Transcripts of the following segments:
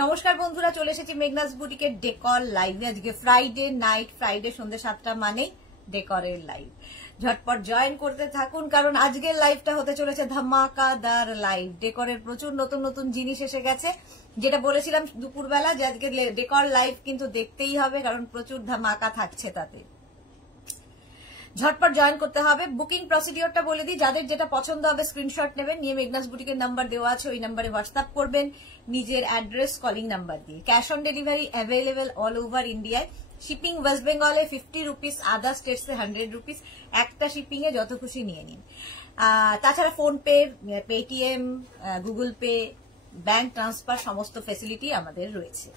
নমস্কার বন্ধুরা, চলে এসেছি মেঘনাস বুটিকের ডেকর লাইভে। আজকে ফ্রাইডে নাইট, ফ্রাইডে সন্ধ্যে 7টা মানেই ডেকরের লাইভ। ঝটপট জয়েন করতে থাকুন, কারণ আজকের লাইভটা হতে চলেছে ধামাকাদার লাইভ। ডেকরের প্রচুর নতুন নতুন জিনিস এসে গেছে, যেটা বলেছিলাম দুপুরবেলা যে আজকে ডেকর লাইভ কিন্তু দেখতেই হবে, কারণ প্রচুর ধামাকা থাকছে তাতে। ঝটপট জয়েন করতে হবে। বুকিং প্রসিডিওরটা বলে দিই, যাদের যেটা পছন্দ হবে স্ক্রিনশট নেবেন, নিয়ে মেঘনাস বুটিকের নাম্বার দেওয়া আছে, ওই নাম্বারে হোয়াটসঅ্যাপ করবেন নিজের অ্যাড্রেস কলিং নাম্বার দিয়ে। Cash on delivery available all over ইন্ডিয়ায়। শিপিং ওয়েস্ট বেঙ্গলে 50 রুপিস, আদার স্টেটসে 100 রুপিস। একটা শিপিং এ যত খুশি নিয়ে নিন। তাছাড়া PhonePe, Paytm, Google pay, bank transfer সমস্ত ফেসিলিটি আমাদের রয়েছে।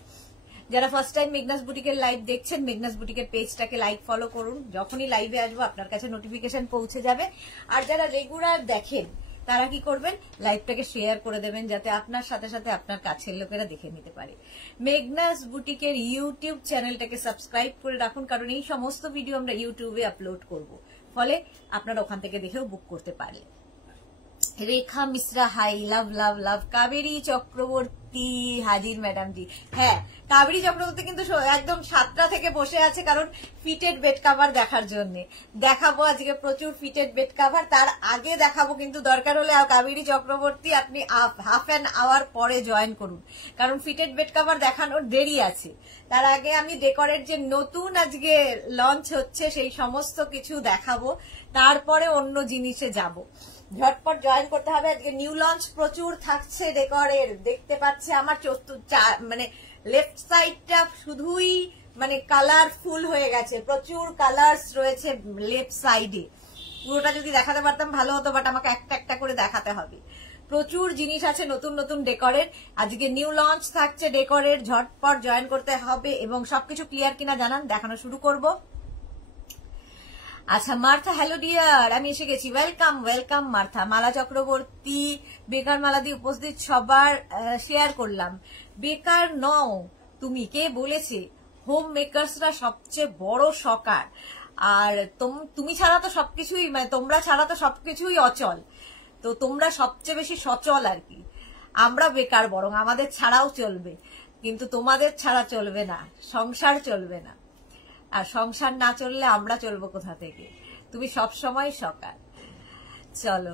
যারা ফার্স্ট টাইম মেঘনাস বুটিকের লাইভ দেখছেন, মেঘনাস বুটিকের পেজটাকে লাইক ফলো করুন। যখনই লাইভে আসবো আপনার কাছে নোটিফিকেশন পৌঁছে যাবে। আর যারা রেগুলার দেখেন তারা কি করবেন, লাইভটাকে শেয়ার করে দেবেন, যাতে আপনার সাথে সাথে আপনার কাছের লোকেরা দেখে নিতে পারে। মেঘনাস বুটিকের ইউটিউব চ্যানেলটাকে সাবস্ক্রাইব করে রাখুন, কারণ এই সমস্ত ভিডিও আমরা ইউটিউবে আপলোড করব, ফলে আপনারা ওখান থেকে দেখেও বুক করতে পারে। রেখা মিশ্রা হাই, লাভ লাভ লাভ। কাবেরী চক্রবর্তী হাজির ম্যাডাম জি। হ্যাঁ, কাবেরী চক্রবর্তী কিন্তু একদম 7টা থেকে বসে আছে, কারণ ফিটেড বেড কাভার দেখার জন্য। দেখাবো আজকে প্রচুর ফিটেড বেড কাভার। তার আগে দেখাবো কিন্তু দরকার হলে কাবেরী চক্রবর্তী আপনি হাফ অ্যান আওয়ার পরে জয়েন করুন, কারণ ফিটেড বেড কাভার দেখানোর দেরি আছে। তার আগে আমি ডেকরের যে নতুন আজকে লঞ্চ হচ্ছে সেই সমস্ত কিছু দেখাবো, তারপরে অন্য জিনিসে যাব। ঝটপট জয়েন করতে হবে। আজকে নিউ লঞ্চ প্রচুর থাকছে ডেকরের। দেখতে পাচ্ছে আমার মানে লেফট সাইডটা শুধুই মানে কালারফুল হয়ে গেছে, প্রচুর কালার্স রয়েছে লেফট সাইডে। পুরোটা যদি দেখাতে পারতাম ভালো হতো, বাট আমাকে একটা একটা করে দেখাতে হবে। প্রচুর জিনিস আছে নতুন নতুন ডেকরের। আজকে নিউ লঞ্চ থাকছে ডেকরের, ঝটপট জয়েন করতে হবে। এবং সবকিছু ক্লিয়ার কিনা জানান, দেখানো শুরু করব। আচ্ছা মার্থা, হ্যালো ডিয়ার, আমি এসে গেছি। Welcome welcome Martha. Mala Chakraborty, বেকার মালা দিয়ে উপস্থিত সবার শেয়ার করলাম। বেকার নও তুমি, কে বলেছে? হোম মেকার্সরা সবচেয়ে বড় শকার। আর তুমি ছাড়া তো সবকিছুই, মানে তোমরা ছাড়া তো সবকিছুই অচল, তো তোমরা সবচেয়ে বেশি সচল আর কি। আমরা বেকার, বরং আমাদের ছাড়াও চলবে, কিন্তু তোমাদের ছাড়া চলবে না, সংসার চলবে না। আর সংসার না চললে আমরা চলবো কোথা থেকে? তুমি সব সময় সকাল। চলো,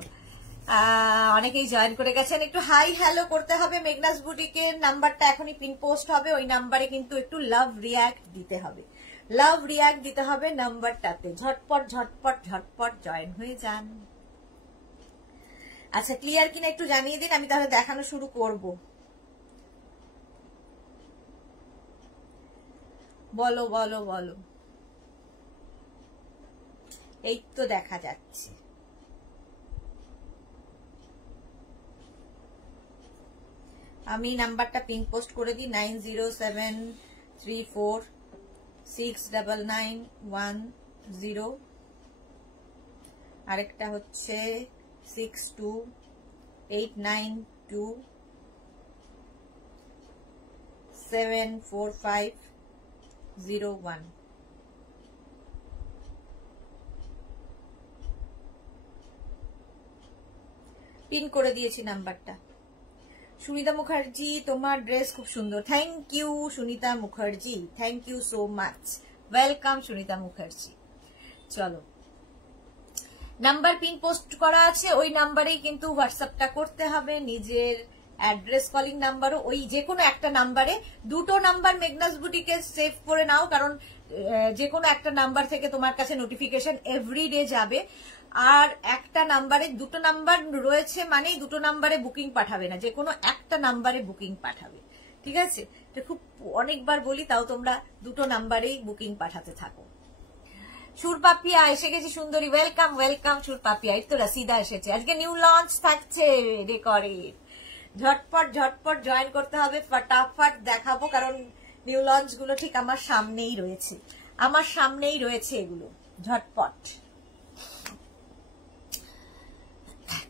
অনেকেই জয়েন করে গেছেন, একটু হাই হ্যালো করতে হবে। মেঘনাস বুটিকের নাম্বারটা এখনই পিন পোস্ট হবে, ওই নাম্বারে কিন্তু একটু লাভ রিয়াক্ট দিতে হবে। লাভ রিয়াক্ট দিতে হবে নাম্বারটাতে। ঝটপট ঝটপট ঝটপট জয়েন হয়ে যান। আচ্ছা, ক্লিয়ার কিনা একটু জানিয়ে দিন, আমি তাহলে দেখানো শুরু করব। বলো বলো বলো। এই তো দেখা যাচ্ছে। আমি নাম্বারটা পিন পোস্ট করে দিই, 9073469910। আরেকটা হচ্ছে 6289274501। পিন করে দিয়েছি নাম্বারটা। সুনিতা মুখার্জি, তোমার ড্রেস খুব সুন্দর। Thank you Sunita Mukherjee, thank you so much. Welcome Sunita Mukherjee. চলো, নাম্বার পিন পোস্ট করা আছে, ওই নাম্বারেই কিন্তু হোয়াটসঅ্যাপটা করতে হবে। নিজের অ্যাড্রেস কলিং নাম্বারও ওই যে কোনো একটা নাম্বারে। দুটো নাম্বার মেঘনাস বুটিকে সেভ করে নাও, কারণ যে কোনো একটা নাম্বার থেকে তোমার কাছে নোটিফিকেশন এভরিডে যাবে। আর একটা নাম্বারে, দুটো নাম্বার রয়েছে মানেই দুটো নাম্বারে বুকিং পাঠাবে না, যে কোনো একটা নাম্বারে বুকিং পাঠাবে, ঠিক আছে? এটা খুব অনেকবার বলি, তাও তোমরা দুটো নাম্বারেই বুকিং পাঠাতে থাকো। সুরপাপিয়া এসে গেছে সুন্দরী, ওয়েলকাম ওয়েলকাম সুরপাপিয়া। এই তো রাসিদা এসেছে। আজকে নিউ লঞ্চ থাকছে ডেকরের, ঝটপট ঝটপট জয়েন করতে হবে। ফটাফট দেখাবো, কারণ নিউ লঞ্চ গুলো ঠিক আমার সামনেই রয়েছে, আমার সামনেই রয়েছে এগুলো। ঝটপট।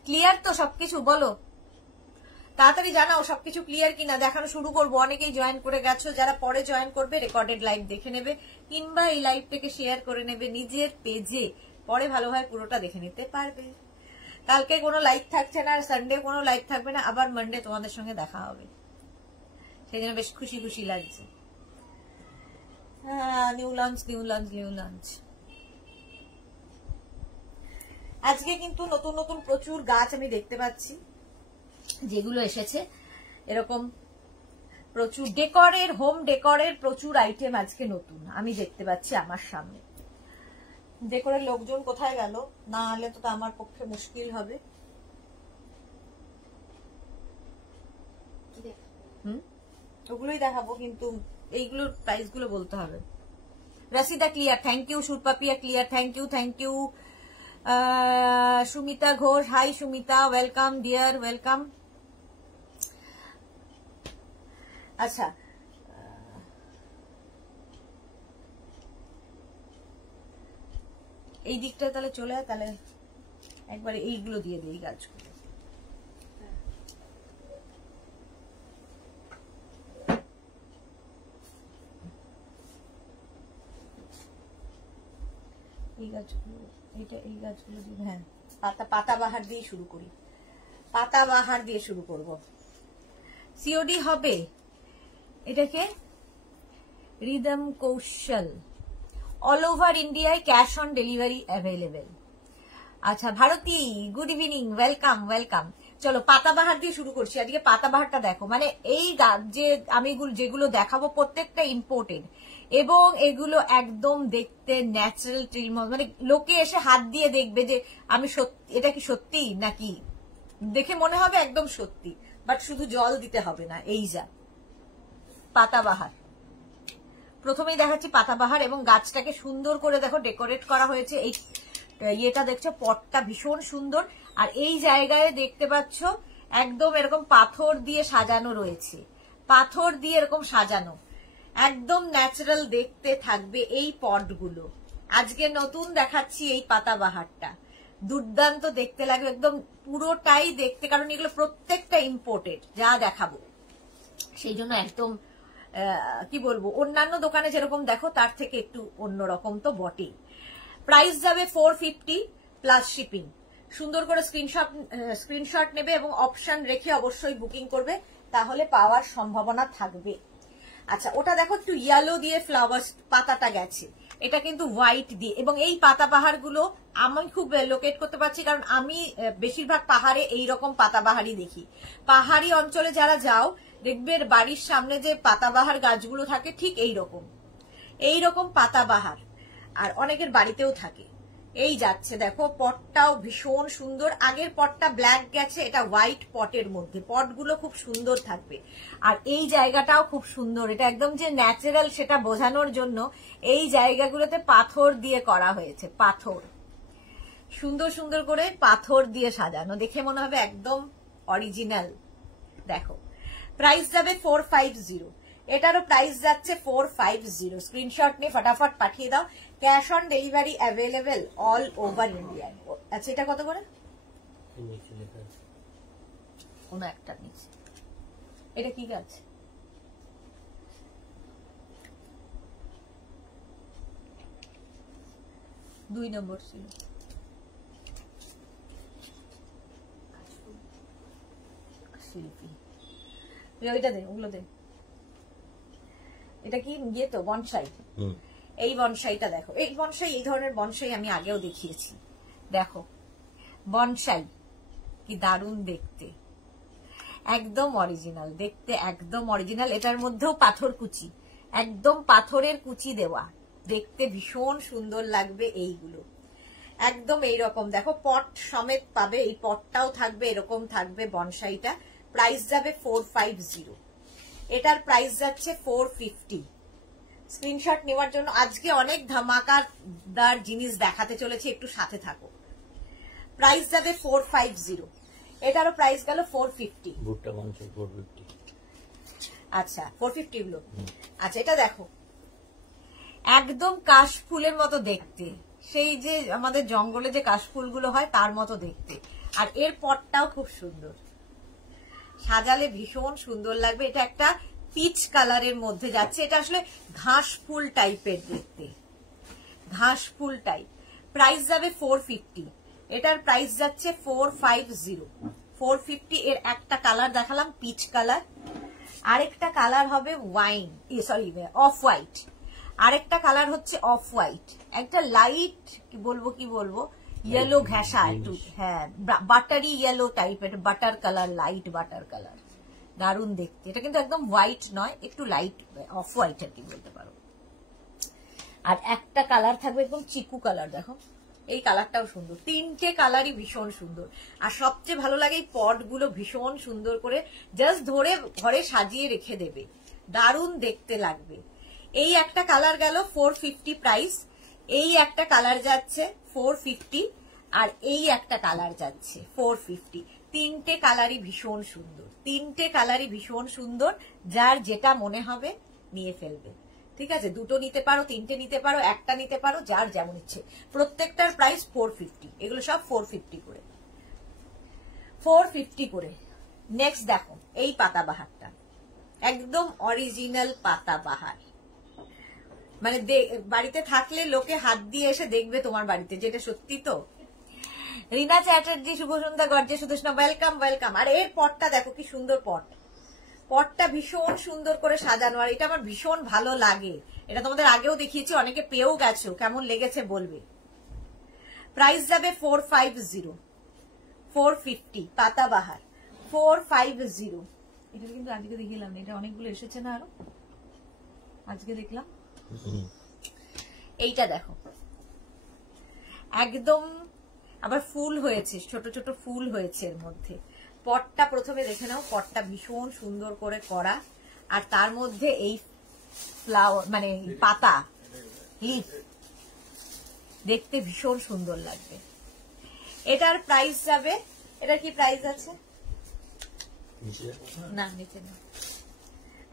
ক্লিয়ার তো সবকিছু? বলো তাড়াতাড়ি, জানাও সবকিছু ক্লিয়ার কিনা, দেখানো শুরু করবো। অনেকেই জয়েন করে গেছো, যারা পরে জয়েন করবে রেকর্ডেড লাইভ দেখে নেবে, কিংবা এই লাইভটাকে শেয়ার করে নেবে নিজের পেজে, পরে ভালোভাবে পুরোটা দেখে নিতে পারবে। কালকে কোনো লাইভ থাকছে না, আর সানডে কোনো লাইভ থাকবে না, আবার মানডে তোমাদের সঙ্গে দেখা হবে। সেই জন্য বেশ খুশি খুশি লাগছে। হ্যাঁ, নিউ লঞ্চ। আজকে কিন্তু নতুন নতুন প্রচুর গাছ আমি দেখতে পাচ্ছি যেগুলো এসেছে, এরকম প্রচুর ডেকরের, হোম ডেকরের প্রচুর আইটেম আজকে নতুন আমি দেখতে পাচ্ছি আমার সামনে। ডেকরের লোকজন কোথায় গেল? না হলে তো আমার পক্ষে মুশকিল হবে। ওগুলোই দেখাবো, কিন্তু এইগুলোর প্রাইস গুলো বলতে হবে। Rashida clear, thank you. Surpapiya clear, thank you. Sumita Ghosh, hi Sumita, welcome dear, welcome. আচ্ছা, এই দিকটা তাহলে চলে যায়, তাহলে একবারে এইগুলো দিয়ে দিই, এই গাছগুলো। এই গাছগুলো, এই গাছগুলো দিয়ে, হ্যাঁ, পাতাবাহার দিয়ে শুরু করি। পাতাবাহার দিয়ে শুরু করব। সিওডি হবে। এটাকে রিদম কৌশল, অল ওভার ইন্ডিয়ায় ক্যাশ অন ডেলিভারি অ্যাভেলেবেল। আচ্ছা ভারতী, গুড ইভিনিং, ওয়েলকাম। চলো পাতাবাহার দিয়ে শুরু করছি। আজকে পাতাবাহারটা দেখো, মানে এই যে আমি যেগুলো দেখাবো প্রত্যেকটা ইম্পোর্টেড, এবং এগুলো একদম দেখতে ন্যাচারাল ট্রির মতো, মানে লোকে এসে হাত দিয়ে দেখবে যে আমি সত্যি, এটা কি সত্যি নাকি, দেখে মনে হবে একদম সত্যি, বাট শুধু জল দিতে হবে না। এই যা পাতাবাহার, প্রথমেই দেখাচ্ছি পাতাবাহার, এবং গাছটাকে সুন্দর করে দেখো ডেকোরেট করা হয়েছে। এই ইয়েটা দেখছো, পটটা ভীষণ সুন্দর, আর এই জায়গায় দেখতে পাচ্ছ একদম এরকম পাথর দিয়ে সাজানো রয়েছে, পাথর দিয়ে এরকম সাজানো, একদম ন্যাচারাল দেখতে থাকবে এই পটগুলো। আজকে নতুন দেখাচ্ছি এই পাতাবাহারটা, দুর্দান্ত দেখতে লাগবে, একদম পুরোটাই দেখতে, কারণ এগুলো প্রত্যেকটা ইম্পোর্টেড যা দেখাবো, সেই জন্য একদম কি বলবো, অন্যান্য দোকানে যেরকম দেখো তার থেকে একটু অন্যরকম তো বটেই। প্রাইস যাবে 450 প্লাস শিপিং। সুন্দর করে স্ক্রিনশট নেবে এবং অপশন রেখে অবশ্যই বুকিং করবে, তাহলে পাওয়ার সম্ভাবনা থাকবে। আচ্ছা, ওটা দেখো একটু ইয়েলো দিয়ে ফ্লাওয়ার পাতাটা গেছে, এটা কিন্তু হোয়াইট দিয়ে, এবং এই পাতাবাহার গুলো আমি খুব লোকেট করতে পারছি, কারণ আমি বেশিরভাগ পাহাড়ে এইরকম পাতাবাহারই দেখি। পাহাড়ি অঞ্চলে যারা যাও দেখবে বাড়ির সামনে যে পাতাবাহার গাছগুলো থাকে ঠিক এইরকম পাতাবাহার, আর অনেকের বাড়িতেও থাকে। এই যাচ্ছে দেখো, পটটাও ভীষণ সুন্দর, আগের পটটা ব্ল্যাক গেছে, এটা হোয়াইট পটের মধ্যে, পটগুলো খুব সুন্দর থাকবে। আর এই জায়গাটাও খুব সুন্দর, এটা একদম যে ন্যাচারাল সেটা বোঝানোর জন্য এই জায়গাগুলোতে পাথর দিয়ে করা হয়েছে, পাথর সুন্দর সুন্দর করে পাথর দিয়ে সাজানো, দেখে মনে হবে একদম অরিজিনাল। দেখো প্রাইস যাবে 450, এটারও প্রাইস যাচ্ছে 450। স্ক্রিনশট নিয়ে ফটাফট পাঠিয়ে দাও। Cash on delivery available all over India. আচ্ছা, এটা কত করে? কোন একটা নিচে, এটা কি গাছ? দুই নম্বর ছিল, শিল্পী, ওইটা দে, ওগুলো দে। এটা কি ইয়ে তো বনসাই, এই বনসাইটা দেখো, এই বনসাই, এই ধরনের বনসাই আমি আগেও দেখিয়েছি। দেখো বনসাই কি দারুণ দেখতে, একদম অরিজিনাল দেখতে, একদম অরিজিনাল। এটার মধ্যেও পাথর কুচি, একদম পাথরের কুচি দেওয়া, দেখতে ভীষণ সুন্দর লাগবে। এইগুলো একদম এইরকম দেখো, পট সমেত পাবে, এই পটটাও থাকবে, এরকম থাকবে বনসাইটা। প্রাইস যাবে 450, এটার প্রাইস যাচ্ছে 450। স্ক্রিনশট নেওয়ার জন্য আজকে অনেক ধামাকাদার জিনিস দেখাতে চলেছে, একটু সাথে থাকো। প্রাইস যাবে 450, এটারও প্রাইস গেল 450। আচ্ছা 450 গুলো। আচ্ছা, এটা দেখো একদম কাশফুলের মতো দেখতে, সেই যে আমাদের জঙ্গলে যে কাশফুলগুলো হয় তার মতো দেখতে, আর এর পটটাও খুব সুন্দর, সাজালে ভীষণ সুন্দর লাগবে। এটা একটা পিচ কালারের মধ্যে যাচ্ছে, এটা আসলে ঘাস ফুল টাইপের দেখতে, ঘাস ফুল টাইপ। প্রাইস যাবে 450, এটার প্রাইস যাচ্ছে 450। 450 এর একটা কালার দেখালাম, পিচ কালার, আরেকটা কালার হবে ওয়াইন, সরি অফ হোয়াইট, আরেকটা কালার হচ্ছে অফ হোয়াইট, একটা লাইট কি বলবো ইয়েলো ঘেঁষা একটু, হ্যাঁ বাটারি ইয়েলো টাইপের, butter colour, light butter colour, দারুণ দেখতে। এটা কিন্তু একদম হোয়াইট নয়, একটু লাইট অফ হোয়াইট আর কি বলতে পারো। আর একটা কালার থাকবে একদম চিকু কালার, দেখো এই কালারটাও সুন্দর, তিনটে কালারই ভীষণ সুন্দর। আর সবচেয়ে ভালো লাগে এই পটগুলো ভীষণ সুন্দর করে জাস্ট ধরে ঘরে সাজিয়ে রেখে দেবে, দারুণ দেখতে লাগবে। এই একটা কালার গেল 450 প্রাইস, এই একটা কালার যাচ্ছে 450, আর এই একটা কালার যাচ্ছে 450। তিনটে কালারই ভীষণ সুন্দর, তিনটে কালারই ভীষণ সুন্দর, যার যেটা মনে হবে নিয়ে ফেলবে। ঠিক আছে, দুটো নিতে পারো, তিনটে নিতে পারো, একটা নিতে পারো, যার যেমন ইচ্ছে। প্রত্যেকটার প্রাইস 450, এগুলো সব 450 করে, 450 করে। নেক্সট দেখো এই পাতাবাহারটা, একদম অরিজিনাল পাতাবাহার, মানে বাড়িতে থাকলে লোকে হাত দিয়ে এসে দেখবে তোমার বাড়িতে, যেটা সত্যি তো। রিনা চ্যাটার্জি, শুভ সন্ধ্যা, গর্জে সুদেশনা, ওয়েলকাম ওয়েলকাম। আর এর পটটা দেখো কি সুন্দর পট, পটটা ভীষণ সুন্দর করে সাজানো, আর এটা আমার ভীষণ ভালো লাগে। এটা তোমাদের আগেও দেখিয়েছি, অনেকে পেয়েও গেছো, কেমন লেগেছে বলবে। প্রাইস যাবে 450, 450 পাতাবাহার 450। এটা কিন্তু আজকে দেখিলাম, এটা অনেকগুলো এসেছে না আরো, আজকে দেখলাম। এইটা দেখো একদম আবার ফুল হয়েছে, ছোট ছোট ফুল হয়েছে এর মধ্যে। পটটা প্রথমে দেখে নাও, পটটা ভীষণ সুন্দর করে করা, আর তার মধ্যে এই ফ্লাওয়ার মানে পাতা লিফ, দেখতে ভীষণ সুন্দর লাগবে। এটার প্রাইস যাবে, এটার কি প্রাইস আছে? না নিচে না,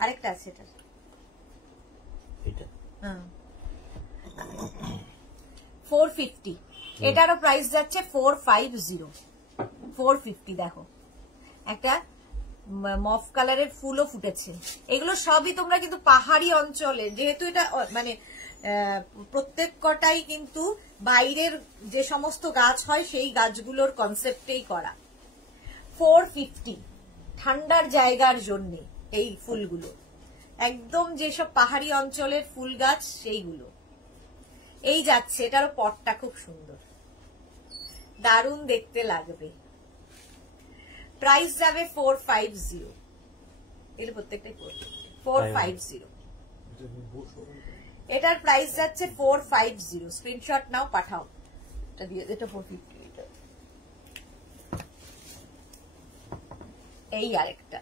আরেকটা আছে এটার, হ্যাঁ 450। এটারও প্রাইস যাচ্ছে 450, 450। দেখো একটা মফ কালারের ফুলও ফুটেছে। এগুলো সবই তোমরা কিন্তু পাহাড়ি অঞ্চলে, যেহেতু এটা মানে প্রত্যেক কটাই কিন্তু বাইরের যে সমস্ত গাছ হয় সেই গাছগুলোর কনসেপ্টেই করা। 450 ঠান্ডার জায়গার জন্য এই ফুলগুলো, একদম যেসব পাহাড়ি অঞ্চলের ফুল গাছ সেইগুলো। এই যাচ্ছে, এটারও পটটা খুব সুন্দর, দারুণ দেখতে লাগবে। প্রাইস যাবে 450, এর প্রত্যেকটাই 450। এটার প্রাইস যাচ্ছে 450, স্ক্রিনশট নাও পাঠাও। এটা দিয়ে এটা 450। এটা এই আরেকটা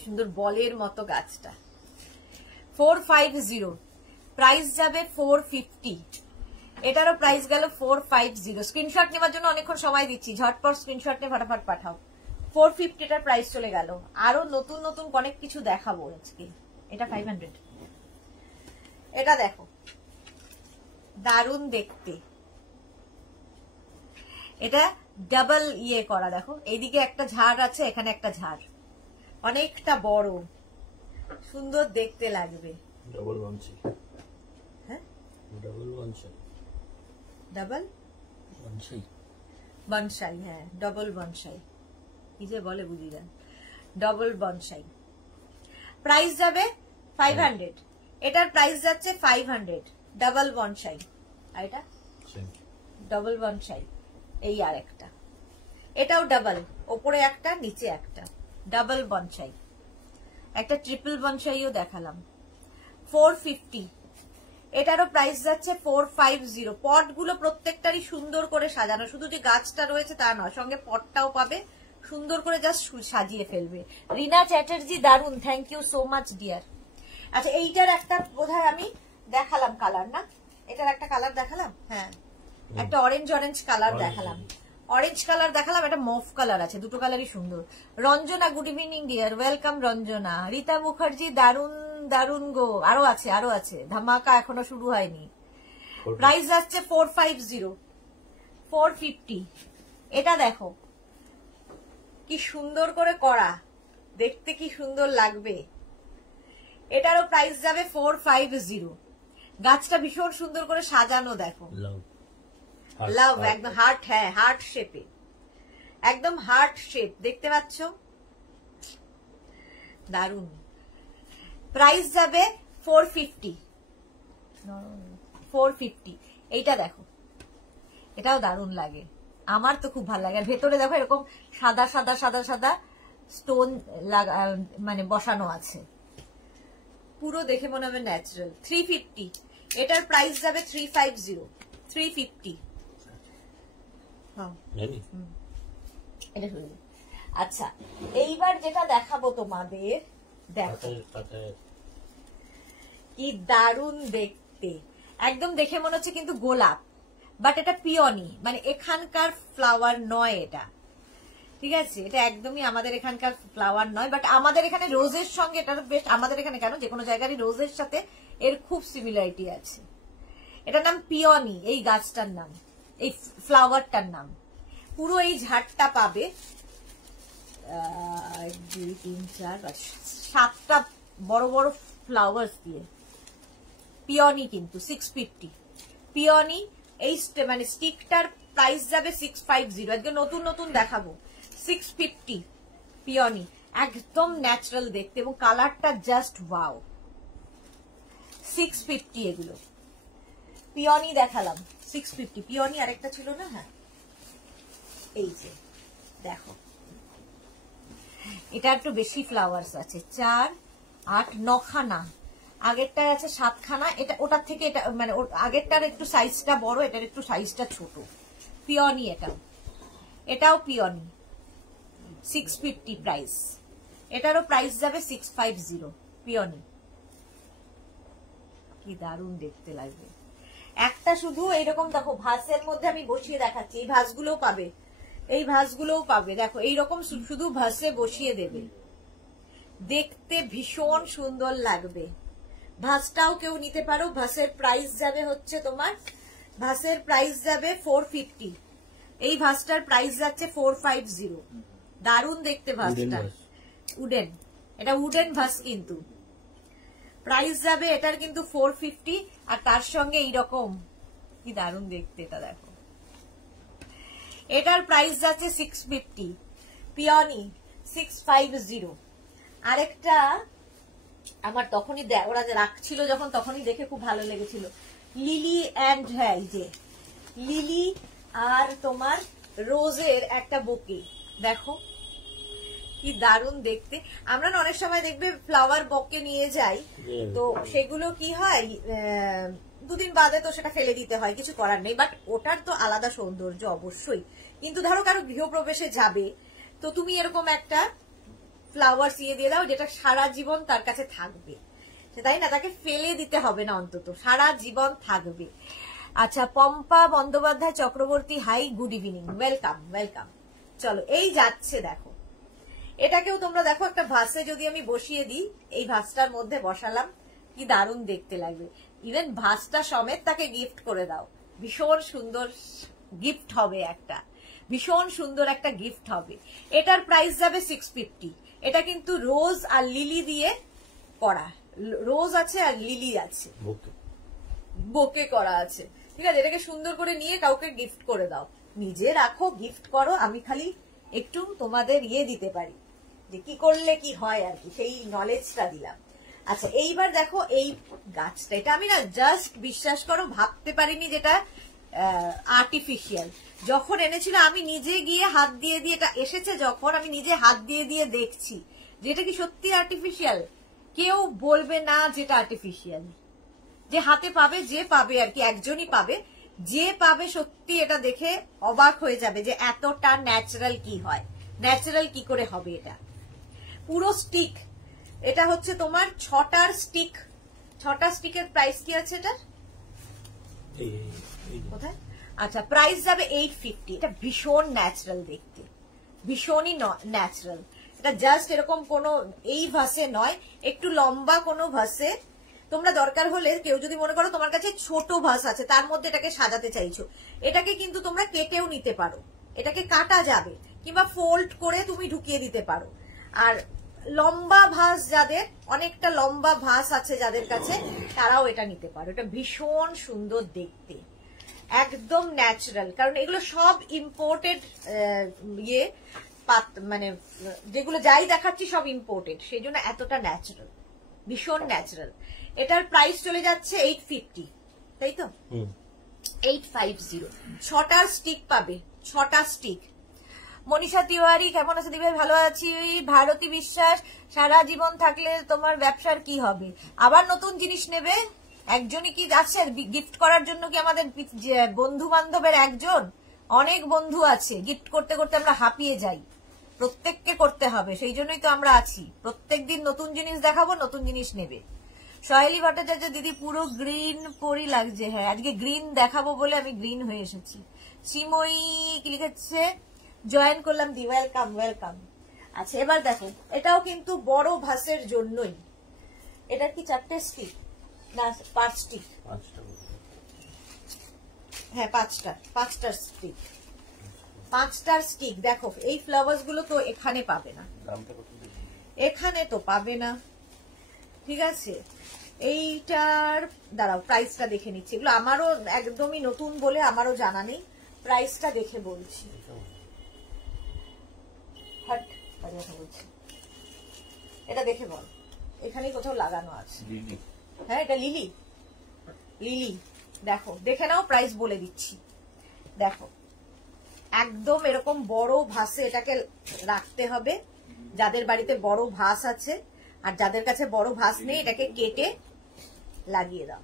সুন্দর বলের মতো গাছটা 450, প্রাইস যাবে 450। এটারও প্রাইস গেল 450। স্ক্রিনশট নেওয়ার জন্য অনেকক্ষণ সময় দিচ্ছি, ঝটপট স্ক্রিনশট নিয়ে ফটাফট পাঠাও। 450 এটার প্রাইস চলে গেল। আরো নতুন নতুন অনেক কিছু দেখাবো আজকে। এটা 500। এটা দেখো দারুণ দেখতে, এটা ডাবল ইয়ে করা, দেখো এইদিকে একটা ঝাড় আছে, এখানে একটা ঝাড়, অনেকটা বড়, সুন্দর দেখতে লাগবে। ডাবল বনসাই, হ্যাঁ double bonsai, double bonsai, bonsai, হ্যাঁ ডবল বনসাই, কি যে বলে বুঝি যান, ডবল বনসাই। প্রাইস যাবে 500, এটার প্রাইস যাচ্ছে 500, ডাবল বনসাই। আর এটা ডবল বনসাই, এই আর একটা, এটাও ডাবল, ওপরে একটা নিচে একটা, ডাবল বনসাই। একটা ট্রিপল বনসাইও দেখালাম 450, এটারও প্রাইস যাচ্ছে 450। পটগুলো প্রত্যেকটারই সুন্দর করে সাজানো, শুধু যে গাছটা রয়েছে তা নয়, সঙ্গে পটটাও পাবে, সুন্দর করে জাস্ট সাজিয়ে ফেলবে। রিনা চ্যাটার্জি দারুন, thank you so much dear. আচ্ছা এইটার একটা বোধহয় আমি দেখালাম কালার, না এটার একটা কালার দেখালাম, হ্যাঁ একটা অরেঞ্জ অরেঞ্জ কালার দেখালাম, অরেঞ্জ কালার দেখালাম, একটা মফ কালার আছে, দুটো কালারই সুন্দর। Ranjana good evening deer, welcome Ranjana. Rita Mukherjee দারুন দারুন গো, আরো আছে আরো আছে, ধামাকা এখনো শুরু হয়নি। প্রাইস যাচ্ছে 450, 450। এটা দেখো কি সুন্দর করে করা, দেখতে কি সুন্দর লাগবে। এটারও প্রাইস যাবে 450। গাছটা ভীষণ সুন্দর করে সাজানো, দেখো লাভ, একদম হার্ট, হ্যাঁ হার্ট শেপে, একদম হার্ট শেপ দেখতে পাচ্ছ। দারুন। প্রাইস যাবে 450। 450। এইটা দেখো, এটাও দারুন লাগে, আমার তো খুব ভালো লাগে। আর ভেতরে দেখো এরকম সাদা সাদা সাদা সাদা স্টোন মানে বসানো আছে, পুরো দেখে মনে হবে ন্যাচারাল। 350। এটার প্রাইস যাবে 350। 350। এটা শুনে। আচ্ছা, এইবার যেটা দেখাবো তোমাদের, দেখো কি দারুন দেখতে, একদম দেখে মনে হচ্ছে কিন্তু গোলাপ, বাট এটা পিওনি, মানে এখানকার ফ্লাওয়ার নয় এটা, ঠিক আছে? এটা একদমই আমাদের এখানকার ফ্লাওয়ার নয়, বাট আমাদের এখানে রোজের সঙ্গে এটা বেশ, আমাদের এখানে কেন যে কোনো জায়গারই রোজের সাথে এর খুব সিমিলারিটি আছে। এটার নাম পিওনি, এই গাছটার নাম, এই ফ্লাওয়ারটার নাম। পুরো এই ঝাড়টা পাবে 1 2 3 4 5 7টা বড় বড় ফ্লাওয়ার্স দিয়ে। পিওনি কিন্তু 650। পিওনি এই মানে স্টিকটার প্রাইস যাবে 650। আজকে নতুন নতুন দেখাবো। 650 পিওনি, একদম ন্যাচারাল দেখতে এবং কালারটা জাস্ট ওয়াও। 650 এগুলো পিওনি দেখালাম। 650 পিওনি। আরেকটা ছিল না, হ্যাঁ এই যে দেখো, এটা একটু বেশি ফ্লাওয়ার্স আছে, 4 8 9 খানা, আগেরটায় আছে 7 খানা। এটা ওটার থেকে এটা মানে আগেরটার একটু সাইজটা বড়, এটার একটু সাইজটা ছোট। পিওনি এটাও পিওনি। 650 প্রাইস। এটারও প্রাইস যাবে 650। পিওনি কি দারুণ দেখতে লাগবে। একটা শুধু এইরকম দেখো ভাসের মধ্যে আমি বসিয়ে দেখাচ্ছি, এই ভাসগুলোও পাবে, এই ভাসগুলোও পাবে। দেখো এইরকম শুধু ভাসে বসিয়ে দেবে, দেখতে ভীষণ সুন্দর লাগবে। ভাসটাও কেউ নিতে পারো। ভাসের প্রাইস যাবে হচ্ছে তোমার, ভাসের প্রাইস যাবে 450। এই ভাসটার প্রাইস যাচ্ছে 450। দারুণ দেখতে ভাসটা, উডেন, এটা উডেন ভাস কিন্তু। প্রাইস যাবে এটার কিন্তু 450, আর তার সঙ্গে এইরকম কি দারুণ দেখতে, এটা দেখো। এটার প্রাইস যাচ্ছে 650। পিওনি 650। আরেকটা আমার তখনই ওরা রাখছিল যখন, তখনই দেখে খুব ভালো লেগেছিল। লিলি অ্যান্ড, হ্যাঁ এই যে লিলি আর তোমার রোজের একটা বুকে, দেখো কি দারুণ দেখতে। আমরা না অনেক সময় দেখবে ফ্লাওয়ার বকে নিয়ে যাই, তো সেগুলো কি হয় দুদিন বাদে তো সেটা ফেলে দিতে হয়, কিছু করার নেই। বাট ওটার তো আলাদা সৌন্দর্য অবশ্যই। কিন্তু ধরো কারো গৃহপ্রবেশে যাবে, তো তুমি এরকম একটা ফ্লাওয়ার দিয়ে দাও যেটা সারা জীবন তার কাছে থাকবে, তাই না? তাকে ফেলে দিতে হবে না, অন্তত সারা জীবন থাকবে। আচ্ছা, Pompa Bandyopadhyay Chakraborty, hi, good evening, welcome welcome. চলো এই যাচ্ছে, দেখো এটাকেও তোমরা দেখো একটা ভাসে যদি আমি বসিয়ে দিই, এই ভাসটার মধ্যে বসালাম, কি দারুণ দেখতে লাগবে। ইভেন ভাসটা সমেত তাকে গিফট করে দাও, ভীষণ সুন্দর গিফট হবে, একটা ভীষণ সুন্দর একটা গিফট হবে। এটার প্রাইস যাবে 650। এটা কিন্তু রোজ আর লিলি দিয়ে করা, রোজ আছে আর লিলি আছে, বোকে করা আছে, ঠিক আছে? এটাকে সুন্দর করে নিয়ে কাউকে গিফট করে দাও, নিজে রাখো, গিফট করো। আমি খালি একটু তোমাদের দিতে পারি যে কি করলে কি হয় আর কি, সেই নলেজটা দিলাম। আচ্ছা, এইবার দেখো এই গাছটা, এটা আমি না জাস্ট বিশ্বাস করো ভাবতে পারিনি যেটা আর্টিফিশিয়াল। যখন এনেছিল আমি নিজে গিয়ে হাত দিয়ে দিয়ে, এটা এসেছে যখন আমি নিজে হাত দিয়ে দিয়ে দেখছি যে এটা কি সত্যি আর্টিফিশিয়াল। কেউ বলবে না যেটা আর্টিফিশিয়াল, যে হাতে পাবে, যে পাবে আর কি, একজনই পাবে, যে পাবে সত্যি এটা দেখে অবাক হয়ে যাবে যে এতটা ন্যাচারাল কি হয়, ন্যাচারাল কি করে হবে। এটা পুরো স্টিক, এটা হচ্ছে তোমার 6টার স্টিক। 6টা স্টিকের প্রাইস কি আছে এটা কোথায়? আচ্ছা, প্রাইস যাবে 850। এটা ভীষণ ন্যাচারাল দেখতে, ভীষণই ন্যাচারাল। এটা জাস্ট এরকম কোনো এই ভাসে নয়, একটু লম্বা কোনো ভাসে। তোমরা দরকার হলে কেউ যদি মনে করো তোমার কাছে ছোট ভাস আছে, তার মধ্যে এটাকে সাজাতে চাইছো, এটাকে কিন্তু তোমরা কেটেও নিতে পারো, এটাকে কাটা যাবে, কিংবা ফোল্ড করে তুমি ঢুকিয়ে দিতে পারো। আর লম্বা ভাস যাদের, অনেকটা লম্বা ভাস আছে যাদের কাছে, তারাও এটা নিতে পারো। এটা ভীষণ সুন্দর দেখতে, একদম ন্যাচারাল, কারণ এগুলো সব ইম্পোর্টেড মানে যেগুলো যাই দেখাচ্ছি সব ইম্পোর্টেড, সেই জন্য এতটা ন্যাচারাল, ভীষণ ন্যাচারাল। এটার প্রাইস চলে যাচ্ছে 850, তাই তো? 850। 6টার স্টিক পাবে, 6টা স্টিক। মনীষা তিওয়ারি কেমন আছে দিদি? ভালো আছি। ভারতী বিশ্বাস, সারা জীবন থাকলে তোমার ব্যবসার কি হবে? আবার নতুন জিনিস নেবে? একজনই কি যাচ্ছে গিফট করার জন্য? কি আমাদের বন্ধু বান্ধবের একজন? অনেক বন্ধু আছে, গিফট করতে করতে আমরা হাঁপিয়ে যাই। প্রত্যেককে করতে হবে, সেই জন্যই তো আমরা আছি। প্রত্যেকদিন নতুন জিনিস দেখাবো, নতুন জিনিস নেবে। সহেলি ভট্টাচার্য দিদি পুরো গ্রিন পরি লাগছে। হ্যাঁ, আজকে গ্রিন দেখাবো বলে আমি গ্রিন হয়ে এসেছি। শ্রীময়ী কি লিখেছে? জয়েন করলাম দি, ওয়েলকাম ওয়েলকাম। আচ্ছা এবার দেখো, এটাও কিন্তু বড় ভাসের জন্যই। এটা কি 4টে স্টিক না 5 স্টিক? হ্যাঁ 5টা স্টিক, 5টার স্টিক। দেখো এই ফ্লাওয়ার্স গুলো তো এখানে পাবে না, এখানে তো পাবে না, ঠিক আছে? এইটার দাঁড়াও প্রাইসটা দেখে নিচ্ছি। এগুলো আমারও একদমই নতুন বলে আমারও জানা নেই, প্রাইসটা দেখে বলছি। এটা দেখে বল, এখানেই কোথাও লাগানো আছে। হ্যাঁ এটা লিলি, লিলি দেখো, দেখে নাও, প্রাইস বলে দিচ্ছি। দেখো একদম এরকম বড় ভাসে এটাকে রাখতে হবে, যাদের বাড়িতে বড় ভাস আছে। আর যাদের কাছে বড় ভাস নেই, এটাকে কেটে লাগিয়ে দাও।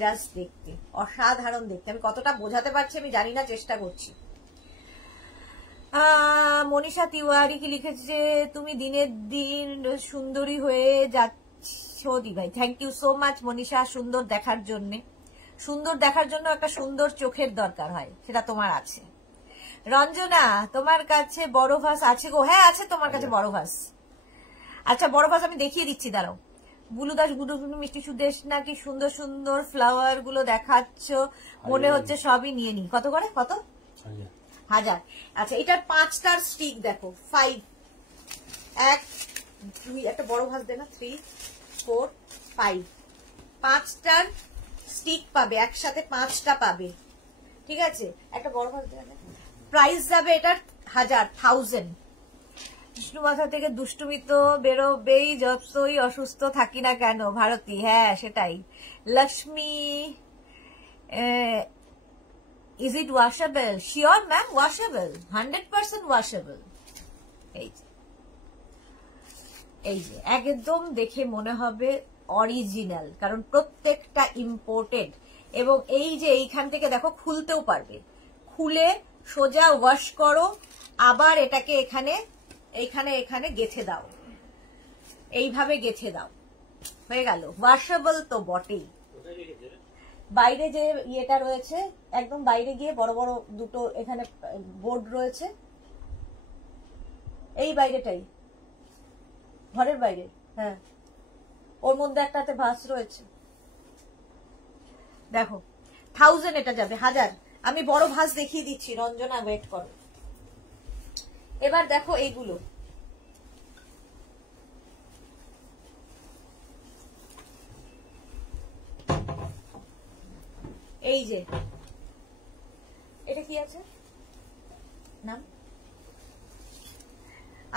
জাস্ট দেখতে অসাধারণ দেখতে। আমি কতটা বোঝাতে পারছি আমি জানি না, চেষ্টা করছি। মনীষা তিওয়ারি কি লিখেছে? তুমি দিনের দিন সুন্দরী হয়ে যাচ্ছো দি ভাই। Thank you so much Manisha, সুন্দর দেখার জন্য। সুন্দর দেখার জন্য একটা সুন্দর চোখের দরকার হয়, সেটা তোমার আছে। রঞ্জনা তোমার কাছে বড় ভাস আছে গো? হ্যাঁ আছে তোমার কাছে বড় ভাস। আচ্ছা বড় ভাস আমি দেখিয়ে দিচ্ছি, দাঁড়াও। বুলু দাস, গুডু মিষ্টি সুদেশ নাকি সুন্দর সুন্দর ফ্লাওয়ার গুলো দেখাচ্ছ, মনে হচ্ছে সবই নিয়ে নি। কত করে? কত? 1000। আচ্ছা এটার 5টার স্টিক দেখো, 5 1 2 একটা বড় ভাস দে না, 3 4 5 5টার স্টিক পাবে, একসাথে 5টা পাবে, ঠিক আছে? একটা বড় ভাস দে। প্রাইস যাবে এটার 1000। বিষ্ণু মাথা থেকে দুষ্টুমি তো বেরোবেই, যতই অসুস্থ থাকি না কেন। ভারতী, হ্যাঁ সেটাই। Lakshmi, is it washable? Sure ma'am, washable, 100% washable. এই যে একদম দেখে মনে হবে অরিজিনাল, কারণ প্রত্যেকটা ইম্পোর্টেড। এবং এই যে এইখান থেকে দেখো খুলতেও পারবে, খুলে সোজা ওয়াশ করো, আবার এটাকে এখানে এইখানে এখানে গেঁথে দাও, এইভাবে গেঁথে দাও, হয়ে গেল। ওয়াশেবল তো বটেই। বাইরে যে ইয়েটা রয়েছে, একদম বাইরে গিয়ে বড় বড় দুটো এখানে বোর্ড রয়েছে, এই বাইরেটাই, ঘরের বাইরে, হ্যাঁ ওর মধ্যে একটাতে ভাস রয়েছে। দেখো 1000 এটা যাবে, 1000। আমি বড় ভাস দেখিয়ে দিচ্ছি, রঞ্জনা ওয়েট করো। এবার দেখো এইগুলো, এই যে এটা কি আছে নাম?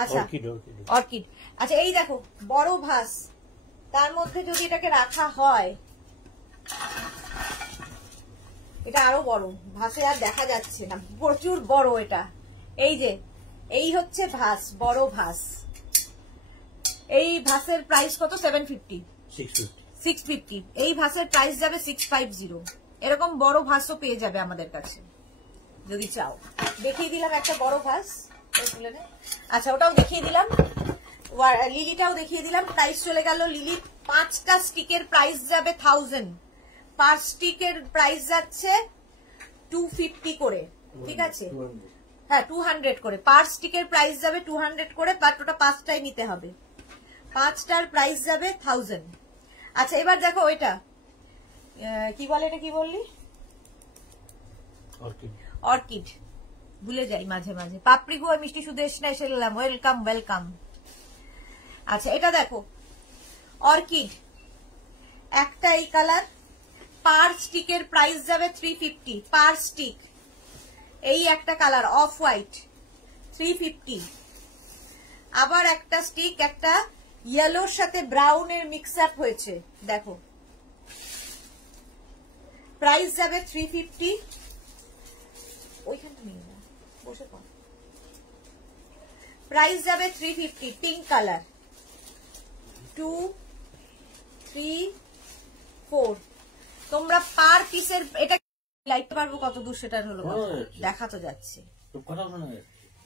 আচ্ছা অর্কিড। আচ্ছা এই দেখো বড় ভাস, তার মধ্যে যদি এটাকে রাখা হয়, এটা আরো বড় ভাসে, আর দেখা যাচ্ছে না, প্রচুর বড় এটা। এই যে এই হচ্ছে ভাস, বড় ভাস। এই ভাসের প্রাইস কত? 750, 650। এই ভাসের প্রাইস যাবে 650। এরকম বড় ভাসও পেয়ে যাবে আমাদের কাছে যদি চাও। দেখিয়ে দিলাম একটা বড় ভাস, আচ্ছা ওটাও দেখিয়ে দিলাম, লিলিটাও দেখিয়ে দিলাম। প্রাইস চলে গেল লিলির 5টা স্টিকের প্রাইস যাবে 1000, পার স্টিকের প্রাইস যাচ্ছে 250 করে, ঠিক আছে? হ্যাঁ 200 করে, পার স্টিকের প্রাইস যাবে 200 করে, বাট ওটা 5টাই নিতে হবে। 5টার প্রাইস যাবে 1000। আচ্ছা এবার দেখো ওইটা কি বলে, এটা কি বললি? অর্কিড, ভুলে যাই মাঝে মাঝে। পাপড়ি গো মিষ্টি সুদেশ না এসে গেলাম, ওয়েলকাম ওয়েলকাম। আচ্ছা এটা দেখো অর্কিড, একটা এই কালার, পার স্টিকের প্রাইস যাবে 350 পার স্টিক। এই একটা কালার অফ হোয়াইট, 350। আবার একটা স্টিক, একটা ইয়েলোর সাথে ব্রাউনের মিক্স আপ হয়েছে, দেখো প্রাইস যাবে 350। ওইখানটা নিয়ে না, বসে পড়। প্রাইস যাবে 350, পিঙ্ক কালার। 2, 3, 4। তোমরা পার পিসের এটা লাইতে পারবো কত দূর সেটার হলো দেখা তো যাচ্ছে,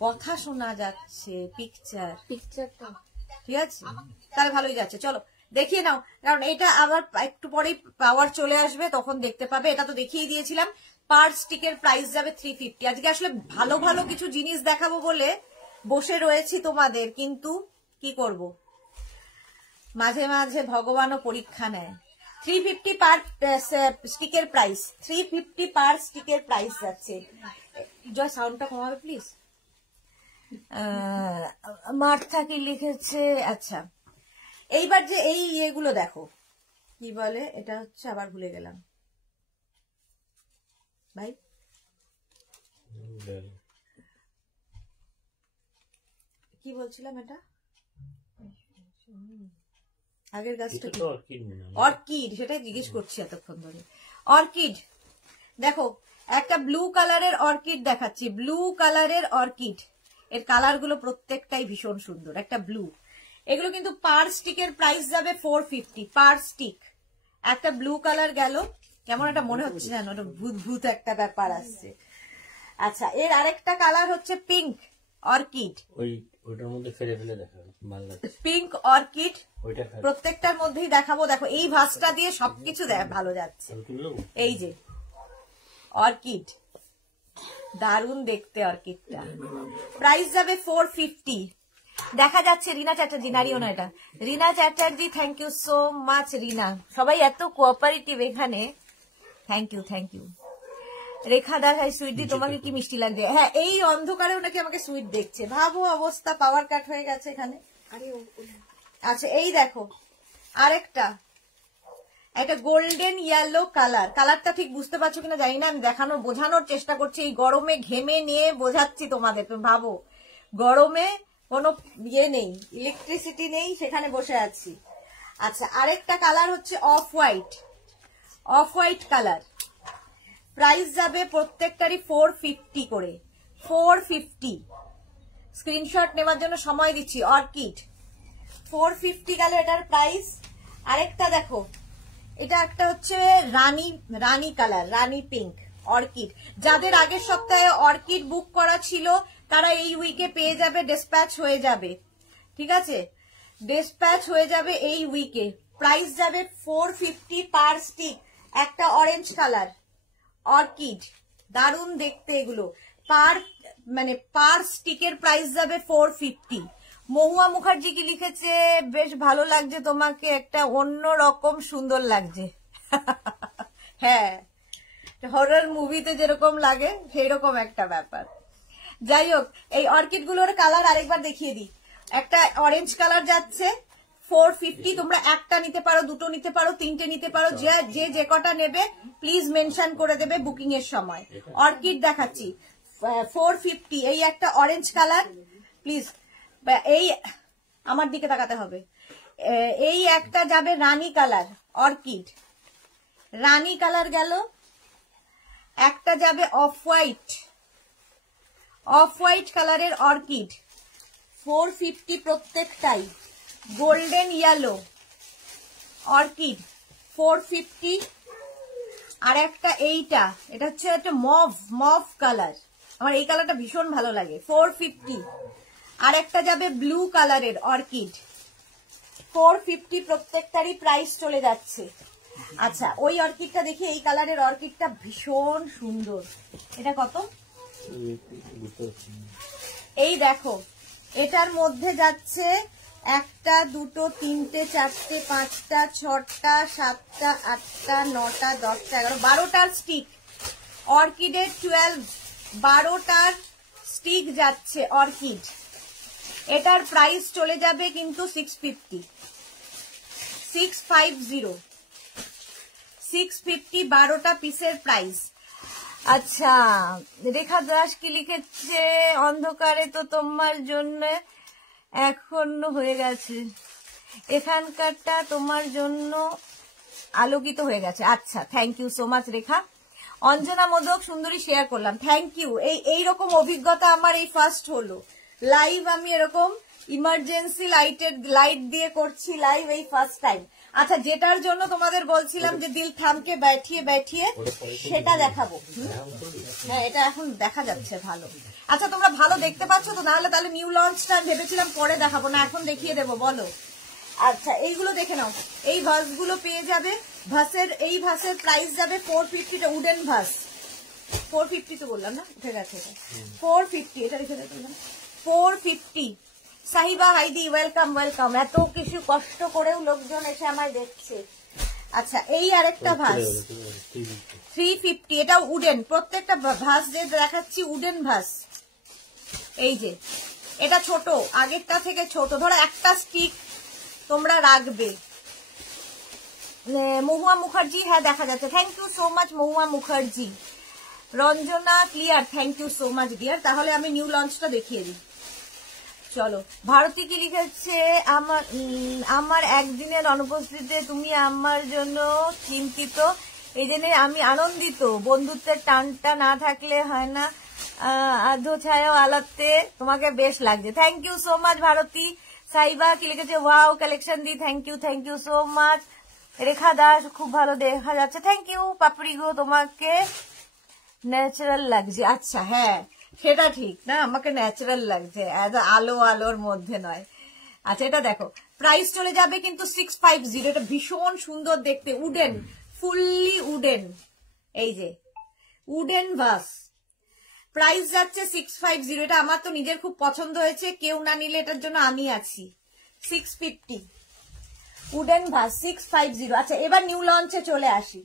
কথা শোনা যাচ্ছে, পিকচারটা ঠিক আছে, তাহলে ভালোই যাচ্ছে। চলো দেখিয়ে নাও, কারণ এটা আবার একটু পরেই পাওয়ার চলে আসবে, তখন দেখতে পাবে। এটা তো দেখিয়ে দিয়েছিলাম। পার স্টিকের প্রাইস যাবে 350। আজকে আসলে ভালো ভালো কিছু জিনিস দেখাবো বলে বসে রয়েছি তোমাদের, কিন্তু কি করব, মাঝে মাঝে ভগবানও পরীক্ষা নেয়। 350 পার স্টিকের প্রাইস, 350 পার স্টিকের প্রাইস যাচ্ছে। জয় সাউন্ডটা কমাবে প্লিজ। মার্থা কি লিখেছে? আচ্ছা, এইবার যে এই এগুলো দেখো, কি বলে এটা হচ্ছে, আবার ভুলে গেলাম ভাই, কি বলছিলাম, এটা আগের গাছটা অর্কিড, সেটাই জিজ্ঞেস করছি এতক্ষণ ধরে। অর্কিড দেখো, একটা ব্লু কালারের অর্কিড দেখাচ্ছি, ব্লু কালারের অর্কিড। এর কালার গুলো প্রত্যেকটাই ভীষণ সুন্দর, একটা ব্লু। এগুলো কিন্তু পার স্টিকের প্রাইস যাবে 450 পার স্টিক। একটা ব্লু কালার গেল, কেমন একটা মনে হচ্ছে জানো, ওটা ভূত ভূত একটা ব্যাপার আসছে। আচ্ছা, এর আরেকটা কালার হচ্ছে পিঙ্ক অর্কিড। ওইটার মধ্যে ফেলে ফেলে দেখাবে, ভালো লাগছে। পিঙ্ক অর্কিড প্রত্যেকটার মধ্যেই দেখাবো। দেখো এই ভাসটা দিয়ে সবকিছু ভালো যাচ্ছে। এই যে অর্কিড, দারুণ দেখতে অর্কিডটা। প্রাইস যাবে 450। দেখা যাচ্ছে রিনা চ্যাটার্জি, নারিও না এটা, Rina Chatterjee, thank you so much Rina. সবাই এত কোঅপারেটিভ এখানে, thank you thank you. Rekha দা, হাই সুইটদি, তোমাকে কি মিষ্টি লাগবে। হ্যাঁ, এই অন্ধকারেও নাকি আমাকে সুইট দেখছে, ভাবো অবস্থা, পাওয়ার কাট হয়ে গেছে এখানে। আচ্ছা, এই দেখো আরেকটা, একটা গোল্ডেন ইয়েলো কালার। কালারটা ঠিক বুঝতে পারছো কিনা জানি না, আমি বোঝানোর চেষ্টা করছি। এই গরমে ঘেমে নিয়ে বোঝাচ্ছি তোমাদের। তুমি ভাবো গরমে কোনো ইয়ে নেই, ইলেকট্রিসিটি নেই, সেখানে বসে আছি। আচ্ছা, আরেকটা কালার হচ্ছে off white, off white colour. Price যাবে প্রত্যেকটারই 450 করে, 450। স্ক্রিনশট নেওয়ার জন্য সময় দিচ্ছি। অর্কিড 450 গেল এটার প্রাইস। আরেকটা দেখো, এটা একটা হচ্ছে রানী কালার, রানী পিঙ্ক অর্কিড। যাদের আগের সপ্তাহে অর্কিড বুক করা ছিল তারা এই উইকে পেয়ে যাবে, ডিসপ্যাচ হয়ে যাবে, ঠিক আছে, ডিসপ্যাচ হয়ে যাবে এই উইকে। প্রাইস যাবে 450 পার স্টিক। একটা অরেঞ্জ কালার অর্কিড, দারুণ দেখতে এগুলো। পার স্টিকের প্রাইস যাবে 450। মহুয়া মুখার্জি কি লিখেছে, বেশ ভালো লাগছে তোমাকে, একটা অন্য রকম সুন্দর লাগছে। হ্যাঁ, হরর মুভিতে যেরকম লাগে সেই রকম একটা ব্যাপার। যাই হোক, এই অর্কিড গুলোর কালার আরেকবার দেখিয়ে দিই। একটা অরেঞ্জ কালার যাচ্ছে 450। তোমরা একটা নিতে পারো, দুটো নিতে পারো, তিনটে নিতে পারো, যে কটা নেবে প্লিজ মেনশন করে দেবে বুকিং এর সময়। অর্কিড দেখাচ্ছি 450। এই একটা অরেঞ্জ কালার, প্লিজ এই আমার দিকে তাকাতে হবে। এই একটা যাবে রানী কালার অর্কিড, রানী কালার গেল। একটা যাবে অফ হোয়াইট, অফ হোয়াইট কালারের অর্কিড 450 প্রত্যেকটাই। Golden yellow orchid 450। আর একটা এইটা, এটা হচ্ছে একটা মভ কালার, আমার এই কালারটা ভীষণ ভালো লাগে, 450। আর একটা যাবে ব্লু কালারের অর্কিড 450। প্রত্যেকটারই প্রাইস চলে যাচ্ছে। আচ্ছা, ওই অর্কিডটা দেখি, এই কালারের অর্কিডটা ভীষণ সুন্দর। এটা কত? এই দেখো, এটার মধ্যে যাচ্ছে 1, 2, 3, 4, 5, 6, 7, 8, 9, 10, 11, 12টার স্টিক অর্কিডের 12টার স্টিক যাচ্ছে অর্কিড। এটার প্রাইস চলে যাবে কিন্তু 650, 650, 650 12টা পিসের প্রাইস। আচ্ছা, রেখা দাস কি লিখেছে, অন্ধকারে তো তোমার জন্য এখনো হয়ে গেছে, এখানকারটা তোমার জন্য আলোকিত হয়ে গেছে। আচ্ছা, থ্যাংক ইউ সো মাচ রেখা। অঞ্জনা মোদক সুন্দরী শেয়ার করলাম, থ্যাংক ইউ। এইরকম অভিজ্ঞতা আমার এই ফার্স্ট হলো লাইভ, আমি এরকম ইমার্জেন্সি লাইট দিয়ে করছি লাইভ, এই ফার্স্ট টাইম। আচ্ছা, যেটার জন্য তোমাদের বলছিলাম যে দিল থামকে बैठिए সেটা দেখাবো। হ্যাঁ, এটা এখন দেখা যাচ্ছে ভালো। আচ্ছা, তোমরা ভালো দেখতে পাচ্ছ তো? তাহলে নিউ লঞ্চটা ভেবেছিলাম পরে দেখাবো, না এখন দেখিয়ে দেবো, বলো। আচ্ছা, এইগুলো দেখে নাও, এই ভাসগুলো পেয়ে যাবে। এই ভাসের প্রাইস যাবে 450, উডেন ভাস 450 তো বললাম না, উঠে গেছে, 450, এটা রেখে দিলাম 450। সাহিবা হাইদি ওয়েলকাম ওয়েলকাম, এত কিছু কষ্ট করেও লোকজন এসে আমায় দেখছে। আচ্ছা, এই আরেকটা ভাস 350, এটা উডেন, প্রত্যেকটা ভাস যে দেখাচ্ছি উডেন ভাস। এই যে এটা ছোট, আগেরটা থেকে ছোট, ধরো একটা স্টিক তোমরা রাখবে। মহুয়া মুখার্জি, হ্যাঁ দেখা যাচ্ছে, thank you so much Mahua Mukherjee. Ranjana clear, thank you so much dear. তাহলে আমি নিউ লঞ্চটা দেখিয়ে দিই, চলো। ভারতী কি লিখেছে, আমার একদিনের অনুপস্থিতিতে তুমি আমার জন্য চিন্তিত, এই জন্য আমি আনন্দিত, বন্ধুত্বের টানটা না থাকলে হয় না, আধো ছায়া আলাপতে তোমাকে বেশ লাগছে। Thank you so much Bharati. Saiba কি লিখেছে, ওয়াও কালেকশন দি, thank you so much. Rekha Das, খুব ভালো দেখা যাচ্ছে, থ্যাংক ইউ। পাপড়ি গো, তোমাকে ন্যাচারাল লাগছে। আচ্ছা, হ্যাঁ সেটা ঠিক না, আমাকে ন্যাচারাল লাগছে, আলোর মধ্যে নয়। আচ্ছা, এটা দেখো, প্রাইস চলে যাবে কিন্তু 650, এটা ভীষণ সুন্দর দেখতে, উডেন, ফুললি উডেন, এই যে উডেন ভাস, প্রাইস যাচ্ছে 650। এটা আমার তো নিজের খুব পছন্দ হয়েছে, কেউ না নিলে এটার জন্য আমি আছি। 650 উডেন ভাস 650। আচ্ছা, এবার নিউ লঞ্চে চলে আসি।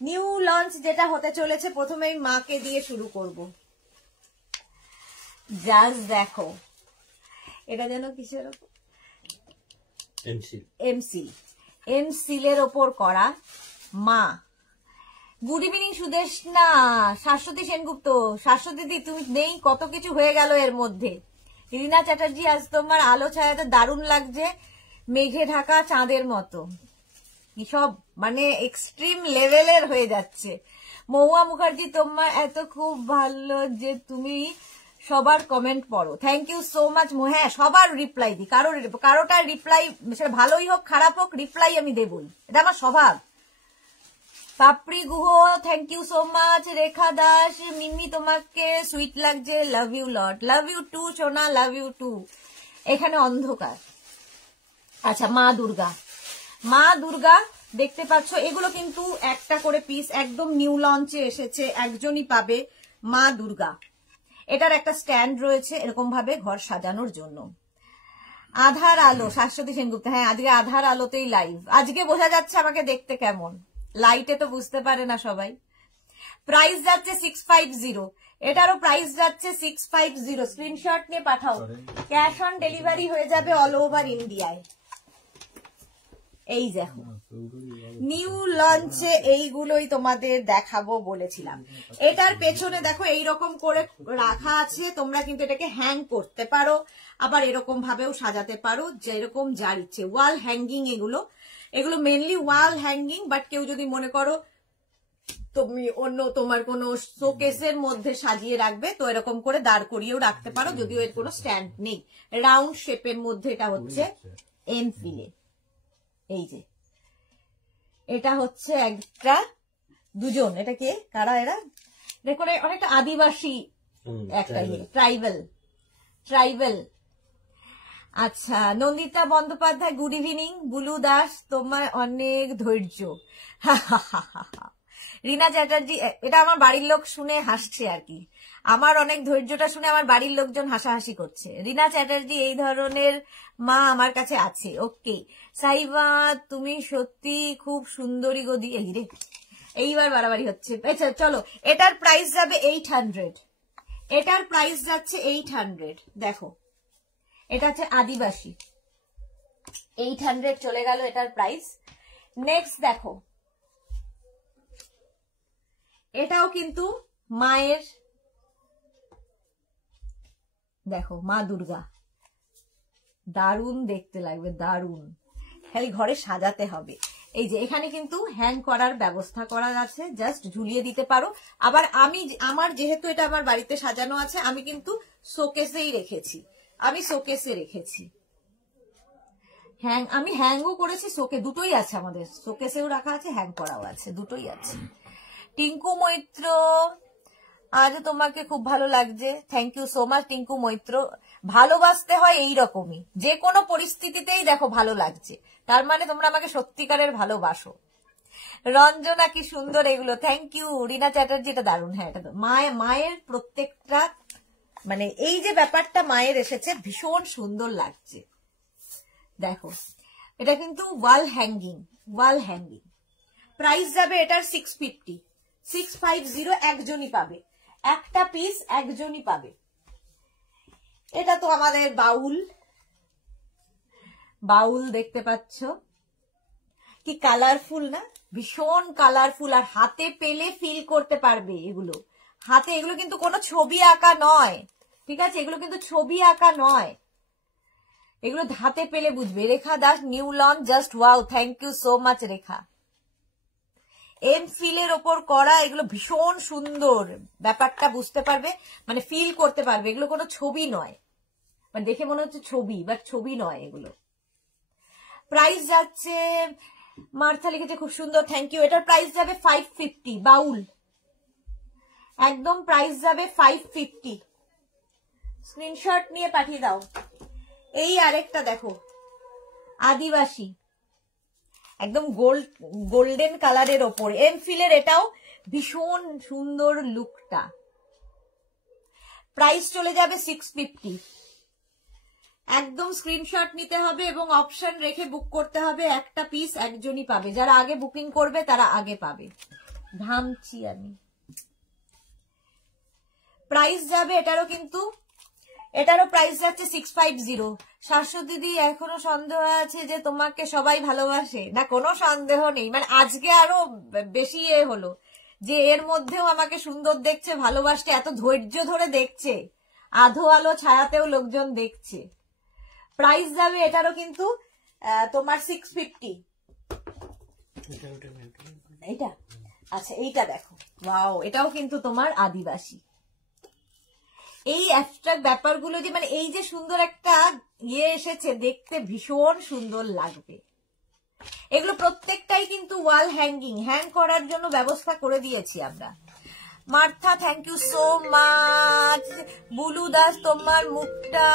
নিউ লঞ্চ যেটা হতে চলেছে, প্রথমে মাকে দিয়ে শুরু করব। জাস্ট দেখো, এটা যেন কিসের ওপর, এমসিলের ওপর করা মা। গুড ইভিনিং সুদেশনা, শাশ্বতী সেনগুপ্ত, শাশ্বতী দি তুমি নেই, কত কিছু হয়ে গেল এর মধ্যে। রীনা চ্যাটার্জি, আজ তোমার আলো ছায়াতে দারুণ লাগছে, মেঘে ঢাকা চাঁদের মতো, সব মানে এক্সট্রিম লেভেলের হয়ে যাচ্ছে। মহুয়া মুখার্জি, তোমার এত খুব ভালো যে তুমি সবার কমেন্ট পড়ো, থ্যাংক ইউ সো মাচ। হ্যাঁ, সবার রিপ্লাই দিই, কারোটার রিপ্লাই সেটা ভালোই হোক খারাপ হোক, রিপ্লাই আমি দেবই, এটা আমার স্বভাব। Papri Guha, thank you so much. Rekha Das, Mimi তোমাকে সুইট লাগছে, love you lot, love you too সোনা, লাভ ইউ টু। এখানে অন্ধকার। আচ্ছা, মা দুর্গা দেখতে পাচ্ছ, এগুলো কিন্তু একটা করে পিস, একদম নিউ লঞ্চে এসেছে, একজনই পাবে মা দুর্গা। এটার একটা স্ট্যান্ড রয়েছে এরকম ভাবে ঘর সাজানোর জন্য। আধার আলো, শাশ্বতী সেনগুপ্ত, হ্যাঁ আজকে আধার আলোতেই লাইভ, আজকে বোঝা যাচ্ছে আমাকে দেখতে কেমন, লাইটে তো বুঝতে পারে না সবাই। প্রাইস যাচ্ছে 650, এটারও প্রাইস যাচ্ছে 650, স্ক্রিনশট নিয়ে পাঠাও, ক্যাশ অন ডেলিভারি হয়ে যাবে অল ওভার ইন্ডিয়ায়। এই দেখো, নিউ লঞ্চে এইগুলোই তোমাদের দেখাবো বলেছিলাম। এটার পেছনে দেখো এইরকম করে রাখা আছে, তোমরা কিন্তু এটাকে হ্যাং করতে পারো, আবার এরকম ভাবেও সাজাতে পারো, যেরকম যার ইচ্ছে। ওয়াল হ্যাঙ্গিং, এগুলো মেনলি ওয়াল হ্যাঙ্গিং, বাট কেউ যদি মনে করো তুমি অন্য তোমার কোনো শোকেসের মধ্যে সাজিয়ে রাখবে, তো এরকম করে দাঁড় করিয়েও রাখতে পারো, যদিও এর কোনো স্ট্যান্ড নেই। রাউন্ড শেপের মধ্যে এটা হচ্ছে এনফিলে। এই যে এটা হচ্ছে একটা দুজন, এটা কে কারা এরা, দেখো অনেকটা আদিবাসী একটা ট্রাইবেল। আচ্ছা, নন্দিতা বন্দ্যোপাধ্যায়, গুড ইভিনিং। বুলু দাস, তোমার অনেক ধৈর্য। রীনা চ্যাটার্জি, এটা আমার বাড়ির লোক শুনে হাসছে আর কি, আমার অনেক ধৈর্যটা শুনে আমার বাড়ির লোকজন হাসাহাসি করছে। রীনা চ্যাটার্জি, এই ধরনের মা আমার কাছে আছে। ওকে সাইবা, তুমি সত্যি খুব সুন্দরী গো দিয়ে, এইবার বাড়াবাড়ি হচ্ছে। আচ্ছা চলো, এটার প্রাইস যাবে 800, এটার প্রাইস যাচ্ছে 800। দেখো, এটা হচ্ছে আদিবাসী, 800 চলে গেল এটার প্রাইস। নেক্সট দেখো, এটাও কিন্তু মায়ের, দেখো মা দুর্গা, দারুণ দেখতে লাগবে, দারুণ, খালি ঘরে সাজাতে হবে। এই যে এখানে কিন্তু হ্যাং করার ব্যবস্থা করা আছে, জাস্ট ঝুলিয়ে দিতে পারো। আবার আমার যেহেতু এটা আমার বাড়িতে সাজানো আছে, আমি কিন্তু শোকেসেই রেখেছি, আমি শোকেসে রেখেছি। আমি হ্যাংও করেছি, দুটোই আছে আমাদের, শোকেসেও রাখা আছে, হ্যাং করাও আছে, দুটোই আছে। টিঙ্কু মৈত্র, আজ তোমাকে খুব ভালো লাগছে, thank you so much Tinku Maitra. ভালোবাসতে হয় এইরকমই, যে কোনো পরিস্থিতিতেই দেখো ভালো লাগছে, তার মানে তোমরা আমাকে সত্যিকারের ভালোবাসো। রঞ্জনা, কি সুন্দর এগুলো, থ্যাংক ইউ। রিনা চ্যাটার্জি, এটা দারুণ। হ্যাঁ, এটা মায়ের প্রত্যেকটা, মানে এই যে ব্যাপারটা মায়ের এসেছে, ভীষণ সুন্দর লাগছে। দেখো এটা কিন্তু ওয়াল হ্যাঙ্গিং, প্রাইস যাবে এটার 650, 650, একজনই পাবে, একটা পিস একজনই পাবে। এটা তো আমাদের বাউল দেখতে পাচ্ছ, কি কালারফুল না, ভীষণ কালারফুল। আর হাতে পেলে ফিল করতে পারবে এগুলো, হাতে, এগুলো কিন্তু কোনো ছবি আঁকা নয়, ঠিক আছে, এগুলো কিন্তু ছবি আঁকা নয়, এগুলো হাতে পেলে বুঝবে। Rekha Das, new launch, just wow, thank you so much Rekha. ফিলের ওপর করা, এগুলো ভীষণ সুন্দর, ব্যাপারটা বুঝতে পারবে, মানে ফিল করতে পারবে, এগুলো কোনো ছবি নয়, মানে দেখে মনে হচ্ছে ছবি, বাট ছবি নয় এগুলো। প্রাইস যাচ্ছে, মার্থা লিখেছে খুব সুন্দর, থ্যাংক ইউ। এটার প্রাইস যাবে 550, বাউল, একদম প্রাইস যাবে 550, স্ক্রিনশট নিয়ে পাঠিয়ে দাও। এই আরেকটা দেখো, আদিবাসী, একদম গোল্ডেন কালারের ওপর, এমফিলের, এটাও ভীষণ সুন্দর লুকটা। প্রাইস চলে যাবে 650, একদম স্ক্রিনশট নিতে হবে এবং অপশন রেখে বুক করতে হবে, একটা পিস একজনই পাবে, যারা আগে বুকিং করবে তারা আগে পাবে। ঘামছি আমি। প্রাইস যাবে এটারও প্রাইস যাচ্ছে 650। শাশ্বত দিদি, এখনো সন্দেহ আছে যে তোমাকে সবাই ভালোবাসে? না, কোনো সন্দেহ নেই, মানে আজকে আরো বেশি হলো যে এর মধ্যেও আমাকে সুন্দর দেখছে, ভালোবাসছে, এত ধৈর্য ধরে দেখছে, আধো আলো ছায়াতেও লোকজন দেখছে। প্রাইস যাবে এটারও কিন্তু তোমার 650। এইটা, আচ্ছা এইটা দেখো, ওয়াও, এটাও কিন্তু তোমার আদিবাসী। এই অ্যাবস্ট্রাক্ট ব্যাপারগুলো যে, মানে এই যে সুন্দর একটা এসেছে, দেখতে ভীষণ সুন্দর লাগবে। এগুলো প্রত্যেকটাই কিন্তু ওয়াল হ্যাং করার জন্য ব্যবস্থা করে দিয়েছি আমরা। Martha, thank you so much. Bulu Das, তোমার মুখটা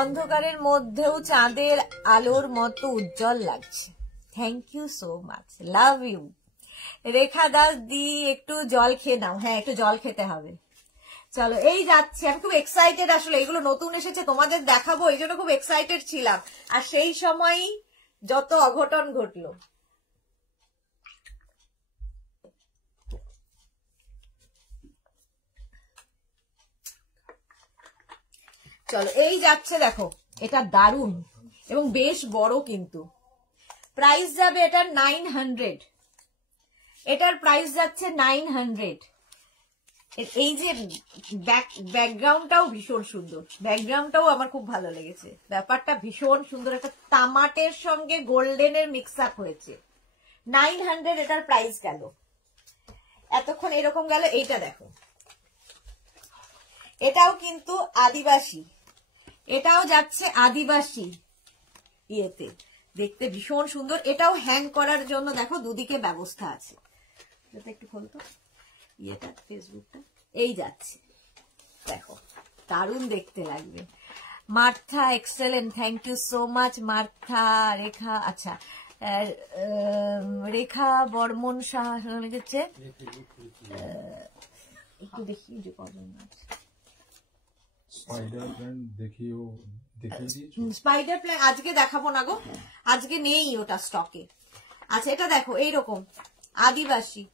অন্ধকারের মধ্যেও চাঁদের আলোর মতো উজ্জ্বল লাগছে, thank you so much, love you. Rekha Das দি, একটু জল খেয়ে নাও। হ্যাঁ, একটু জল খেতে হবে। চলো, এই যাচ্ছি, আমি খুব এক্সাইটেড, আসলে এগুলো নতুন এসেছে, তোমাদের দেখাবো, এই জন্য খুব এক্সাইটেড ছিলাম, আর সেই সময়ই যত অঘটন ঘটলো। চলো, এই যাচ্ছে, দেখো এটা দারুণ এবং বেশ বড়, কিন্তু প্রাইস যাবে এটার 900, এটার প্রাইস যাচ্ছে 900। এই যে ব্যাকগ্রাউন্ডটাও ভীষণ সুন্দর, ব্যাকগ্রাউন্ডটাও আমার খুব ভালো লেগেছে, ব্যাপারটা ভীষণ সুন্দর, একটা তামাটের সঙ্গে গোল্ডেনের মিক্স আপ হয়েছে। 900 এটার প্রাইস গেল, এতক্ষণ এরকম গেল। এইটা দেখো, এটাও কিন্তু আদিবাসী, এটাও যাচ্ছে আদিবাসী ইয়েতে, দেখতে ভীষণ সুন্দর। এটাও হ্যাং করার জন্য দেখো দুদিকে ব্যবস্থা আছে। একটু খোলতো ইয়েটা, ফেসবুকটা, এই যাচ্ছে, দেখো দারুণ দেখতে লাগবে। Martha, excellent, thank you so much Martha. Rekha, আচ্ছা রেখা বর্মন সাহা লিখেছে, একটু দেখি যে কজন আছে। স্পাইডার প্ল্যান্ট স্পাইডার প্ল্যান্ট আজকে দেখাবো না গো, আজকে নেই ওটা স্টকে। আচ্ছা, এটা দেখো এইরকম আদিবাসী,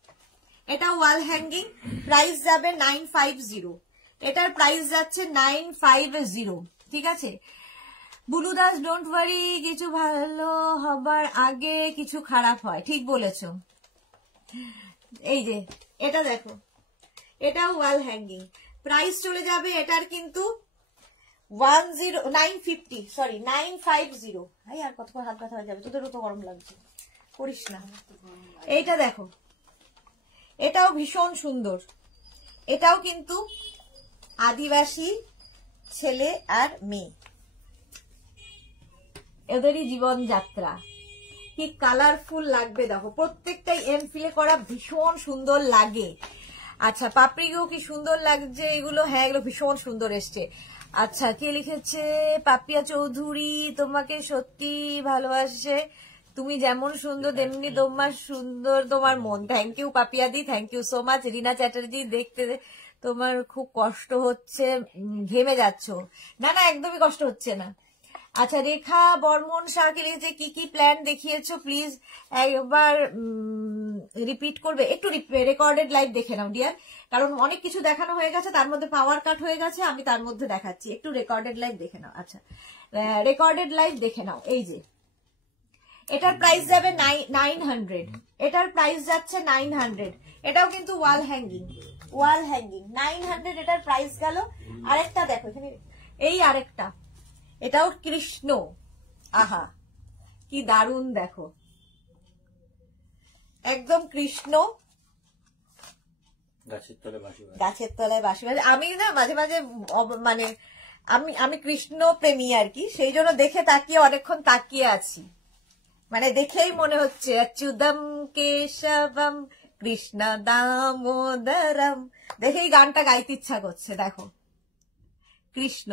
এটা ওয়াল হ্যাঙ্গিং, প্রাইস যাবে 950, এটার প্রাইস যাচ্ছে 950, ঠিক আছে। বুলু দাস, ডোন্ট ওয়ারি, কিছু ভালো হবার আগে কিছু খারাপ হয়, ঠিক বলেছো। এই যে এটা দেখো, এটাও ওয়াল হ্যাঙ্গিং। প্রাইস চলে যাবে এটার কিন্তু 950, সরি 950। আর কতক্ষণ হাত ব্যথা হয়ে যাবে, তোদেরও তো গরম লাগছে, করিস না। এইটা দেখো, এটাও ভীষণ সুন্দর। এটাও কিন্তু আদিবাসী ছেলে আর মেয়ে, এদেরই জীবনযাত্রা। কি কালারফুল লাগবে দেখো, প্রত্যেকটাই এমফিলে করা, ভীষণ সুন্দর লাগে। আচ্ছা, পাপড়িগুলো কি সুন্দর লাগছে এগুলো, হ্যাঁ এগুলো ভীষণ সুন্দর এসছে। আচ্ছা, কে লিখেছে? পাপিয়া চৌধুরী, তোমাকে সত্যি ভালোবাসে, তুমি যেমন সুন্দর তেমনি তোমার সুন্দর তোমার মন। থ্যাংক ইউ পাপিয়া দি, thank you so much. Rina Chatterjee, দেখতে তোমার খুব কষ্ট হচ্ছে, ঘেমে যাচ্ছ। না না, একদমই কষ্ট হচ্ছে না। আচ্ছা, রেখা বর্মন শাহ লিখেছে, কি কি প্ল্যান দেখিয়েছো প্লিজ একবার রিপিট করবে? একটু রেকর্ডেড লাইভ দেখে নাও ডিয়ার, কারণ অনেক কিছু দেখানো হয়ে গেছে, তার মধ্যে পাওয়ার কাট হয়ে গেছে, আমি তার মধ্যে দেখাচ্ছি। একটু রেকর্ডেড লাইভ দেখে নাও। আচ্ছা, রেকর্ডেড লাইভ দেখে নাও। এই যে এটার প্রাইস যাবে 900, এটার প্রাইস যাচ্ছে 900। এটাও কিন্তু ওয়াল হ্যাঙ্গিং, ওয়াল হ্যাঙ্গিং 900 এটার প্রাইস গেল। আরেকটা দেখো এখানে, এই আরেকটা, এটাও কৃষ্ণ। আহা কি দারুণ দেখো, একদম কৃষ্ণ, গাছের তলায় বাঁশি বাজে। গাছের তলায় বাঁশি বাজে। আমি না মাঝে মাঝে মানে আমি কৃষ্ণ প্রেমী আর কি, সেই জন্য দেখে তাকিয়ে অনেকক্ষণ তাকিয়ে আছি, মানে দেখেই মনে হচ্ছে অচ্যুতম কেশবম কৃষ্ণ দামোদরম, দেখেই গানটা গাইতে ইচ্ছা করছে। দেখো কৃষ্ণ,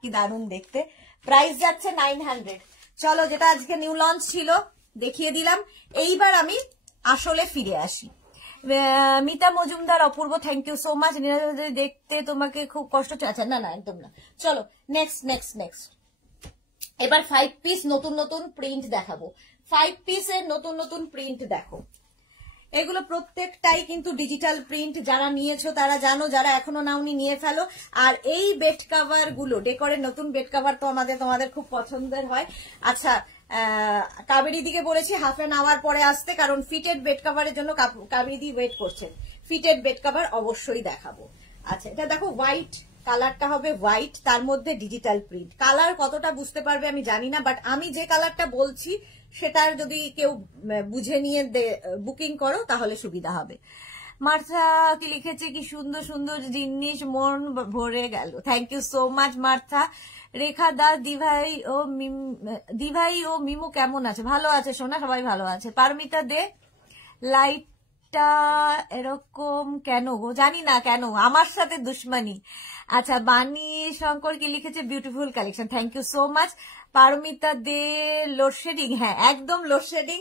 কি দারুণ দেখতে। প্রাইস যাচ্ছে 900। চলো, যেটা আজকে নিউ লঞ্চ ছিল দেখিয়ে দিলাম, এইবার আমি আসলে ফিরে আসি। মিতা মজুমদার, অপূর্ব, থ্যাংক ইউ সো মাচ। দেখতে তোমাকে খুব কষ্ট হচ্ছে। আচ্ছা, না না একদম না। চলো নেক্সট। এবার 5 পিস নতুন নতুন প্রিন্ট দেখাবো। 5 পিসের নতুন নতুন প্রিন্ট দেখো, এগুলো প্রত্যেকটাই কিন্তু ডিজিটাল প্রিন্ট। যারা নিয়েছো তারা জানো, যারা এখনো নাওনি নিয়ে ফেলো। আর এই বেড কাভার গুলো, ডেকোরের নতুন বেড কাভার তো তোমাদের খুব পছন্দের হয়। আচ্ছা, কাবেরী দিকে বলেছি হাফ অ্যান আওয়ার পরে আসতে, কারণ ফিটেড বেড কাভারের জন্য কাবেরী দি ওয়েট করছেন। ফিটেড বেড কাভার অবশ্যই দেখাবো। আচ্ছা, এটা দেখো, হোয়াইট কালারটা হবে, হোয়াইট, তার মধ্যে ডিজিটাল প্রিন্ট। কালার কতটা বুঝতে পারবে আমি জানি না, বাট আমি যে কালারটা বলছি সেটার যদি কেউ বুঝে নিয়ে বুকিং করো তাহলে সুবিধা হবে। মার্থা কি লিখেছে, কি সুন্দর সুন্দর জিনিস, মন ভরে গেল। Thank you so much Martha. Rekha Das, দিভাই ও মিমু কেমন আছে? ভালো আছে সোনা, সবাই ভালো আছে। পারমিতা দে, লাইটটা এরকম কেন গো? জানি না কেন, আমার সাথে দুশ্মনী। আচ্ছা, বাণী শঙ্কর কি লিখেছে, beautiful collection, thank you so much. Paramita De, load shedding, হ্যাঁ একদম লোডশেডিং।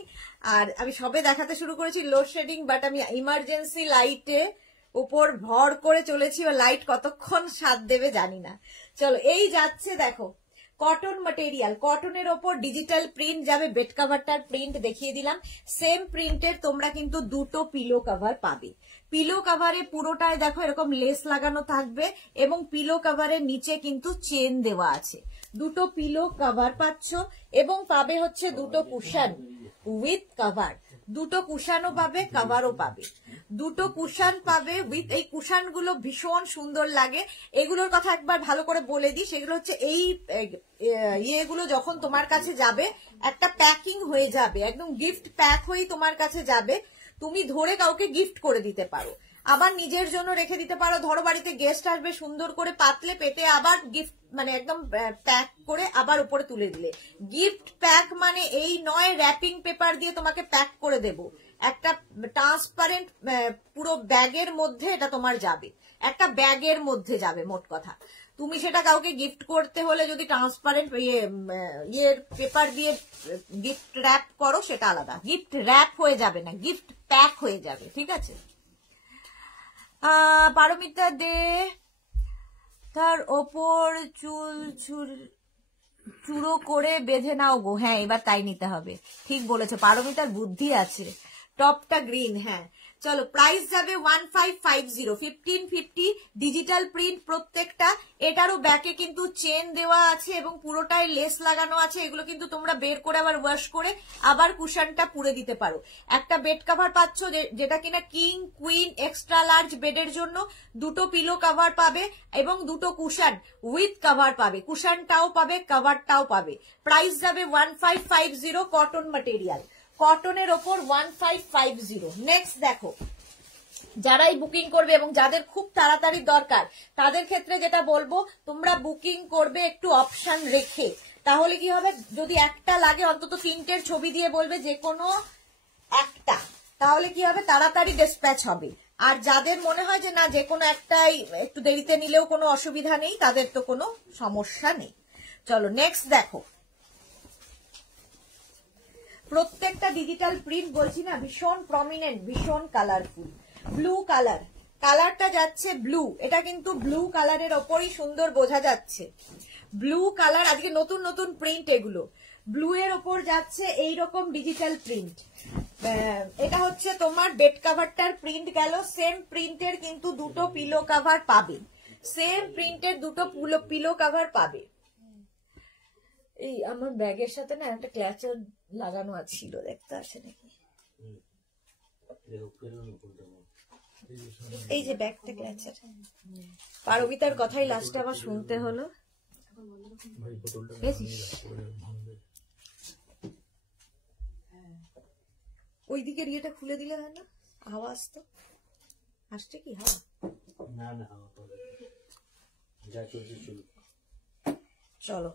আর আমি সবে দেখাতে শুরু করেছি লোডশেডিং, বাট আমি ইমার্জেন্সি লাইটে উপর ভর করে চলেছি, ও লাইট কতক্ষণ সাথ দেবে জানি না। চলো, এই যাচ্ছে দেখো, কটন ম্যাটেরিয়াল, কটনের ওপর ডিজিটাল প্রিন্ট যাবে। বেড কাভারটার প্রিন্ট দেখিয়ে দিলাম। সেম প্রিন্টের তোমরা কিন্তু দুটো পিলো কাভার পাবে। পিলো কাভারে পুরোটায় দেখো এরকম লেস লাগানো থাকবে, এবং পিলো কাভারের নিচে কিন্তু চেন দেওয়া আছে। দুটো পিলো কাভার পাচ্ছ, এবং পাবে হচ্ছে দুটো কুশন উইথ কাভার। দুটো কুশানও পাবে, কাভারও পাবে। দুটো কুশান পাবে উইথ, এই কুশান গুলো ভীষণ সুন্দর লাগে। এগুলোর কথা একবার ভালো করে বলে দিই, সেগুলো হচ্ছে এই ইয়েগুলো যখন তোমার কাছে যাবে একটা প্যাকিং হয়ে যাবে, একদম গিফট প্যাক হয়ে তোমার কাছে যাবে। তুমি ধরে কাউকে গিফট করে দিতে পারো, আবার নিজের জন্য রেখে দিতে পারো। ধরো বাড়িতে গেস্ট আসবে, সুন্দর করে পাতলে পেতে আবার গিফট, মানে একদম প্যাক করে আবার উপরে তুলে দিলে। গিফট প্যাক মানে এই নয় র্যাপিং পেপার দিয়ে তোমাকে প্যাক করে দেব, একটা ট্রান্সপারেন্ট পুরো ব্যাগের মধ্যে এটা তোমার যাবে, একটা ব্যাগের মধ্যে যাবে। মোট কথা, তুমি সেটা কাউকে গিফট করতে হলে যদি ট্রান্সপারেন্ট ইয়ের পেপার দিয়ে গিফট র্যাপ করো সেটা আলাদা, গিফট র্যাপ হয়ে যাবে না, গিফট প্যাক হয়ে যাবে, ঠিক আছে। পারমিতা দে, তার ওপর চুল চুড়ো করে বেঁধে নাও গো। হ্যাঁ, এবার তাই নিতে হবে, ঠিক বলেছো পারমিতার বুদ্ধি আছে। টপটা গ্রিন, হ্যাঁ চলো প্রাইস যাবে 1550, 1550 ডিজিটাল প্রিন্ট প্রত্যেকটা। এটারও ব্যাকে কিন্তু চেন দেওয়া আছে এবং পুরোটাই লেস লাগানো আছে। এগুলো কিন্তু তোমরা বের করে আবার ওয়াশ করে আবার কুশনটা পুড়ে দিতে পারো। একটা বেড কভার পাচ্ছ যেটা কিনা কিং কুইন এক্সট্রা লার্জ বেডের জন্য, দুটো পিলো কভার পাবে এবং দুটো কুশন উইথ কভার পাবে, কুশনটাও পাবে কভারটাও পাবে। প্রাইস যাবে 1550, কটন ম্যাটেরিয়াল, কটনের ওপর 1550। নেক্সট দেখো, যারাই বুকিং করবে এবং যাদের খুব তাড়াতাড়ি দরকার তাদের ক্ষেত্রে যেটা বলবো, তোমরা বুকিং করবে একটু অপশন রেখে। তাহলে কি হবে, যদি একটা লাগে অন্তত 3টের ছবি দিয়ে বলবে যে কোনো একটা, তাহলে কি হবে তাড়াতাড়ি ডিসপ্যাচ হবে। আর যাদের মনে হয় যে না যে কোনো একটাই একটু দেরিতে নিলেও কোনো অসুবিধা নেই, তাদের তো কোনো সমস্যা নেই। চলো নেক্সট দেখো, প্রত্যেকটা ডিজিটাল প্রিন্ট বলছি না ভীষণ প্রমিনেন্ট, ভীষণ কালারফুল। ব্লু কালার, কালারটা যাচ্ছে ব্লু, এটা কিন্তু ব্লু কালারের ওপরই সুন্দর বোঝা যাচ্ছে। ব্লু কালার, আজকে নতুন নতুন প্রিন্ট এগুলো, ব্লু এর ওপর যাচ্ছে এইরকম ডিজিটাল প্রিন্ট। এটা হচ্ছে তোমার বেড কাভারটার প্রিন্ট গেল। সেম প্রিন্টের কিন্তু দুটো পিলো কাভার পাবে, সেম প্রিন্টের দুটো পিলো কাভার পাবে। এই আমার ব্যাগের সাথে না একটা ক্ল্যাচার লাগানো ছিল, দেখতে আসে নাকি? এই যে ব্যাগটা ক্ল্যাচার, পারবিতার কথাই লাস্টে আবার শুনতে হলো। ওই দিকের ইয়েটা খুলে দিলে হয় না, হাওয়া আসতো। আসছে কি হাওয়া? না না, চলো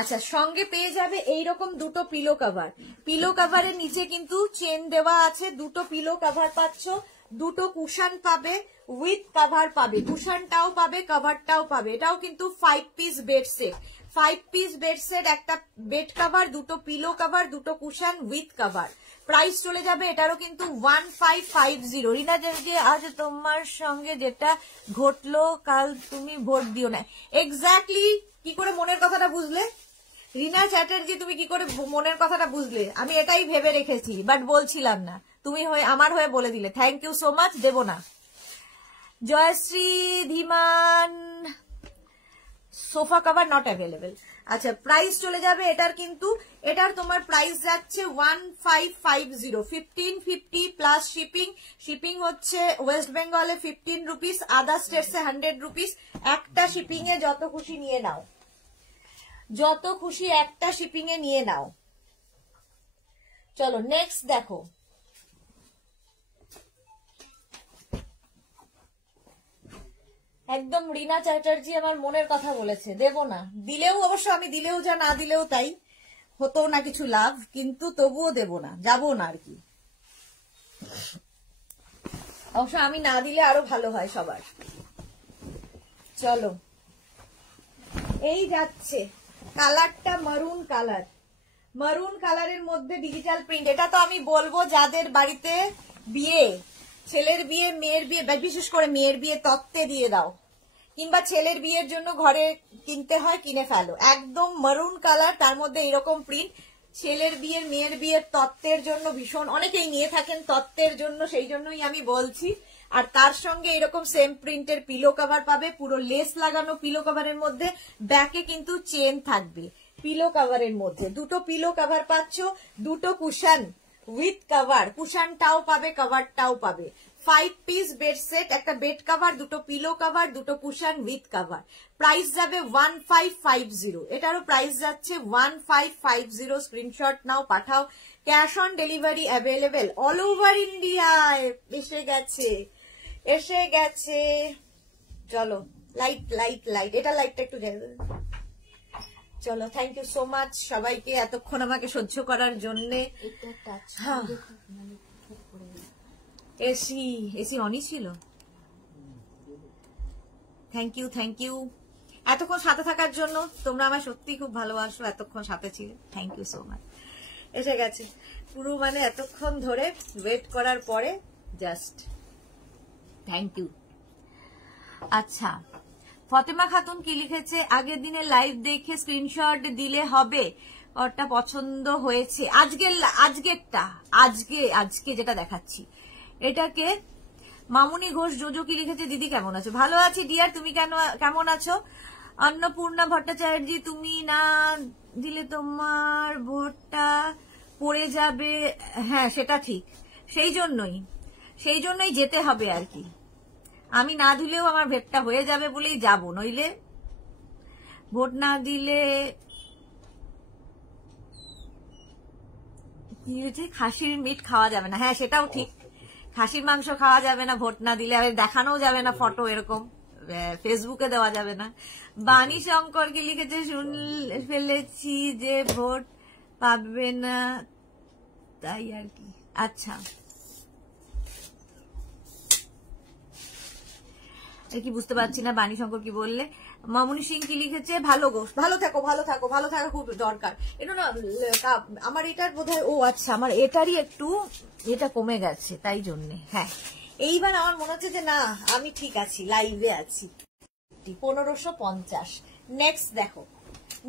আচ্ছা, সঙ্গে পেয়ে যাবে এইরকম দুটো পিলো কভার। পিলো কভারের নিচে কিন্তু চেন দেওয়া আছে, দুটো পিলো কভার পাচ্ছ, দুটো কুশন পাবে উইথ কভার পাবে, কুশনটাও পাবে কভারটাও পাবে। এটাও কিন্তু 5 piece bed set, 5 piece bed set, একটা বেড কভার, দুটো পিলো কভার, দুটো কুশন উইথ কভার। প্রাইস চলে যাবে এটারও কিন্তু 1550। রিনা যে আজ তোমার সঙ্গে যেটা ঘটলো কাল তুমি ভোট দিও না, এক্স্যাক্টলি কি করে মনের কথাটা বুঝলে রিনা চ্যাটার্জি? তুমি কি করে মনের কথাটা বুঝলে? আমি এটাই ভেবে রেখেছি বাট বলছিলাম না, তুমি আমার হয়ে বলে দিলে। থ্যাংক ইউ সো মাচ, দেব না। জয়শ্রী ধীমান, সোফা কভার নট অ্যাভেলেবেল। আচ্ছা প্রাইস চলে যাবে এটার কিন্তু, এটার তোমার প্রাইস যাচ্ছে 1550, 1550 প্লাস শিপিং। শিপিং হচ্ছে ওয়েস্ট বেঙ্গলে 15 রুপিস, আদার স্টেটসে 100 রুপিস। একটা শিপিং এ যত খুশি নিয়ে নাও, যত খুশি একটা শিপিং এ নিয়ে নাও। চলো নেক্সট দেখো, একদম রিনা চ্যাটার্জি আমার মনের কথা বলেছে, দেব না। দিলেও অবশ্য আমি দিলেও যা, না দিলেও তাই, হতো না কিছু লাভ, কিন্তু তবুও দেব না, যাবো না আর কি। অবশ্য আমি না দিলে আরো ভালো হয় সবার। চলো এই যাচ্ছে কালারটা মারুন কালার, মারুন কালারের মধ্যে ডিজিটাল প্রিন্ট। এটা তো আমি বলবো যাদের বাড়িতে বিয়ে, ছেলের বিয়ে মেয়ের বিয়ে, বিশেষ করে মেয়ের বিয়ে তত্ত্বে দিয়ে দাও, কিংবা ছেলের বিয়ের জন্য ঘরে কিনতে হয় কিনে ফেলো। একদম মারুন কালার, তার মধ্যে এরকম প্রিন্ট। ছেলের বিয়ের মেয়ের বিয়ের তত্ত্বের জন্য ভীষণ অনেকেই নিয়ে থাকেন তত্ত্বের জন্য, সেই জন্যই আমি বলছি। আর তার সঙ্গে এরকম সেম প্রিন্টের পিলো কভার পাবে, পুরো লেস লাগানো পিলো কভারের মধ্যে, ব্যাকে কিন্তু চেন থাকবে পিলো কভারের মধ্যে। দুটো পিলো কভার পাচ্ছ, দুটো কুশন উইথ কভার, কুশনটাও পাবে কভারটাও পাবে। 5 পিস বেড সেট, একটা বেড কভার, দুটো পিলো কভার, দুটো কুশন উইথ কভার। প্রাইস যাবে 1550, এটারও প্রাইস যাচ্ছে 1550। স্ক্রিনশট নাও, পাঠাও। Cash on delivery available all over ইন্ডিয়ায়। এসে গেছে, এসে গেছে। চলো লাইট লাইট লাইট, এটা লাইটটা একটু জ্বালিয়ে দেবে। চলো থ্যাংক ইউ সো মাচ সবাইকে এতক্ষণ আমাকে সহ্য করার জন্যে। এসি এসি অনই ছিল। থ্যাংক ইউ, থ্যাংক ইউ এতক্ষণ সাথে থাকার জন্য। তোমরা আমার সত্যি খুব ভালোবাসো, এতক্ষণ সাথে ছিল, থ্যাংক ইউ সো মাচ। এসে গেছে পুরো, মানে এতক্ষণ ধরে ওয়েট করার পরে জাস্ট থ্যাংক ইউ। আচ্ছা ফতেমা খাতুন কি লিখেছে, আগের দিনে লাইভ দেখে স্ক্রিনশট দিলে হবে? ওরটা পছন্দ হয়েছে। আজকে যেটা দেখাচ্ছি এটাকে মামুনি ঘোষ জোজো কি লিখেছে, দিদি কেমন আছো? ভালো আছি ডিয়ার, তুমি কেমন আছো? অন্নপূর্ণা ভট্টাচার্য, তুমি না দিলে তোমার ভোটটা পড়ে যাবে। হ্যাঁ সেটা ঠিক, সেই জন্যই যেতে হবে আর কি। আমি না দিলেও আমার ভোটটা হয়ে যাবে বলেই যাব, নইলে ভোট না দিলে খাসির মিট খাওয়া যাবে না। হ্যাঁ সেটাও ঠিক, খাসির মাংস খাওয়া যাবে না ভোট না দিলে, আর দেখানোও যাবে না ফটো, এরকম ফেসবুকে দেওয়া যাবে না। বাণী শঙ্কর কি লিখেছে, শুনে ফেলেছি যে ভোট পাবে না তাই আর কি। আচ্ছা কি বুঝতে পারছি না বাণী শঙ্কর কি বললে। মামুনি সিং কি লিখেছে, ভালো গো, ভালো থাকা খুব দরকার। এটা না আমার এটার বোধহয়, ও আচ্ছা আমার এটারই একটু এটা কমে গেছে তাই জন্যে। হ্যাঁ এইবার আমার মনে হচ্ছে যে না আমি ঠিক আছি, লাইভে আছি। 1550। নেক্সট দেখো,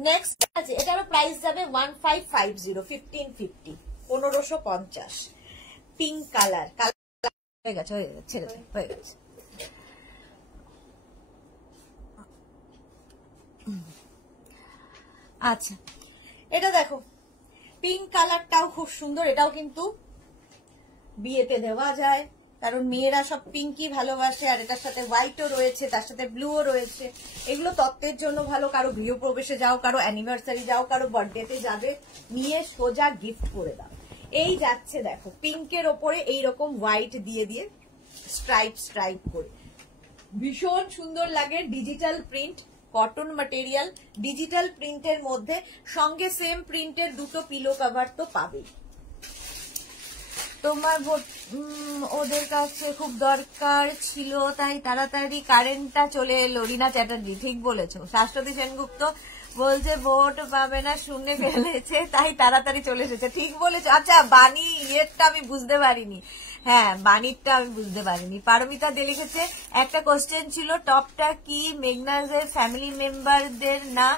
নেক্সট আছে এটারও প্রাইস যাবে 1550, 1550, 1550 পিঙ্ক কালার। হয়ে গেছে ছেড়ে দে, হয়ে গেছে। আচ্ছা এটা দেখো পিঙ্ক কালারটাও খুব সুন্দর, এটাও কিন্তু বিয়েতে দেওয়া যায়, কারণ মেয়েরা সব পিঙ্কই ভালোবাসে। আর এটার সাথে হোয়াইটও রয়েছে, তার সাথে ব্লুও রয়েছে। এগুলো তত্ত্বের জন্য ভালো, কারো গৃহপ্রবেশে যাও, কারো অ্যানিভার্সারি যাও, কারো বার্থডেতে যাবে, নিয়ে সোজা গিফট করে দাও। এই যাচ্ছে দেখো পিঙ্কের ওপরে এইরকম হোয়াইট দিয়ে স্ট্রাইপ করে, ভীষণ সুন্দর লাগে। Digital print, cotton material, digital প্রিন্টের মধ্যে, সঙ্গে সেম প্রিন্টের দুটো পিলো কভার তো পাবেই। তোমার ওদের কাছে খুব দরকার ছিল তাই তাড়াতাড়ি কারেন্টটা চলে এলো। রীনা চ্যাটার্জি ঠিক বলেছো। শাশ্বতী সেনগুপ্ত বলছে ভোট পাবে না, শুনে ফেলেছে তাই তাড়াতাড়ি চলে এসেছে, ঠিক বলেছো। আচ্ছা বাণী ইয়েরটা আমি বুঝতে পারিনি, হ্যাঁ বাণীরটা আমি বুঝতে পারিনি। পারমিতা দে লিখেছে একটা কোশ্চেন ছিল, টপটা কি মেঘনাজের ফ্যামিলি মেম্বারদের না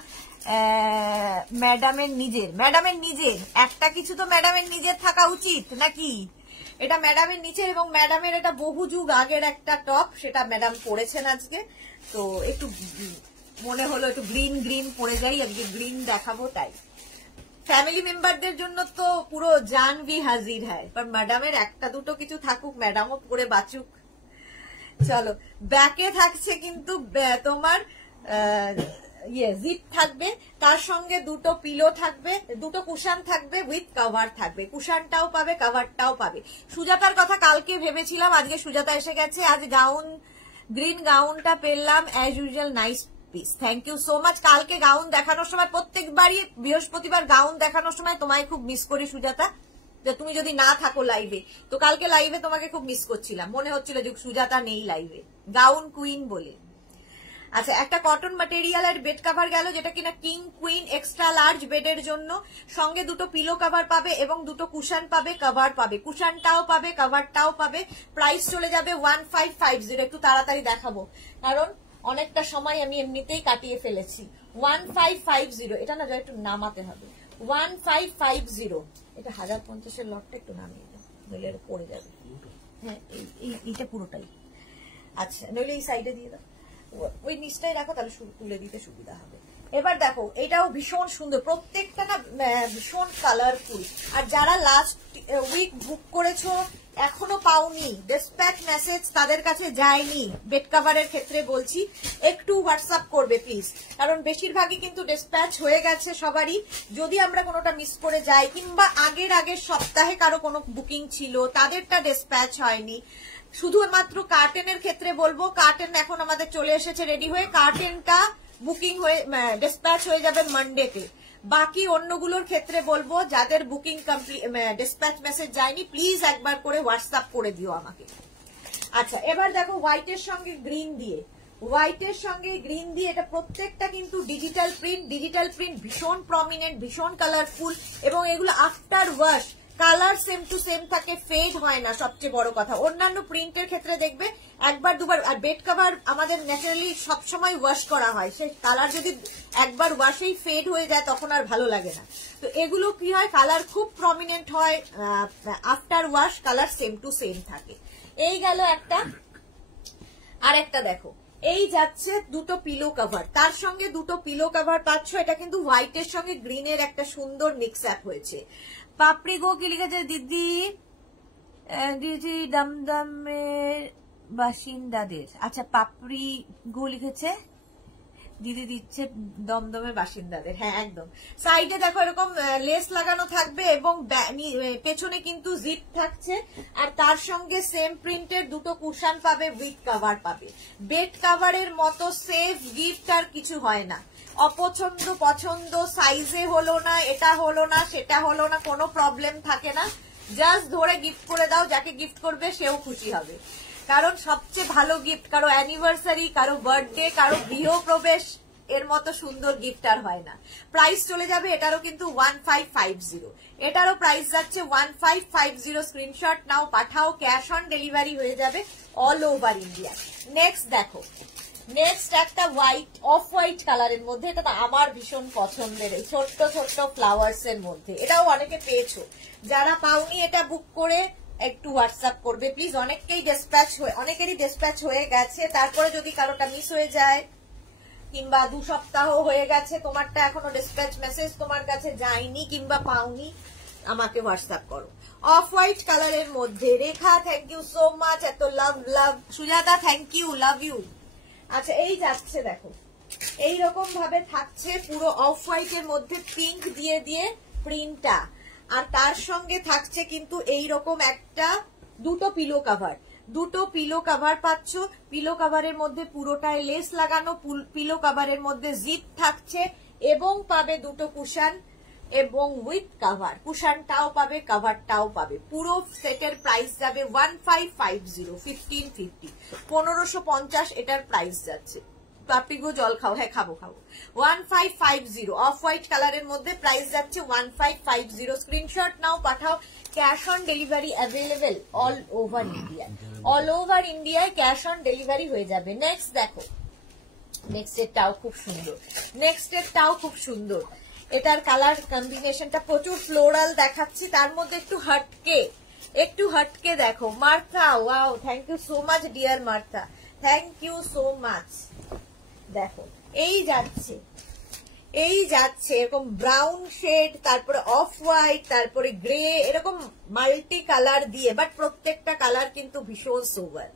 ম্যাডামের নিজের? ম্যাডামের নিজের, একটা কিছু তো ম্যাডামের নিজের থাকা উচিত নাকি? এটা ম্যাডামের নিচের, এবং ম্যাডামের এটা বহু যুগ আগের একটা টপ, সেটা ম্যাডাম পরেছেন আজকে। তো একটু মনে হলো একটু গ্রিন পরে যাই, আজকে গ্রিন দেখাবো তাই। ফ্যামিলি মেম্বারদের জন্য তো পুরো জানভি হাজির হয়, पर ম্যাডামের একটা দুটো কিছু থাকুক, ম্যাডামও পরে বাঁচুক। চলো ব্যাকে থাকছে কিন্তু তোমার জিপ থাকবে, তার সঙ্গে দুটো পিলো থাকবে, দুটো কুশান থাকবে, উইথ কভার থাকবে। কুশানটাও পাবে, কভারটাও পাবে। সুজাতার কথা কালকে ভেবেছিলাম, আজকে সুজাতা এসে গেছে। আজ গ্রিন গাউনটা পেলাম, as usual nice piece, thank you so much. কালকে গাউন দেখানোর সময়, প্রত্যেকবারই বৃহস্পতিবার গাউন দেখানোর সময় তোমায় খুব মিস করি সুজাতা, যে তুমি যদি না থাকো লাইভে। তো কালকে লাইভে তোমাকে খুব মিস করছিলাম, মনে হচ্ছিল যে সুজাতা নেই লাইভে, গাউন কুইন বলে। আচ্ছা একটা কটন ম্যাটেরিয়ালের বেড কভার গেল, যেটা কিনা কিং কুইন এক্সট্রা লার্জ বেডের জন্য। সঙ্গে দুটো পিলো কভার পাবে এবং দুটো কুশন পাবে, কভার পাবে, কুশনটাও পাবে, কভারটাও পাবে। প্রাইস চলে যাবে 1550। একটু তাড়াতাড়ি দেখাবো কারণ অনেকটা সময় আমি এমনিতেই কাটিয়ে ফেলেছি। 1550, এটা না একটু নামাতে হবে। 1550, এটা 1050 লটটা একটু নামিয়ে দাও, নইলে পড়ে যাবে। হ্যাঁ এইটা পুরোটাই। আচ্ছা নইলে এই সাইডে দিয়ে দাও, ওই নিচটাই রাখো, তাহলে তুলে দিতে সুবিধা হবে। এবার দেখো এটাও ভীষণ সুন্দর, প্রত্যেকটা না ভীষণ কালারফুল। আর যারা লাস্ট উইক বুক করেছো এখনো পাওনি, ডিসপ্যাচ মেসেজ তাদের কাছে যায়নি, বেড কভারের ক্ষেত্রে বলছি, একটু হোয়াটসঅ্যাপ করবে প্লিজ, কারণ বেশিরভাগই কিন্তু ডিসপ্যাচ হয়ে গেছে সবারই। যদি আমরা কোনোটা মিস করে যাই, কিংবা আগের সপ্তাহে কারো কোনো বুকিং ছিল তাদেরটা ডিসপ্যাচ হয়নি। শুধুমাত্র কার্টেনের ক্ষেত্রে বলবো, কার্টেন এখন আমাদের চলে এসেছে রেডি হয়ে, কার্টেনটা বুকিং হয়ে ডিসপ্যাচ হয়ে যাবে মানডেতে। বাকি অন্যগুলোর ক্ষেত্রে বলবো যাদের বুকিং ডিসপ্যাচ মেসেজ যায়নি প্লিজ একবার করে হোয়াটসঅ্যাপ করে দিও আমাকে। আচ্ছা এবার দেখো হোয়াইটের সঙ্গে গ্রিন দিয়ে, এটা প্রত্যেকটা কিন্তু ডিজিটাল প্রিন্ট ভীষণ প্রমিনেন্ট, ভীষণ কালারফুল, এবং এগুলো after wash colour same to same থাকে, ফেড হয় না, সবচেয়ে বড় কথা। অন্যান্য প্রিন্টের ক্ষেত্রে দেখবে একবার দুবার, আর বেড কভার আমাদের ন্যাচারালি সবসময় ওয়াশ করা হয়, সেই কালার যদি একবার ওয়াশেই ফেড হয়ে যায় তখন আর ভালো লাগে না। তো এগুলো কি হয়, কালার খুব প্রমিনেন্ট হয়, after wash colour same to same থাকে। এই গেল একটা। আর একটা দেখো, এই যাচ্ছে দুটো পিলো কভার, তার সঙ্গে দুটো পিলো কভার পাচ্ছ। এটা কিন্তু হোয়াইটের সঙ্গে গ্রিনের একটা সুন্দর মিক্স আপ হয়েছে। পাপড়ি গো কি লিখেছে দিদি? দিদি দমদমের বাসিন্দাদের, আচ্ছা পাপড়ি গো লিখেছে, দিদি দিচ্ছে দমদমের বাসিন্দাদের। হ্যাঁ একদম। সাইডে দেখো এরকম লেস লাগানো থাকবে এবং পেছনে কিন্তু জিপ থাকছে, আর তার সঙ্গে সেম প্রিন্টের দুটো কুশন পাবে, উইথ কভার পাবে। বেড কভারের মতো সেফ গিফট আর কিছু হয় না। অপছন্দ পছন্দ, সাইজে হলো না, এটা হলো না, সেটা হলো না, কোনো প্রবলেম থাকে না। জাস্ট ধরে গিফট করে দাও, যাকে গিফট করবে সেও খুশি হবে। কারণ সবচেয়ে ভালো গিফট, কারো অ্যানিভার্সারি, কারো বার্থডে, কারো গৃহপ্রবেশ, এর মতো সুন্দর গিফট আর হয় না। প্রাইস চলে যাবে এটারও কিন্তু 1550, এটারও প্রাইস যাচ্ছে 1550। স্ক্রিনশট নাও, পাঠাও, ক্যাশ অন ডেলিভারি হয়ে যাবে অল ওভার ইন্ডিয়া। নেক্সট দেখো, নেক্সট একটা হোয়াইট, অফ হোয়াইট কালারের মধ্যে, এটা তো আমার ভীষণ পছন্দের, ছোট্ট ছোট্ট ফ্লাওয়ার্স এর মধ্যে। এটাও অনেকে পেয়েছো, যারা পাওনি এটা বুক করে একটু হোয়াটসঅ্যাপ করবে প্লিজ। অনেকেরই ডিসপ্যাচ হয়ে গেছে, তারপরে যদি কারোটা মিস হয়ে যায় কিংবা 2 সপ্তাহ হয়ে গেছে, তোমারটা এখনো ডিসপ্যাচ মেসেজ তোমার কাছে যায়নি কিংবা পাওনি, আমাকে হোয়াটসঅ্যাপ করো। অফ হোয়াইট কালারের মধ্যে, Rekha thank you so much, এত love love. Sujata thank you, love you. আচ্ছা এই যাচ্ছে দেখো, এইরকম ভাবে থাকছে পুরো অফ হোয়াইট এর মধ্যে পিঙ্ক দিয়ে দিয়ে প্রিন্টটা, আর তার সঙ্গে থাকছে কিন্তু এইরকম একটা দুটো পিলো কভার, দুটো পিলো কভার পাচ্ছ। পিলো কভারের মধ্যে পুরোটায় লেস লাগানো, পিলো কভারের মধ্যে জিপ থাকছে এবং পাবে দুটো কুশন এবং উইথ কভার। কুশনটাও পাবে, কভারটাও পাবে। পুরো সেটের প্রাইস যাবে 1550, 1550, 1550 এটার প্রাইস যাচ্ছে। পাপিগো জল খাও, হ্যাঁ খাবো খাবো। 1550 অফ হোয়াইট কালারের মধ্যে প্রাইস যাচ্ছে 1550। স্ক্রিনশট নাও, পাঠাও, cash on delivery available all over India. All over ইন্ডিয়ায় ক্যাশ অন ডেলিভারি হয়ে যাবে। নেক্সট দেখো, নেক্সট এরটাও খুব সুন্দর, নেক্সট এরটাও খুব সুন্দর। এটার কালার কম্বিনেশনটা প্রচুর ফ্লোরাল দেখাচ্ছি, তার মধ্যে একটু হটকে দেখো। Martha, wow, thank you so much dear Martha, thank you so much. দেখো এই যাচ্ছে এরকম ব্রাউন শেড, তারপরে অফ হোয়াইট, তারপরে গ্রে, এরকম মাল্টি কালার দিয়ে, বাট প্রত্যেকটা কালার কিন্তু ভীষণ সোবার।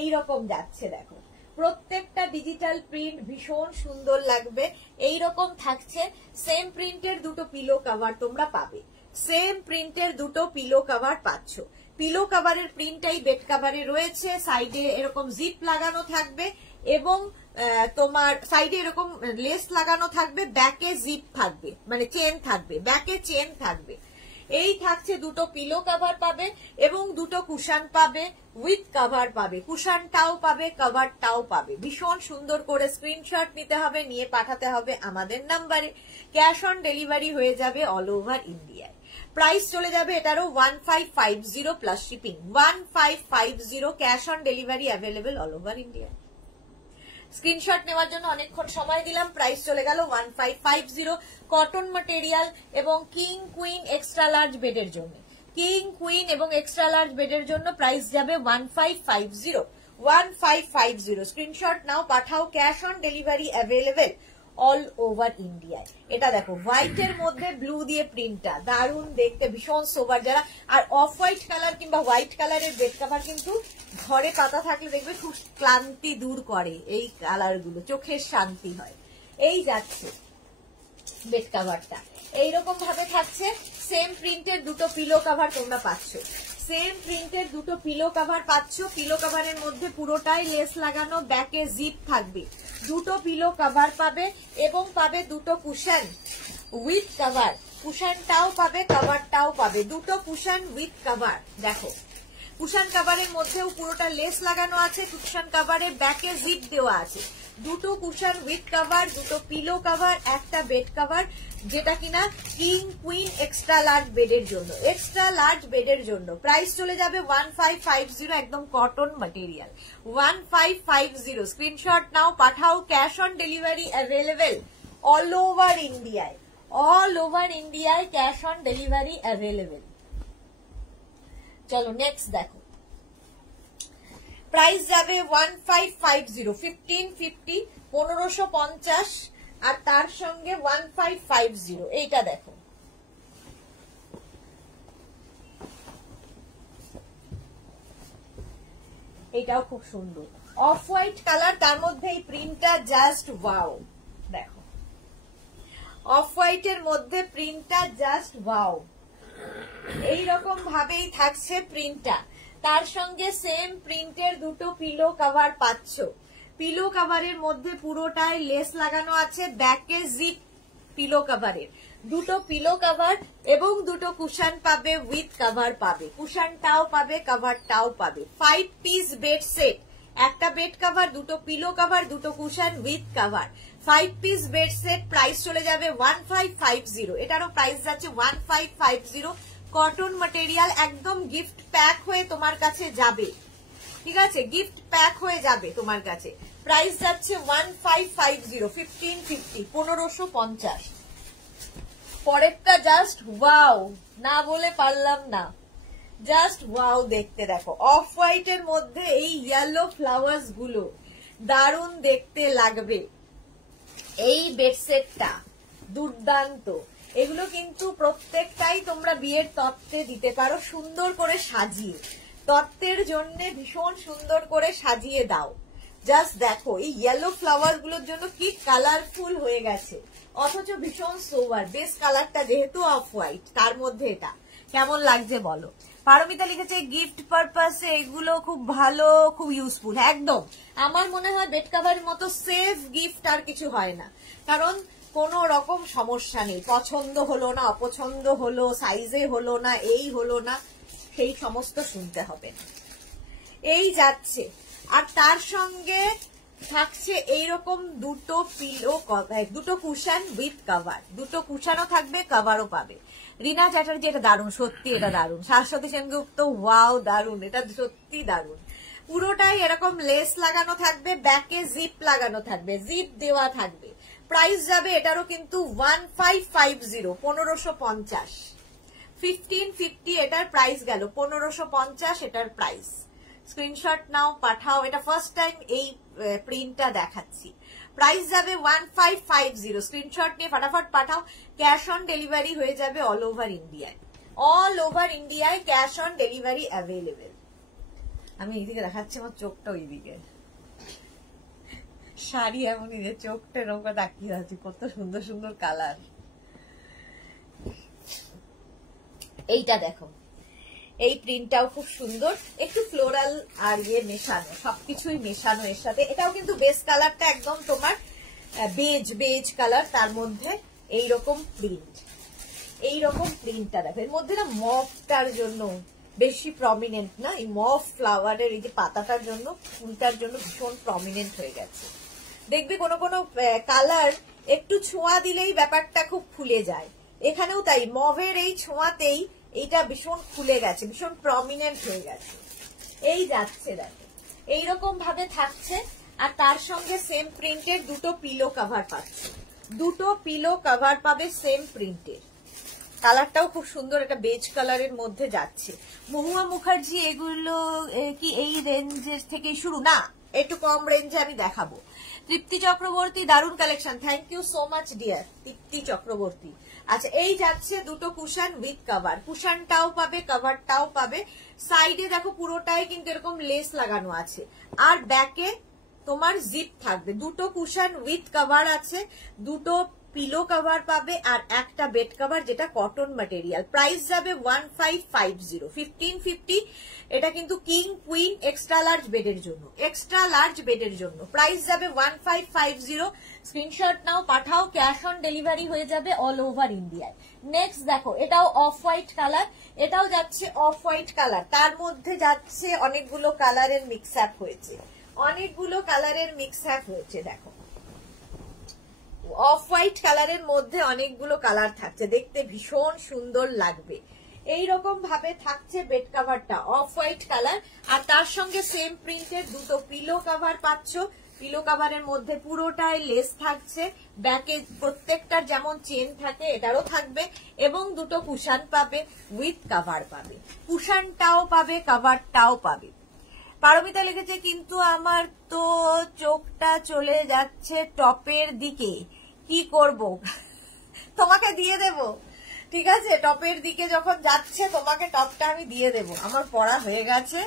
এইরকম যাচ্ছে দেখো, প্রত্যেকটা ডিজিটাল প্রিন্ট ভীষণ সুন্দর লাগবে। এইরকম থাকছে। সেম প্রিন্টের দুটো পিলো কভার তোমরা পাবে, সেম প্রিন্টের দুটো পিলো কভার পাচ্ছ। পিলো কভারের প্রিন্টটাই বেড কভারে রয়েছে, সাইডে এরকম জিপ লাগানো থাকবে এবং তোমার সাইডে এরকম লেস লাগানো থাকবে, ব্যাকে জিপ থাকবে, মানে চেন থাকবে, ব্যাকে চেন থাকবে। এই থাকছে দুটো পিলো কভার পাবে এবং দুটো কুশন পাবে, উইথ কভার পাবে। কুশনটাও পাবে, কভারটাও পাবে। ভীষণ সুন্দর করে স্ক্রিনশট নিতে হবে, নিয়ে পাঠাতে হবে আমাদের নাম্বারে। ক্যাশ অন ডেলিভারি হয়ে যাবে অল ওভার ইন্ডিয়ায়। প্রাইস চলে যাবে এটারও 1550 plus shipping. 1550 cash on delivery available all over India. Screenshot নেওয়ার জন্য অনেকক্ষণ সময় দিলাম, প্রাইস চলে গেল 1550। কটন ম্যাটেরিয়াল এবং কিং কুইন এক্সট্রা লার্জ বেডের জন্য, কিং কুইন এবং এক্সট্রা লার্জ বেডের জন্য প্রাইস যাবে 1550, 1550। স্ক্রিনশট নাও, পাঠাও, cash on delivery available all over ইন্ডিয়ায়। এটা দেখো হোয়াইটের মধ্যে ব্লু দিয়ে প্রিন্টটা দারুণ দেখতে, ভীষণ সোবার যারা। আর অফ হোয়াইট কালার কিংবা হোয়াইট কালারের বেড কভার কিন্তু ঘরে পাতা থাকলে দেখবে খুব ক্লান্তি দূর করে, এই কালার গুলো চোখের শান্তি হয়। এই যাচ্ছে বেড কভারটা, এইরকম ভাবে থাকছে। সেম প্রিন্টের দুটো পিলো কভার তোমরা পাচ্ছ, সেম প্রিন্টের দুটো পিলো কভার পাচ্ছ। পিলো কভারের মধ্যে পুরোটাই লেস লাগানো, ব্যাকে জিপ থাকবে। দুটো পিলো কভার পাবে এবং পাবে দুটো কুশন উইথ কভার। কুশনটাও পাবে, কভারটাও পাবে, দুটো কুশন উইথ কভার। দেখো কুশন কভারের মধ্যেও পুরোটা লেস লাগানো আছে, কুশন কভারের ব্যাকে জিপ দেওয়া আছে। দুটো কুশন উইথ কভার, দুটো পিলো কভার, একটা বেড কভার, যেটা কিনা কিং কুইন এক্সট্রা লার্জ বেডের জন্য, এক্সট্রা লার্জ বেডের জন্য। প্রাইস চলে যাবে 1550, একদম কটন ম্যাটেরিয়াল, 1550। স্ক্রিনশট নাও, পাঠাও, cash on delivery available all over ইন্ডিয়ায়, অল ওভার ইন্ডিয়ায় ক্যাশ অন ডেলিভারি অ্যাভেলেবেল। চলো নেক্সট দেখো, প্রাইস যাবে 1550, 1550, 1550, আর তার সঙ্গে 1550। এইটা দেখো, এটাও খুব সুন্দর, অফ হোয়াইট কালার, তার মধ্যে এই প্রিন্টটা জাস্ট ওয়াও। দেখো অফ হোয়াইটের মধ্যে প্রিন্টটা জাস্ট ওয়াও, এইরকম ভাবেই থাকছে প্রিন্টটা। তার সঙ্গে সেম প্রিন্টের দুটো পিলো কভার পাচ্ছ, পিলো কভারের মধ্যে পুরোটাই লেস লাগানো আছে, ব্যাকে জিপ পিলো কভারের, দুটো পিলো কভার এবং দুটো কুশন পাবে, উইথ কভার পাবে, কুশনটাও পাবে, কভারটাও পাবে। 5 পিস বেড সেট, একটা বেড কভার, দুটো পিলো কভার, দুটো cushion with cover, 5 piece bed set. Price চলে যাবে 1550, এটারও প্রাইস যাচ্ছে 1550। কটন ম্যাটেরিয়াল, একদম গিফট প্যাক হয়ে তোমার কাছে যাবে, ঠিক আছে, গিফট প্যাক হয়ে যাবে তোমার কাছে। প্রাইস যাচ্ছে 1550, 1550, 1550। পরেরটা জাস্ট ওয়াও, না বলে পারলাম না, জাস্ট ওয়াও দেখতে। দেখো অফ হোয়াইটের মধ্যে এই ইয়েলো ফ্লাওয়ার্স গুলো দারুণ দেখতে লাগবে। এই বেডসেটটা দুর্দান্ত, এগুলো কিন্তু প্রত্যেকটাই তোমরা বিয়ের তত্ত্বে দিতে পারো, সুন্দর করে সাজিয়ে, তত্ত্বের জন্য ভীষণ সুন্দর করে সাজিয়ে দাও। জাস্ট দেখো এই ইয়েলো ফ্লাওয়ার গুলোর জন্য কি কালারফুল হয়ে গেছে, অথচ ভীষণ সোবার। বেস কালারটা যেহেতু অফ হোয়াইট, তার মধ্যে এটা কেমন লাগছে বলো। পারমিতা লিখেছে গিফট পারপাসে এগুলো খুব ভালো, খুব ইউজফুল। একদম, আমার মনে হয় বেড কাভারের মতো সেফ গিফট আর কিছু হয় না, কারণ কোনো রকম সমস্যা নেই, পছন্দ হলো না, অপছন্দ হলো, সাইজে হলো না, এই হলো না, সেই সমস্ত শুনতে হবে না। এই যাচ্ছে, আর তার সঙ্গে থাকছে এইরকম দুটো পিলো, দুটো কুশন উইথ কভার, দুটো কুশনও থাকবে, কভারও পাবে। রিনা চ্যাটার্জি, এটা দারুণ, সত্যি এটা দারুণ। শাশ্বতী সেনগুপ্ত, ওয়াও দারুণ, এটা সত্যি দারুণ। পুরোটাই এরকম লেস লাগানো থাকবে, ব্যাকে জিপ লাগানো থাকবে, জিপ দেওয়া থাকবে। প্রাইস যাবে এটারও কিন্তু 1550, 1550, 1550 এটার প্রাইস গেল, 1550 এটার প্রাইস। স্ক্রিনশট নাও, পাঠাও, এটা ফার্স্ট টাইম এই প্রিন্টটা দেখাচ্ছি। প্রাইস যাবে 1550, স্ক্রিনশট নিয়ে ফটাফট পাঠাও। ক্যাশ অন ডেলিভারি হয়ে যাবে অল ওভার ইন্ডিয়ায়, অল ওভার ইন্ডিয়ায় ক্যাশ অন ডেলিভারি অ্যাভেলেবেল। আমি এইদিকে দেখাচ্ছি, আমার চোখটা ওইদিকে, শাড়ি এমনই যে চোখটা এরকম তাকিয়ে আছে, কত সুন্দর সুন্দর কালার। এইটা দেখো, এই প্রিন্টটাও খুব সুন্দর, একটু ফ্লোরাল আর ইয়ে মেশানো, সবকিছুই মেশানো এর সাথে। এটাও কিন্তু বেস কালারটা একদম তোমার বেজ, বেজ কালার, তার মধ্যে এইরকম প্রিন্ট, এইরকম প্রিন্টটা দেখো। এর মধ্যে না মফটার জন্য বেশি প্রমিনেন্ট না, এই মফ ফ্লাওয়ারের এই যে পাতাটার জন্য, ফুলটার জন্য ভীষণ প্রমিনেন্ট হয়ে গেছে। দেখবে কোনো কোনো কালার একটু ছোঁয়া দিলেই ব্যাপারটা খুব খুলে যায়, এখানেও তাই, মভের এই ছোঁয়াতেই এইটা ভীষণ খুলে গেছে, ভীষণ প্রমিনেন্ট হয়ে গেছে। এই যাচ্ছে দেখো, এইরকম ভাবে থাকছে, আর তার সঙ্গে সেম প্রিন্টের দুটো পিলো কভার পাচ্ছে, দুটো পিলো কভার পাবে সেম প্রিন্টের। কালারটাও খুব সুন্দর, একটা বেজ কালারের মধ্যে যাচ্ছে। মহুয়া মুখার্জি, এগুলো কি এই রেঞ্জের থেকে শুরু? না, একটু কম রেঞ্জে আমি দেখাবো। তৃপ্তি চক্রবর্তী, দারুণ collection, thank you so much dear Tripti Chakraborty. আচ্ছা, এই যাচ্ছে দুটো কুশন উইথ কভার, কুশনটাও পাবে, কভারটাও পাবে। সাইডে দেখো পুরোটাই কিন্তু এরকম লেস লাগানো আছে, আর ব্যাকে তোমার জিপ থাকবে। দুটো কুশন উইথ কভার আছে, দুটো পিলো কভার পাবে, আর একটা বেড কভার যেটা কটন ম্যাটেরিয়াল। প্রাইস যাবে 1550, 1550। এটা কিন্তু কিং কুইন এক্সট্রা লার্জ বেডের জন্য, এক্সট্রা লার্জ বেডের জন্য। প্রাইস যাবে 1550। স্ক্রিনশট নাও, পাঠাও, ক্যাশ অন ডেলিভারি হয়ে যাবে অল ওভার ইন্ডিয়ায়। নেক্সট দেখো, এটাও অফ হোয়াইট কালার, এটাও যাচ্ছে অফ হোয়াইট কালার, তার মধ্যে যাচ্ছে অনেকগুলো কালারের মিক্স আপ হয়েছে। অনেকগুলো কালারের মিক্স আপ হয়েছে, দেখো অফ হোয়াইট কালারের মধ্যে অনেকগুলো কালার থাকছে, দেখতে ভীষণ সুন্দর লাগবে। এইরকম ভাবে থাকছে বেড কাভারটা, অফ হোয়াইট কালার, আর তার সঙ্গে সেম প্রিন্টের দুটো পিলো কাভার পাচ্ছ। পিলো কাভারের মধ্যে পুরোটাই লেস থাকছে, ব্যাকে প্রত্যেকটার যেমন চেন থাকে এটারও থাকবে, এবং দুটো কুশান পাবে, উইথ কাভার পাবে, কুশানটাও পাবে, কাভারটাও পাবে। পারমিতা লিখেছে কিন্তু আমার তো চোখটা চলে যাচ্ছে টপের দিকে, কি করব? তোমাকে দিয়ে দেব, ঠিক আছে? টপের দিকে যখন যাচ্ছে তোমাকে টপটা আমি দিয়ে দেব। আমার পড়া হয়ে গেছে,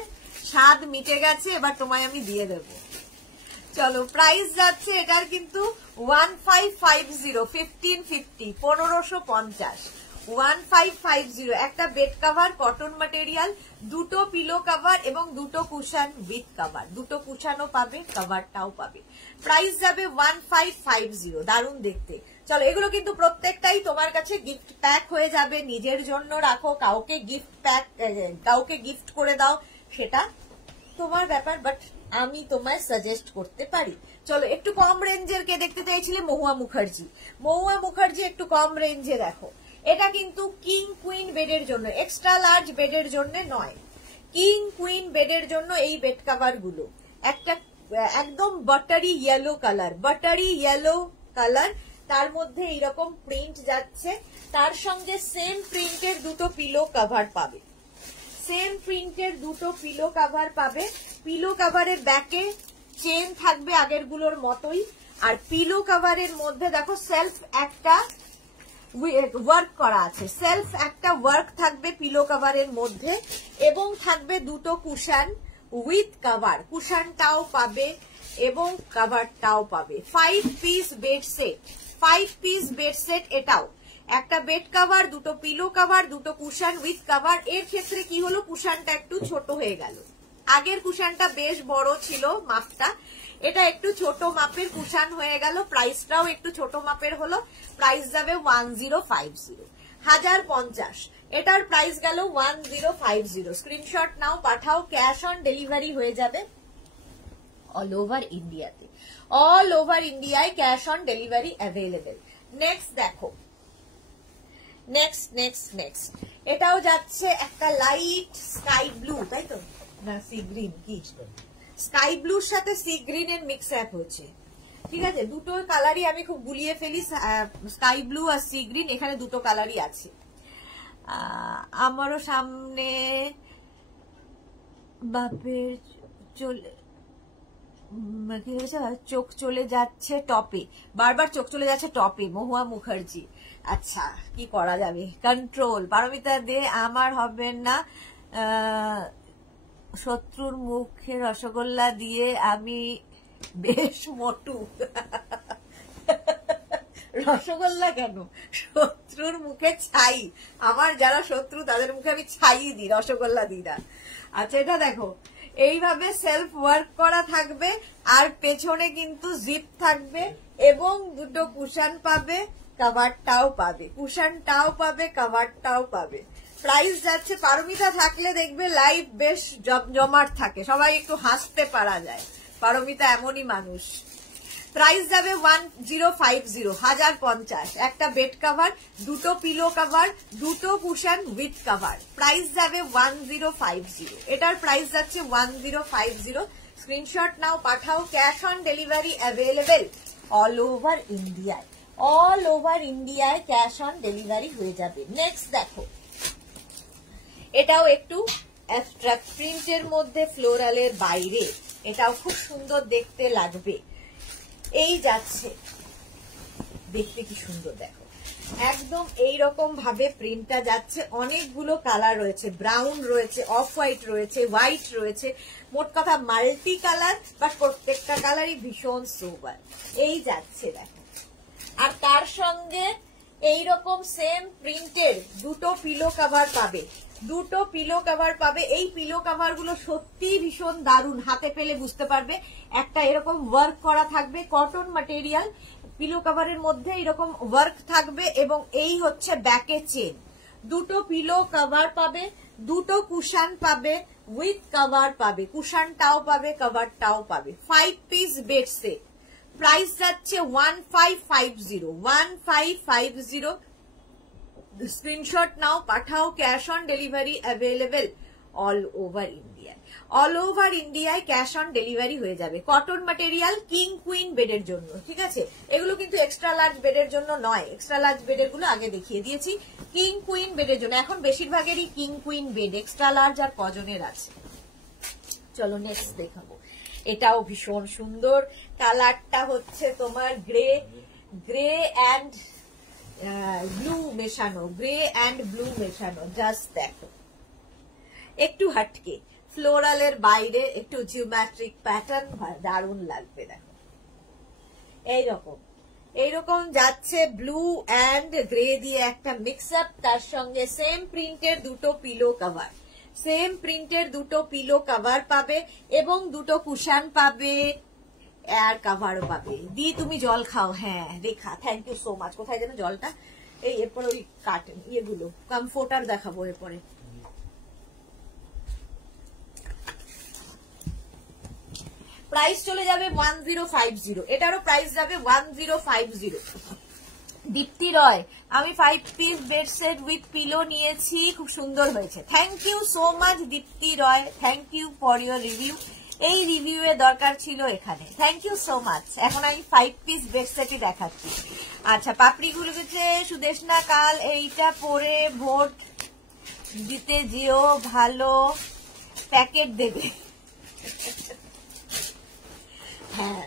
স্বাদ মিটে গেছে, এবার তোমায় আমি দিয়ে দেব। চলো, প্রাইস যাচ্ছে এটার কিন্তু 1550, 1550, 1550, 1550। একটা বেড কাভার কটন ম্যাটেরিয়াল, দুটো পিলো কাভার এবং দুটো কুশান উইথ কাভার, দুটো কুশানও পাবে, কাভারটাও পাবে। প্রাইস যাবে 1550, দারুণ দেখতে। চলো, এগুলো কিন্তু প্রত্যেকটাই তোমার কাছে গিফট প্যাক হয়ে যাবে, নিজের জন্য রাখো, কাউকে গিফট প্যাক, কাউকে গিফট করে দাও, সেটা তোমার ব্যাপার, বাট আমি তোমায় সাজেস্ট করতে পারি। চলো, একটু কম রেঞ্জের কে দেখতে চাইছিলে? মহুয়া মুখার্জি। মহুয়া মুখার্জি একটু কম রেঞ্জে দেখো, এটা কিন্তু কিং কুইন বেডের জন্য, এক্সট্রা লার্জ বেডের জন্য নয়, কিং কুইন বেডের জন্য এই বেড কাভার গুলো। একটা একদম buttery yellow colour, buttery yellow colour, তার মধ্যে এইরকম প্রিন্ট যাচ্ছে, তার সঙ্গে সেম প্রিন্টের দুটো পিলো কাভার পাবে, সেম প্রিন্টের দুটো পিলো কাভার পাবে। পিলো কাভারের ব্যাকে চেন থাকবে আগের গুলোর মতোই, আর পিলো কাভারের মধ্যে দেখো সেলফ একটা ওয়ার্ক করা আছে, সেলফ একটা ওয়ার্ক থাকবে পিলো কাভারের মধ্যে, এবং থাকবে দুটো কুশান উইথ কাভার, কুশানটাও পাবে এবং কাভারটাও পাবে। 5 piece bed set, 5 piece bed set. এটাও একটা বেড কাভার, দুটো পিলো কাভার, দুটো কুশান উইথ কাভার। এর ক্ষেত্রে কি হলো, কুশানটা একটু ছোট হয়ে গেল, আগের কুশানটা বেশ বড় ছিল মাপটা, এটা একটু ছোট মাপের কুশান হয়ে গেল, প্রাইসটাও একটু ছোট মাপের হলো। প্রাইস যাবে 1050, 1050। এটার প্রাইস গেল 1050। স্ক্রিনশট নাও, পাঠাও, ক্যাশ অন ডেলিভারি হয়ে যাবে অল ওভার ইন্ডিয়াতে, অল ওভার ইন্ডিয়ায় cash on delivery available. Next দেখো, নেক্সট নেক্সট নেক্সট এটাও যাচ্ছে একটা লাইট স্কাই ব্লু, তাই তো না সি গ্রিন, কি স্কাই ব্লুর সাথে সি গ্রিন এর মিক্স আপ হচ্ছে, ঠিক আছে? দুটো কালারই আমি খুব গুলিয়ে ফেলি, স্কাই ব্লু আর সি গ্রিন, এখানে দুটো কালারই আছে। আমারও সামনে বাপের চোখ চলে যাচ্ছে টপে, বারবার চোখ চলে যাচ্ছে টপে, মহুয়া মুখার্জি। আচ্ছা, কি করা যাবে, কন্ট্রোল। পারমিতা দে, আমার হবে না, শত্রুর মুখে রসগোল্লা দিয়ে আমি বেশ মোটু। রসগোল্লা কেন, শত্রুর মুখে ছাই, আমার যারা শত্রু তাদের মুখে আমি ছাই দিই, রসগোল্লা দিই না। আচ্ছা, এটা দেখো, এইভাবে সেলফ ওয়ার্ক করা থাকবে, আর পেছনে কিন্তু জিপ থাকবে, এবং দুটো কুশান পাবে, কাভারটাও পাবে, কুশানটাও পাবে, কাভারটাও পাবে। প্রাইস যাচ্ছে, পারমিতা থাকলে দেখবে লাইভ বেশ জমাট থাকে, সবাই একটু হাসতে পারা যায়, পারমিতা এমনই মানুষ। প্রাইস যাবে 1050, 1050। একটা বেড কাভার, দুটো পিলো কাভার, দুটো কুশান উইথ কাভার। প্রাইস যাবে 1050। এটার প্রাইস যাচ্ছে 1050। স্ক্রিনশট নাও, পাঠাও, cash on delivery available all over ইন্ডিয়ায়, অল ওভার ইন্ডিয়ায় ক্যাশ অন ডেলিভারি হয়ে যাবে। নেক্সট দেখো, এটাও একটু অ্যাবস্ট্রাক্ট প্রিন্টের মধ্যে, ফ্লোরালের বাইরে, এটাও খুব সুন্দর দেখতে লাগবে। এই যাচ্ছে, দেখতে কি সুন্দর দেখো, একদম এইরকম ভাবে প্রিন্টটা যাচ্ছে। অনেকগুলো কালার রয়েছে, ব্রাউন রয়েছে, অফ হোয়াইট রয়েছে, হোয়াইট রয়েছে, মোট কথা মাল্টি কালার, বাট প্রত্যেকটা কালারই ভীষণ সোবার। এই যাচ্ছে দেখো, আর তার সঙ্গে এইরকম সেম প্রিন্টের দুটো পিলো কাভার পাবে, দুটো পিলো কাভার পাবে। এই পিলো কাভার গুলো সত্যি ভীষণ দারুণ, হাতে পেলে বুঝতে পারবে। একটা এরকম ওয়ার্ক করা থাকবে, কটন ম্যাটেরিয়াল, পিলো কাভারের মধ্যে এরকম ওয়ার্ক থাকবে, এবং এই হচ্ছে ব্যাকে চেন। দুটো পিলো কাভার পাবে, দুটো কুশান পাবে উইথ কভার পাবে, কুশানটাও পাবে কভারটাও পাবে। 5 পিস বেড সেট, প্রাইস যাচ্ছে 1550, 1550। স্ক্রিনশট নাও, পাঠাও, cash on delivery available all over India. All over ইন্ডিয়ায় ক্যাশ অন ডেলিভারি হয়ে যাবে। কটন ম্যাটেরিয়াল, কিং কুইন বেডের জন্য, ঠিক আছে? এগুলো কিন্তু এক্সট্রা লার্জ বেডের জন্য নয়, এক্সট্রা লার্জ বেডের গুলো আগে দেখিয়ে দিয়েছি। কিং কুইন বেডের জন্য, এখন বেশিরভাগেরই king queen bed, extra large আর কজনের আছে। চলো নেক্সট দেখাবো। এটাও ভীষণ সুন্দর, কালারটা হচ্ছে তোমার গ্রে অ্যান্ড ব্লু মেশানো, গ্রে অ্যান্ড ব্লু মেশানো। জাস্ট দেখো, একটু হাটকে, ফ্লোরালের বাইরে একটু জিওমেট্রিক প্যাটার্ন, দারুণ লাগবে। দেখো এইরকম যাচ্ছে ব্লু অ্যান্ড গ্রে দিয়ে একটা মিক্স আপ, তার সঙ্গে সেম প্রিন্টের দুটো পিলো কভার, সেম প্রিন্টের দুটো পিলো কভার পাবে এবং দুটো কুশান পাবে, এয়ার কভারও পাবে। দি তুমি জল খাও। হ্যাঁ রেখা, থ্যাংক ইউ সো মাচ। কোথায় যেন জলটা? এরপরে ওই কার্টন ইয়েগুলো কমফোর্টার দেখাবো এরপরে। প্রাইস চলে যাবে 1050, এটারও প্রাইস যাবে 1050। দীপ্তি রয়, আমি 5 piece bed set with pillow নিয়েছি, খুব সুন্দর হয়েছে। Thank you so much Dipti Roy, thank you for your review. এই রিভিউ এর দরকার ছিল এখানে, থ্যাংক ইউ সো মাচ। এখন আমি 5 পিস বেড সেটই দেখাচ্ছি। আচ্ছা, পাপড়ি গুলো গেছে সুদেশনা, কাল এইটা পরে ভোট দিতে যেও, ভালো প্যাকেট দেবে। হ্যাঁ,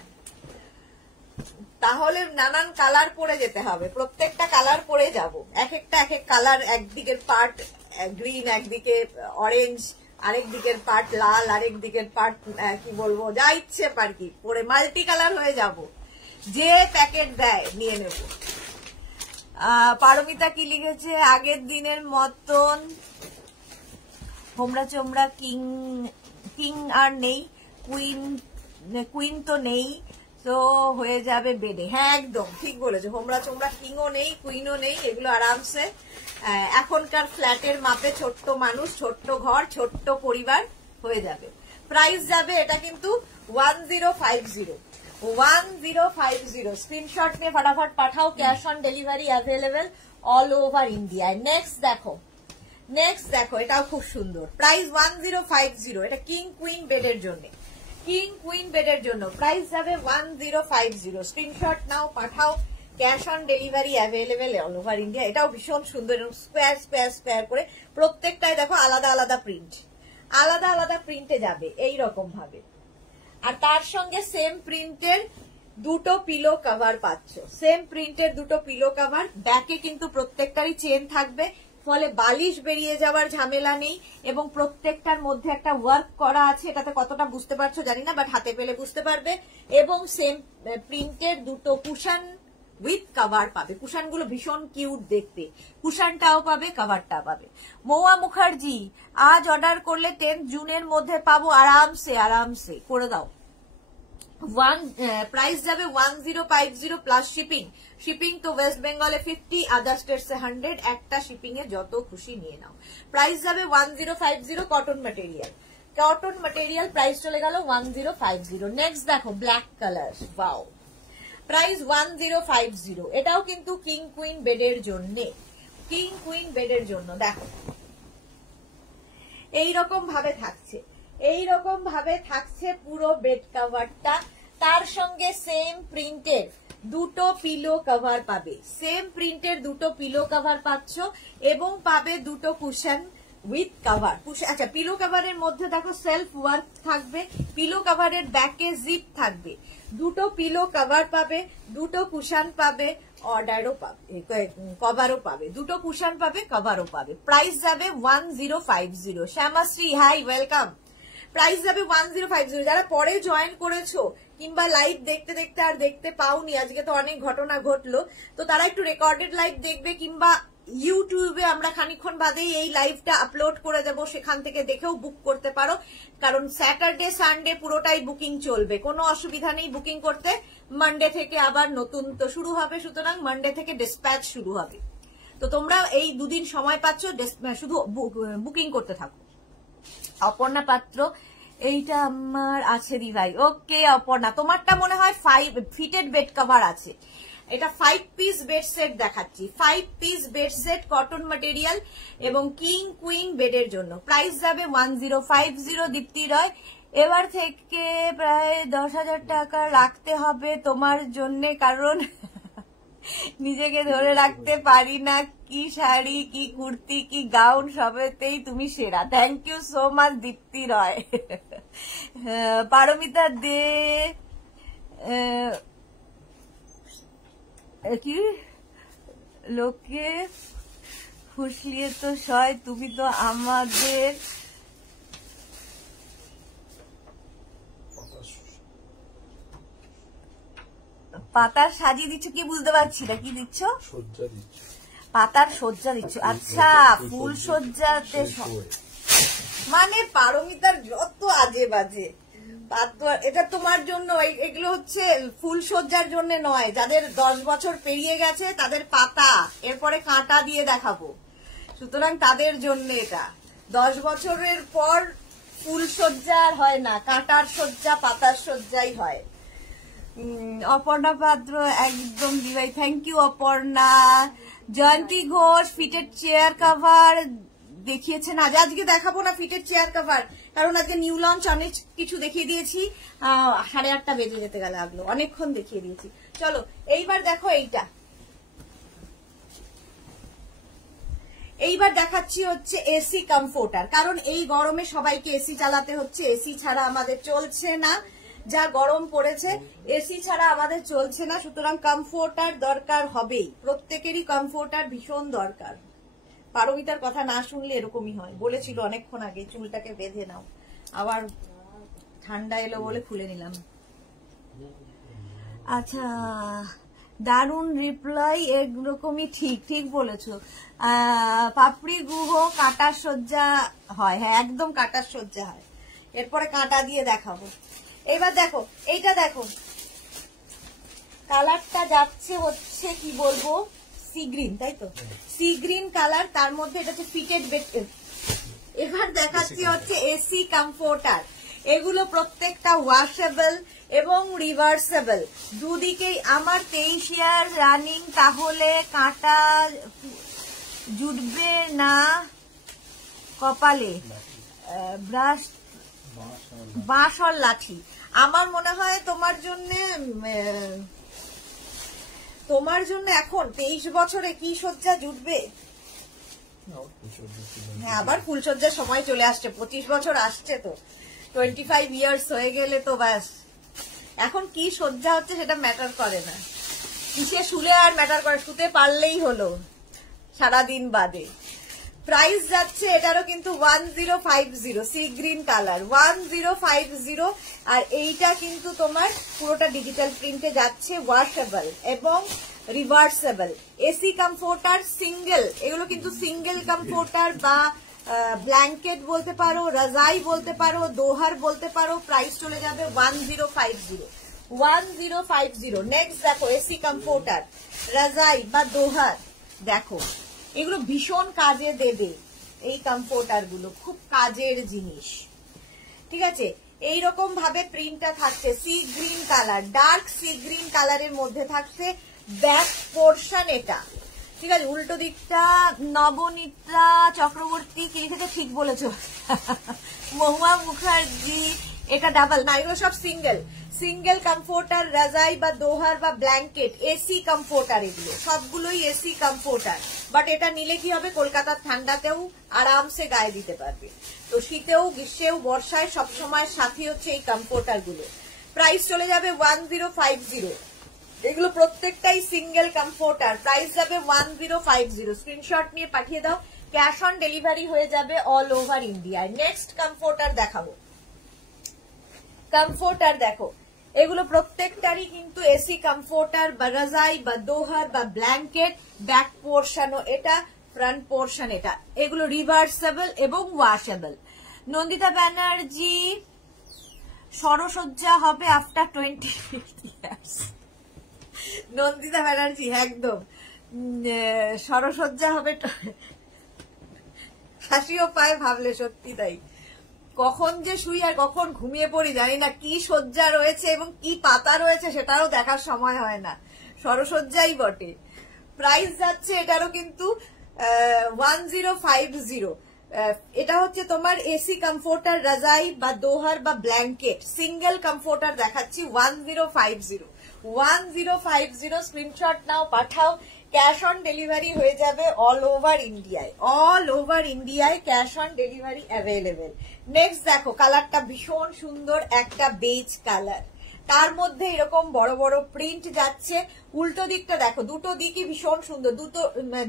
তাহলে নানান কালার পরে যেতে হবে, প্রত্যেকটা কালার পরে যাব। এক একটা এক এক কালার, একদিকের পার্ট গ্রিন, একদিকে অরেঞ্জ, আরেক দিকের পার্ট লাল, আরেক দিকের পার্ট কি বলবো, যা ইচ্ছে পার্কি পরে মাল্টি কালার হয়ে যাব। যে প্যাকেট দেয় নিয়ে নেব। পারমিতা কি লিখেছে, আগের দিনের মতন হোমরা চোমরা কিং আর নেই, কুইন তো নেই, তো হয়ে যাবে বেডে। হ্যাঁ একদম ঠিক বলেছো, হোমরা চোমরা কিংও নেই, কুইনও নেই, এগুলো আরামসে এখনকার ফ্ল্যাটের মাপে ছোট্ট মানুষ, ছোট্ট ঘর, ছোট্ট পরিবার হয়ে যাবে। প্রাইস যাবে এটা কিন্তু 1050, স্ক্রিনশট নিয়ে ফটাফট পাঠাও, cash on delivery available all over ইন্ডিয়ায়। নেক্সট দেখো, এটাও খুব সুন্দর, প্রাইস 1050। এটা কিং কুইন বেডের জন্য, কিং কুইন বেডের জন্য প্রাইস যাবে 1050। স্ক্রিনশট নাও, পাঠাও, cash on delivery available all over India. এটাও ভীষণ সুন্দর, স্কোয়ার স্কোয়ার স্কোয়ার করে, প্রত্যেকটাই দেখো আলাদা আলাদা প্রিন্ট, আলাদা আলাদা প্রিন্টে যাবে এইরকম ভাবে। আর তার সঙ্গে সেম প্রিন্টের দুটো পিলো কভার পাচ্ছ, সেম প্রিন্টের দুটো পিলো কভার। ব্যাকে কিন্তু প্রত্যেকটারই চেন থাকবে, ফলে বালিশ বেরিয়ে যাওয়ার ঝামেলা নেই, এবং প্রত্যেকটার মধ্যে একটা ওয়ার্ক করা আছে, এটাতে কতটা বুঝতে পারছো জানি না, বাট হাতে পেলে বুঝতে পারবে। এবং সেম প্রিন্টের দুটো কুশন উইথ কভার পাবে, কুশনগুলো ভীষণ কিউট দেখতে, কুশনটাও পাবে, কভারটাও পাবে। মৌয়া মুখার্জি, আজ অর্ডার করলে 10 জুনের মধ্যে পাবো, আরামসে করে দাও। প্রাইস যাবে 1050 প্লাস শিপিং তো ওয়েস্ট বেঙ্গলে 50, আদার স্টেটসে 100, একটা শিপিং এ যত খুশি নিয়ে নাও। প্রাইস যাবে 1050, কটন ম্যাটেরিয়াল প্রাইস চলে গেল 1050। নেক্সট দেখো ব্ল্যাক কালার, ওয়াও, প্রাইস 1050। এটাও কিন্তু কিং কুইন বেডের জন্য, দেখো এইরকম ভাবে থাকছে পুরো বেড কভারটা। তার সঙ্গে সেম প্রিন্টের দুটো পিলো কভার পাচ্ছ, এবং পাবে দুটো কুশন উইথ কভার। আচ্ছা, পিলো কভারের মধ্যে দেখো সেলফ ওয়ার্ক থাকবে, পিলো কভারের ব্যাকে জিপ থাকবে, দুটো পিলো কভার পাবে, দুটো কুশন পাবে, অর্ডারও পাবে, কভারও পাবে, দুটো কুশন পাবে, কভারও পাবে। প্রাইস যাবে 1050। Shyamashree high, welcome. প্রাইস যাবে 1050। যারা পরে জয়েন করেছো কিংবা লাইভ দেখতে দেখতে আর দেখতে পাওনি, আজকে তো অনেক ঘটনা ঘটলো, তো তারা একটু রেকর্ডেড লাইভ দেখবে, কিংবা ইউটিউবে আমরা খানিকক্ষণ বাদেই এই লাইভটা আপলোড করে দেব, সেখান থেকে দেখেও বুক করতে পারো, কারণ স্যাটারডে সানডে পুরোটাই বুকিং চলবে, কোনো অসুবিধা নেই বুকিং করতে। মানডে থেকে আবার নতুন তো শুরু হবে, সুতরাং মানডে থেকে ডিসপ্যাচ শুরু হবে। তো তোমরা এই দুদিন সময় পাচ্ছ, শুধু বুকিং করতে থাকো। অপর্ণা পাত্র, এইটা আমার আছে দি ভাই। ওকে অপর্ণা, তোমারটা মনে হয় 5 ফিটেড বেড কভার আছে। এটা 5 পিস বেড সেট দেখাচ্ছি, 5 piece bed set, cotton material এবং কিং কুইন বেডের জন্য। প্রাইস যাবে 1050। দীপ্তি রয়, এবার থেকে প্রায় 10,000 টাকা রাখতে হবে তোমার জন্য, কারণ নিজেকে ধরে রাখতে পারি না, কি শাড়ি কি কুর্তি কি গাউন সবেতেই তুমি সেরা। Thank you so much Dipti রয়। পারমিতা দে, কি লোকে ফুসলিয়ে তো সয়, তুমি তো আমাদের পাতার সাজিয়ে দিচ্ছ, কি বুঝতে পারছি না, কি দিচ্ছ? পাতার সজ্জা দিচ্ছ, আচ্ছা ফুল সজ্জাতে। মানে পারমিতার যত আজে বাজে, এটা তোমার জন্য, এগুলো হচ্ছে ফুল সজ্জার জন্য নয়, যাদের 10 বছর পেরিয়ে গেছে তাদের পাতা, এরপরে কাঁটা দিয়ে দেখাবো, সুতরাং তাদের জন্য এটা। 10 বছরের পর ফুল সজ্জা আর হয় না, কাঁটার সজ্জা পাতার সজ্জাই হয়। অপর্ণা পাত্র, একদম দিবাই, thank you Aparna. Jayanti Ghosh, fitted chair cover দেখিয়েছেন আজ, আজকে দেখাবো না ফিটেড চেয়ার কভার, কারণ আজকে নিউ লঞ্চ অনেক কিছু দেখিয়ে দিয়েছি, 8:30 বেজে যেতে গেলে লাগলো, অনেকক্ষণ দেখিয়ে দিয়েছি। চলো এইবার দেখো এইটা, এইবার দেখাচ্ছি হচ্ছে এসি কমফোর্টার, কারণ এই গরমে সবাইকে এসি চালাতে হচ্ছে, এসি ছাড়া আমাদের চলছে না, যা গরম পড়েছে এসি ছাড়া আমাদের চলছে না, সুতরাং কমফোর্টার দরকার হবেই, প্রত্যেকেরই কমফোর্টার ভীষণ দরকার। পারমিতার কথা না শুনলে এরকমই হয়, বলেছিল অনেকক্ষণ আগে চুলটাকে বেঁধে নাও, আবার ঠান্ডা এলো বলে খুলে নিলাম। আচ্ছা দারুণ রিপ্লাই, এরকমই ঠিক ঠিক বলেছো। পাপড়ি গুহ কাটার সজ্জা হয়, হ্যাঁ একদম কাটার সজ্জা হয়, এরপরে কাঁটা দিয়ে দেখাবো। এবার দেখো এইটা, দেখো কালারটা যাচ্ছে হচ্ছে কি বলবো, সি গ্রিন, তাই তো, সি গ্রিন কালার, তার মধ্যে এটা হচ্ছে ফিটেড বেড। এবার দেখাচ্ছি হচ্ছে এসি কমফোর্টার, এগুলো প্রত্যেকটা ওয়াশেবল এবং রিভার্সেবল দুদিকেই। আমার 23 ইয়ার রানিং, তাহলে কাঁটা জুটবে না কপালে, ব্রাশ বাঁশ আর লাঠি। আমার মনে হয় তোমার জন্য এখন 23 বছরে কি সজ্জা জুটবে। হ্যাঁ আবার ফুলসজ্জার সময় চলে আসছে, 25 বছর আসছে তো, 25 ইয়ার্স হয়ে গেলে তো ব্যাস, এখন কি সজ্জা হচ্ছে সেটা ম্যাটার করে না, কিসে শুলে আর ম্যাটার করে, শুতে পারলেই হলো সারাদিন বাদে। প্রাইস যাচ্ছে এটারও কিন্তু 1050, সি গ্রিন কালার 1050, আর এইটা কিন্তু তোমার পুরোটা ডিজিটাল প্রিন্টে যাচ্ছে, ওয়াশেবল এবং রিভার্সেবল। এসি কমফোর্টার সিঙ্গেল, এগুলো কিন্তু সিঙ্গেল কমফোর্টার বা ব্ল্যাঙ্কেট বলতে পারো, রাজাই বলতে পারো, দোহার বলতে পারো। প্রাইস চলে যাবে 1050। নেক্সট দেখো এসি কমফোর্টার, রাজাই বা দোহার, দেখো এগুলো ভীষণ কাজে দেবে, এই কমফোর্টার গুলো খুব কাজের জিনিস, ঠিক আছে। এইরকম ভাবে প্রিন্টটা থাকছে, sea green colour, dark sea green কালারের মধ্যে থাকছে ব্যাক পোর্শন এটা, ঠিক আছে। উল্টো দিকটা নবনীতা চক্রবর্তী কে লিখেছে, ঠিক বলেছো মহুয়া মুখার্জি, এটা ডাবল না, এগুলো সব সিঙ্গেল কমফোর্টার, রাজাই বা দোহার বা ব্ল্যাঙ্কেট, এসি কমফোর্টার, এগুলো সবগুলোই এসি কমফোর্টার। বাট এটা নিলে কি হবে, কলকাতার ঠান্ডাতেও আরামসে গায়ে দিতে পারবে, তো শীতেও গ্রীষ্মেও বর্ষায় সবসময় সাথী হচ্ছে এই কমফোর্টার গুলো। প্রাইস চলে যাবে 1050, এগুলো প্রত্যেকটাই সিঙ্গেল কমফোর্টার, প্রাইস যাবে 1050। স্ক্রিনশট নিয়ে পাঠিয়ে দাও, ক্যাশ অন ডেলিভারি হয়ে যাবে অল ওভার ইন্ডিয়ায়। নেক্সট কমফোর্টার দেখাবো, কমফোর্টার দেখো এগুলো প্রত্যেকটারই কিন্তু এসি কমফোর্টার বা রাজাই বা দোহার বা ব্ল্যাঙ্কেট, ব্যাক পোর্শনও এটা, ফ্রন্ট পোর্শন এটা, এগুলো রিভার্সেবল এবং ওয়াশেবল। নন্দিতা ব্যানার্জি, সরসজ্জা হবে আফটার 20 ইয়ার্স। নন্দিতা ব্যানার্জি একদম সরসজ্জা হবে, হাসিও পায় ভাবলে, সত্যি তাই। কখন যে শুই আর কখন ঘুমিয়ে পড়ি জানি না, কি সজ্জা রয়েছে এবং কি পাতা রয়েছে সেটাও দেখার সময় হয় না, সরসজ্জাই বটে। প্রাইস যাচ্ছে এটারও কিন্তু 1050। এটা হচ্ছে তোমার এসি কমফোর্টার, রাজাই বা দোহার বা ব্ল্যাঙ্কেট, সিঙ্গেল কমফোর্টার দেখাচ্ছি 1050। 1050 স্ক্রিনশট নাও, পাঠাও। ক্যাশ অন ডেলিভারি হয়ে যাবে অল ওভার ইন্ডিয়ায়, অল ওভার ইন্ডিয়ায় cash on delivery available. Next দেখো, কালারটা ভীষণ সুন্দর, একটা বেজ কালার, তার মধ্যে এরকম বড় বড় প্রিন্ট যাচ্ছে। উল্টো দিকটা দেখো, দুটো দিকই ভীষণ সুন্দর,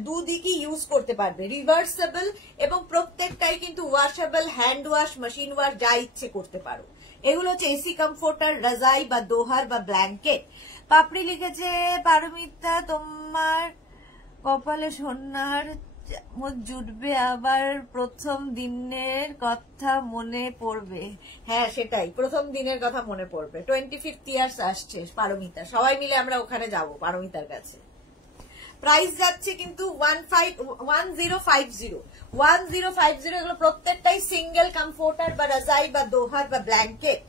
দুদিকই ইউজ করতে পারবে, রিভার্সেবল এবং প্রত্যেকটাই কিন্তু washable, hand wash, machine wash, যা ইচ্ছে করতে পারো। এগুলো হচ্ছে এসি কমফোর্টার, রাজাই বা দোহার বা ব্ল্যাঙ্কেট। পাপড়ি লিখেছে পারমিতা, তোমার কপালে সোনার জুটবে, আবার প্রথম দিনের কথা মনে পড়বে। হ্যাঁ সেটাই, প্রথম দিনের কথা মনে পড়বে। 25th ইয়ার্স আসছে পারমিতা, সবাই মিলে আমরা ওখানে যাব পারমিতার কাছে। প্রাইস যাচ্ছে কিন্তু 1050। 1050 এগুলো প্রত্যেকটাই সিঙ্গেল কমফোর্টার বা রাজাই বা দোহার বা ব্ল্যাঙ্কেট।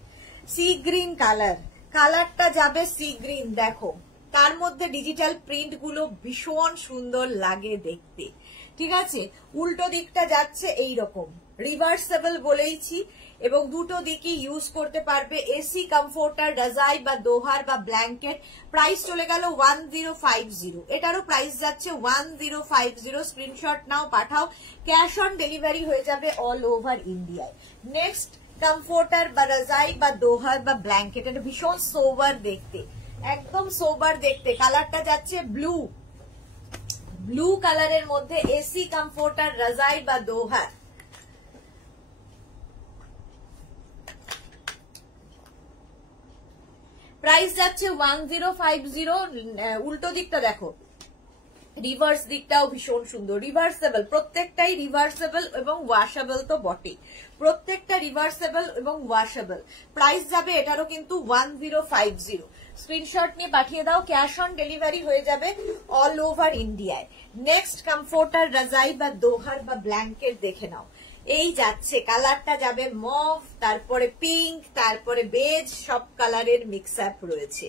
সি গ্রিন কালার, কালারটা যাবে সি গ্রিন, দেখো তার মধ্যে ডিজিটাল প্রিন্ট গুলো ভীষণ সুন্দর লাগে দেখতে, ঠিক আছে। উল্টো দিকটা যাচ্ছে এইরকম, রিভার্সেবল বলেইছি, এবং দুটো দিকই ইউজ করতে পারবে। এসি কমফোর্টার, রাজাই বা দোহার বা ব্ল্যাঙ্কেট। প্রাইস চলে গেল 1050, এটারও প্রাইস যাচ্ছে 1050। স্ক্রিনশট নাও, পাঠাও। ক্যাশ অন ডেলিভারি হয়ে যাবে অল ওভার ইন্ডিয়ায়। নেক্সট কমফোর্টার বা রাজাই বা দোহার বা ব্ল্যাঙ্কেট, এটা ভীষণ সোবার দেখতে, একদম সোবার দেখতে। কালারটা যাচ্ছে ব্লু, ব্লু কালারের মধ্যে এসি কমফোর্টার, রাজাই বা দোহার। প্রাইস যাচ্ছে 1050। উল্টো দিকটা দেখো, রিভার্স দিকটাও ভীষণ সুন্দর, রিভার্সেবল, প্রত্যেকটাই রিভার্সেবল এবং ওয়াশেবল তো বটেই, প্রত্যেকটা রিভার্সেবল এবং ওয়াশেবল। প্রাইস যাবে এটারও কিন্তু 1050। স্ক্রিনশট নিয়ে পাঠিয়ে দাও, ক্যাশ অন ডেলিভারি হয়ে যাবে অল ওভার ইন্ডিয়ায়। নেক্সট কমফোর্টার, রাজাই বা দোহার বা ব্ল্যাঙ্কেট দেখে নাও, এই যাচ্ছে, কালারটা যাবে মভ, তারপরে পিঙ্ক, তারপরে বেজ, সব কালারের মিক্স আপ রয়েছে,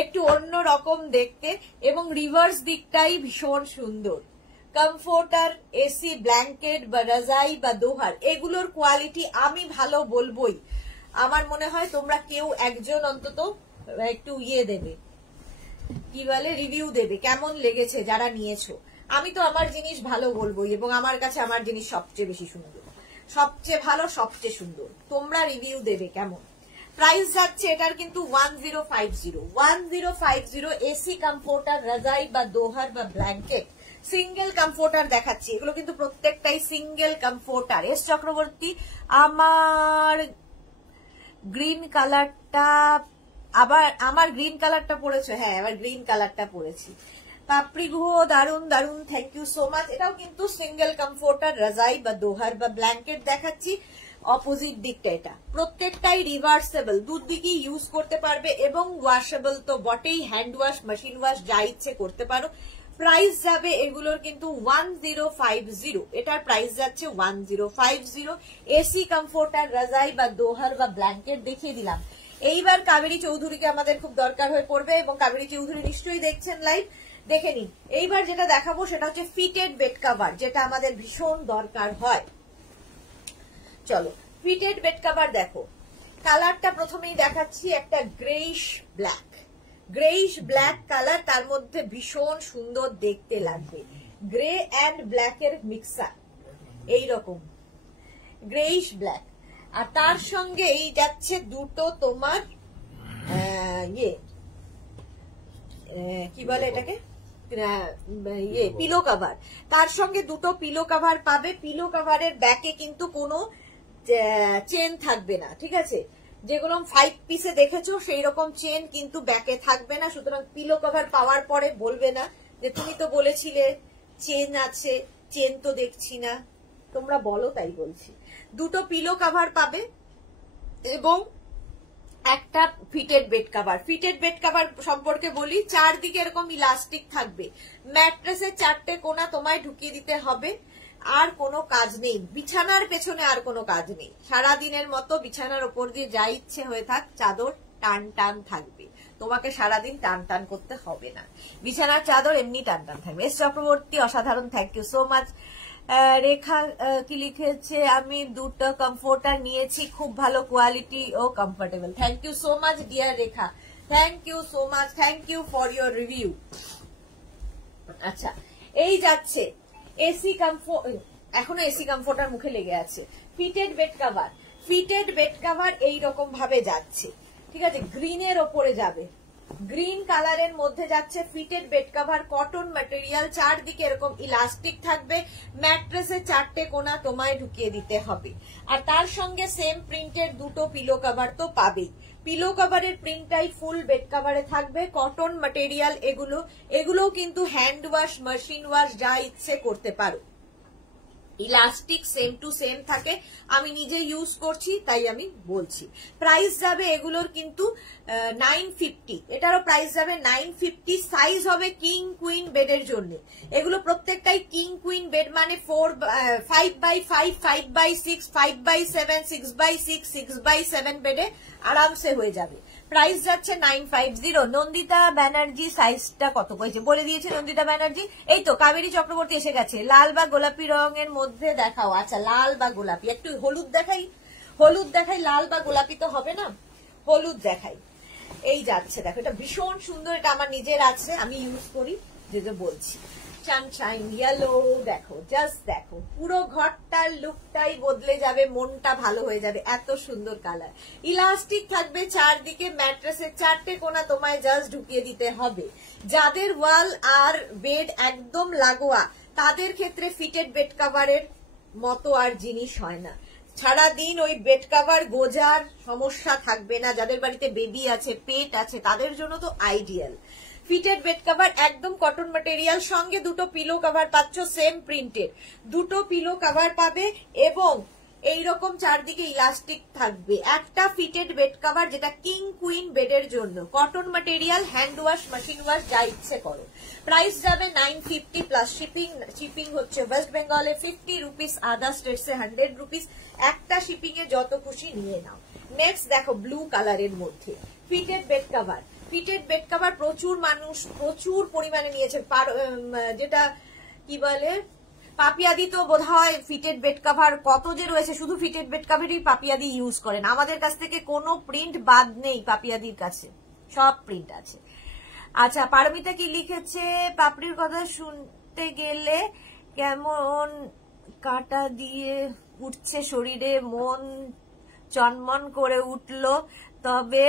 একটু অন্য রকম দেখতে এবং রিভার্স দিকটাই ভীষণ সুন্দর। কমফোর্টার, এসি, ব্ল্যাঙ্কেট বা রাজাই বা দোহার, এগুলোর কোয়ালিটি আমি ভালো বলবোই। আমার মনে হয় তোমরা কেউ একজন অন্তত একটু দেবে, কি বলে, রিভিউ দেবে, কেমন লেগেছে যারা নিয়েছো। আমি তো আমার জিনিস ভালো বলবোই, এবং আমার কাছে আমার জিনিস সবচেয়ে বেশি সুন্দর, সবচেয়ে ভালো, সবচেয়ে সুন্দর। তোমরা রিভিউ দেবে কেমন। প্রাইস যাচ্ছে এটার কিন্তু 1050। 1050 এসি কমফোর্টার, রাজাই বা দোহার বা ব্ল্যাঙ্কেট, সিঙ্গেল কমফোর্টার দেখাচ্ছি, এগুলো কিন্তু প্রত্যেকটাই সিঙ্গেল কমফোর্টার। এস চক্রবর্তী, আমার গ্রিন কালারটা, আবার আমার গ্রিন কালারটা পড়েছে, হ্যাঁ আবার গ্রিন কালারটা পড়েছি। পাপড়ি গুহ, দারুন দারুন, থ্যাংক ইউ সো মাচ। এটাও কিন্তু সিঙ্গেল কমফোর্টার, রাজাই বা দোহার বা ব্ল্যাঙ্কেট দেখাচ্ছি। অপোজিট দিকটা, এটা প্রত্যেকটাই রিভার্সেবল, দুদিকেই ইউজ করতে পারবে এবং ওয়াশেবল তো বটেই, হ্যান্ড ওয়াশ, মেশিন ওয়াশ, যা ইচ্ছে করতে পারো। প্রাইস যাবে এগুলোর কিন্তু 1050, এটার প্রাইস যাচ্ছে 1050। এসি কমফোর্টার, রাজাই বা দোহার বা ব্ল্যাঙ্কেট দেখিয়ে দিলাম। এইবার কাবেরী চৌধুরীকে আমাদের খুব দরকার হয়ে পড়বে, এবং কাবেরী চৌধুরী নিশ্চয়ই দেখছেন লাইভ, দেখে নিন। এইবার যেটা দেখাবো সেটা হচ্ছে ফিটেড বেড কাভার, যেটা আমাদের ভীষণ দরকার হয়। চলো ফিটেড বেড কাভার দেখো, কালারটা প্রথমেই দেখাচ্ছি, একটা greyish black, greyish black colour, তার মধ্যে ভীষণ সুন্দর দেখতে লাগবে, গ্রে অ্যান্ড ব্ল্যাক এর মিক্সার, এইরকম গ্রেইশ ব্ল্যাক। আর তার সঙ্গে এই যাচ্ছে দুটো তোমার কি বলে এটাকে, পিলো কাভার, তার সঙ্গে দুটো পিলো কাভার পাবে। পিলো কাভারের ব্যাকে কিন্তু কোনো চেন থাকবে না, ঠিক আছে, যেগুলো 5 পিসে দেখেছো সেই রকম চেন কিন্তু ব্যাকে থাকবে না। সুতরাং পিলো কভার পাওয়ার পরে বলবে না যে তুমি তো বলেছিলে চেন আছে, চেন তো দেখছি না, তোমরা বলো তাই বলছি। দুটো পিলো কভার পাবে এবং একটা fitted bed cover. Fitted bed cover সম্পর্কে বলি, চারদিকে এরকম ইলাস্টিক থাকবে, ম্যাট্রেসের 4টে কোণা তোমায় ঢুকিয়ে দিতে হবে, আর কোনো কাজ নেই, বিছানার পেছনে আর কোনো কাজ নেই। সারাদিনের মতো বিছানার ওপর দিয়ে যা ইচ্ছে হয়ে থাক, চাদর টান টান থাকবে, তোমাকে সারাদিন টান টান করতে হবে না, বিছানার চাদর এমনি টান টান থাকবে। এস চক্রবর্তী অসাধারণ, thank you so much. Rekha কি লিখেছে, আমি দুটো কমফোর্টার নিয়েছি, খুব ভালো কোয়ালিটি ও comfortable. Thank you so much dear Rekha, thank you so much, thank you for your review. আচ্ছা, এই যাচ্ছে এসি কমফোর্ট, এখনো এসি কমফোর্টার মুখে লেগে আছে। Fitted bed cover, fitted bed cover এইরকম ভাবে যাচ্ছে, ঠিক আছে, গ্রিনের ওপরে যাবে, গ্রিন কালারের মধ্যে যাচ্ছে fitted bed cover, cotton material, চারদিকে এরকম ইলাস্টিক থাকবে, ম্যাট্রেসের 4টে কোণা তোমায় ঢুকিয়ে দিতে হবে। আর তার সঙ্গে সেম প্রিন্টের দুটো পিলো কভার তো পাবেই। পিলো কভারের প্রিন্টটাই ফুল বেড কভারে থাকবে, কটন ম্যাটেরিয়াল, এগুলোও কিন্তু হ্যান্ড ওয়াশ, মেশিন ওয়াশ যা ইচ্ছে করতে পারো। ইলাস্টিক সেম টু সেম থাকে, আমি নিজে ইউজ করছি তাই আমি বলছি। প্রাইস যাবে এগুলোর কিন্তু 950, এটারও প্রাইস যাবে 950। সাইজ হবে কিং কুইন বেডের জন্য, এগুলো প্রত্যেকটাই কিং কুইন বেড, মানে 5x5, 5x6, 5x7, 6x6, 6x7 বেডে আরামসে হয়ে যাবে। প্রাইস যাচ্ছে 950। নন্দিতা ব্যানার্জি সাইজটা কত করেছে বলে দিয়েছে নন্দিতা ব্যানার্জি। এই তো কাবেরী চক্রবর্তী এসে গেছে, লাল বা গোলাপি রঙের মধ্যে দেখাও। আচ্ছা, লাল বা গোলাপি, একটু হলুদ দেখাই, হলুদ দেখাই, লাল বা গোলাপি তো হবে না, হলুদ দেখাই। এই যাচ্ছে, দেখো এটা ভীষণ সুন্দর, এটা আমার নিজের আছে, আমি ইউজ করি, যে বলছি। সানশাইন ইয়েলো, দেখো জাস্ট দেখো, পুরো ঘরটার লুকটাই বদলে যাবে, মনটা ভালো হয়ে যাবে, এত সুন্দর কালার। ইলাস্টিক থাকবে চারদিকে, ম্যাট্রেসের 4টে কোণা তোমায় জাস্ট ঢুকিয়ে দিতে হবে। যাদের ওয়াল আর বেড একদম লাগোয়া, তাদের ক্ষেত্রে ফিটেড বেড কভারের মতো আর জিনিস হয় না। সারাদিন ওই বেড কভার গোজার সমস্যা থাকবে না, যাদের বাড়িতে বেবি আছে, পেট আছে, তাদের জন্য তো আইডিয়াল। ফিটেড বেড কভার একদম কটন ম্যাটেরিয়াল, সঙ্গে দুটো পিলো কভার পাচ্ছ সেম প্রিন্টের, দুটো পিলো কভার পাবে, এবং এইরকম চারদিকে ইলাস্টিক থাকবে। একটা ফিটেড বেড কভার যেটা কিং কুইন বেডের জন্য, cotton material, hand wash, machine wash যা ইচ্ছে করো। প্রাইস যাবে 950 প্লাস শিপিং। শিপিং হচ্ছে ওয়েস্ট বেঙ্গলে 50 রুপিস, আদার স্টেটসে 100 রুপিস। একটা শিপিং এ যত খুশি নিয়ে নাও। নেক্সট দেখো ব্লু কালারের মধ্যে fitted bed cover. Fitted bed cover প্রচুর মানুষ প্রচুর পরিমাণে নিয়েছে, যেটা কি বলে পাপিয়াদি, তো বোধহয় ফিটেড বেড কভার কত যে রয়েছে, শুধু ফিটেড বেড কভারই পাপিয়াদি ইউজ করেন। আমাদের কাছ থেকে কোনো প্রিন্ট বাদ নেই, পাপিয়াদির কাছে সব প্রিন্ট আছে। আচ্ছা, পারমিতা কি লিখেছে, পাপড়ির কথা শুনতে গেলে কেমন কাটা দিয়ে উঠছে শরীরে, মন চনমন করে উঠল, তবে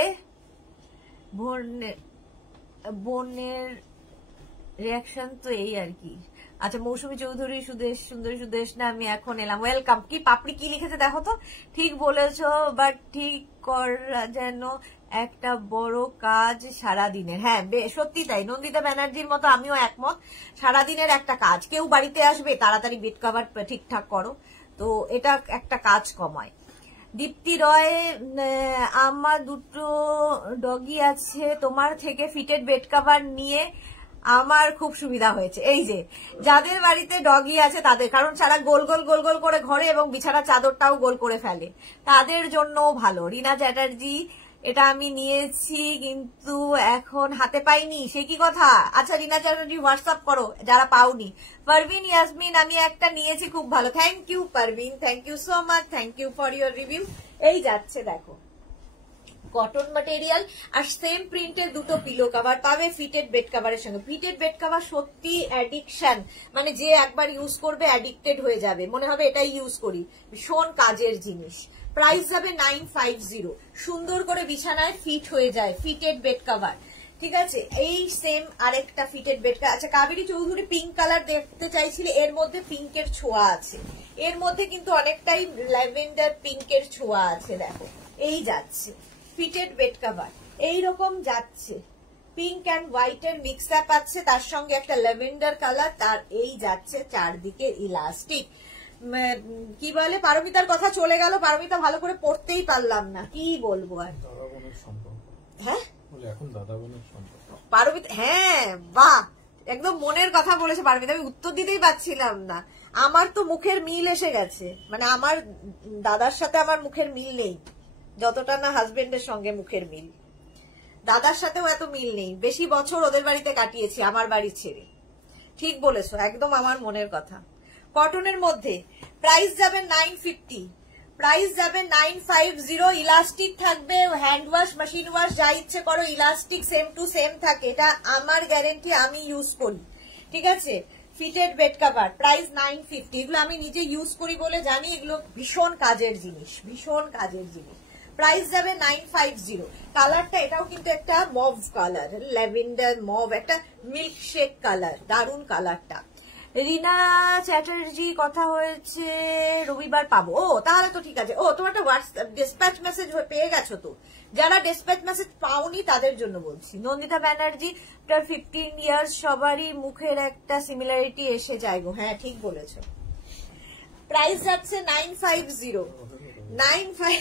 বোনের রিয়াকশন তো এই আর কি। আচ্ছা, মৌসুমী চৌধুরী, সুদেশ, সুন্দরী সুদেশ না, আমি এখন এলাম, ওয়েলকাম। কি পাপড়ি কি লিখেছে দেখো তো, ঠিক বলেছো, বাট ঠিক করা যেন একটা বড় কাজ সারাদিনের। হ্যাঁ, সত্যি তাই, নন্দিতা ব্যানার্জির মতো আমিও একমত, সারাদিনের একটা কাজ। কেউ বাড়িতে আসবে, তাড়াতাড়ি বেড কভার ঠিকঠাক করো, তো এটা একটা কাজ কমায়। দীপ্তি রয়, আমার দুটো ডগি আছে, তোমার থেকে ফিটেড বেড কভার নিয়ে আমার খুব সুবিধা হয়েছে। এই যে যাদের বাড়িতে ডগি আছে তাদের, কারণ সারা গোল গোল গোল গোল করে ঘরে এবং বিছানার চাদরটাও গোল করে ফেলে, তাদের জন্য ভালো। রিনা চ্যাটার্জি, এটা আমি নিয়েছি কিন্তু এখন হাতে পাইনি, সে কি কথা? আচ্ছা রিনা চ্যাটার্জি, হোয়াটসঅ্যাপ করো যারা পাওনি। পারভিন ইয়াসমিন, আমি একটা নিয়েছি, খুব ভালো। Thank you Parveen, thank you so much, thank you for your review. এই যাচ্ছে দেখো কটন ম্যাটেরিয়াল আর সেম প্রিন্টের দুটো পিলো কভার পাবে ফিটেড বেড কভারের সঙ্গে। ফিটেড বেড কভার সত্যি অ্যাডিকশন, মানে যে একবার ইউজ করবে অ্যাডিক্টেড হয়ে যাবে, মনে হবে এটাই ইউজ করি, ভীষণ কাজের জিনিস। প্রাইস যাবে 950, সুন্দর করে বিছানায় ফিট হয়ে যায় ফিটেড বেড কভার, ঠিক আছে। এই সেম আরেকটা ফিটেড বেড কভার। আচ্ছা, কাবেরী চৌধুরী পিঙ্ক কালার দেখতে চাইছিলে, এর মধ্যে পিঙ্কের ছোঁয়া আছে, এর মধ্যে কিন্তু অনেকটাই ল্যাভেন্ডার পিঙ্কের ছোঁয়া আছে, দেখো এই যাচ্ছে ফিটেড বেড কভার, এইরকম যাচ্ছে, পিঙ্ক অ্যান্ড হোয়াইট এর মিক্স আপ আছে, তার সঙ্গে একটা ল্যাভেন্ডার কালার, তার এই যাচ্ছে চারদিকে ইলাস্টিক, কি বলে পারমিতার কথা চলে গেল, পারমিতা ভালো করে পড়তেই পারলাম না, কি বলবো আর। হ্যাঁ এখন দাদা বোনের সম্পর্ক পারমিতা, হ্যাঁ বাহ, একদম মনের কথা বলেছে পারমিতা, আমি উত্তর দিতেই পারছিলাম না। আমার তো মুখের মিল এসে গেছে, মানে আমার দাদার সাথে আমার মুখের মিল নেই যতটা না হাজবেন্ডের সঙ্গে মুখের মিল, দাদার সাথেও এত মিল নেই। বেশি বছর ওদের বাড়িতে কাটিয়েছি আমার বাড়ি ছেড়ে। ঠিক বলেছো, একদম আমার মনের কথা। কটনের মধ্যে প্রাইস যাবে 950, প্রাইস যাবে 950, ইলাস্টিক থাকবে, হ্যান্ড ওয়াশ মেশিন ওয়াশ যা ইচ্ছে করো, ইলাস্টিক সেম টু সেম থাকে, এটা আমার গ্যারেন্টি, আমি ইউজ করি, ঠিক আছে। ফিটেড বেড কভার প্রাইস 950, এগুলো আমি নিজে ইউজ করি বলে জানি, এগুলো ভীষণ কাজের জিনিস, ভীষণ কাজের জিনিস। প্রাইস যাবে 950। কালারটা এটাও কিন্তু একটা মভ কালার, ল্যাভেন্ডার মভ, একটা মিল্ক শেক কালার, দারুন কালারটা। রিনা চ্যাটার্জি কথা হয়েছে রবিবার পাবো, ও তাহলে তো ঠিক আছে। ও তোমার একটা হোয়াটসঅ্যাপ ডিসপ্যাচ মেসেজ পেয়ে গেছো তো, যারা ডিসপ্যাচ মেসেজ পাওনি তাদের জন্য বলছি। নন্দিতা ব্যানার্জি 15 ইয়ার্স, সবারই মুখের একটা সিমিলারিটি এসে যায় গো, হ্যাঁ ঠিক বলেছো। প্রাইস যাচ্ছে 950, 95।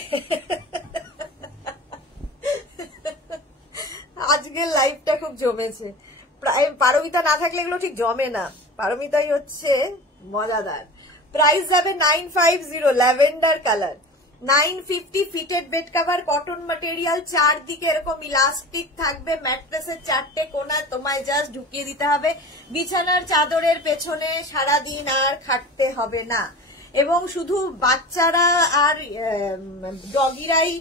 আজকের লাইভটা খুব জমেছে, পারমিতা না থাকলে এগুলো ঠিক জমে না, পারমিতাই হচ্ছে মজাদার। প্রাইস যাবে 950, lavender colour, 950। Fitted bed cover, cotton material, চারদিকে এরকম ইলাস্টিক থাকবে, ম্যাট্রেসের 4টে কোণায় তোমায় জাস্ট ঢুকিয়ে দিতে হবে, বিছানার চাদরের পেছনে সারাদিন আর খাটতে হবে না। এবং শুধু বাচ্চারা আর ডগিরাই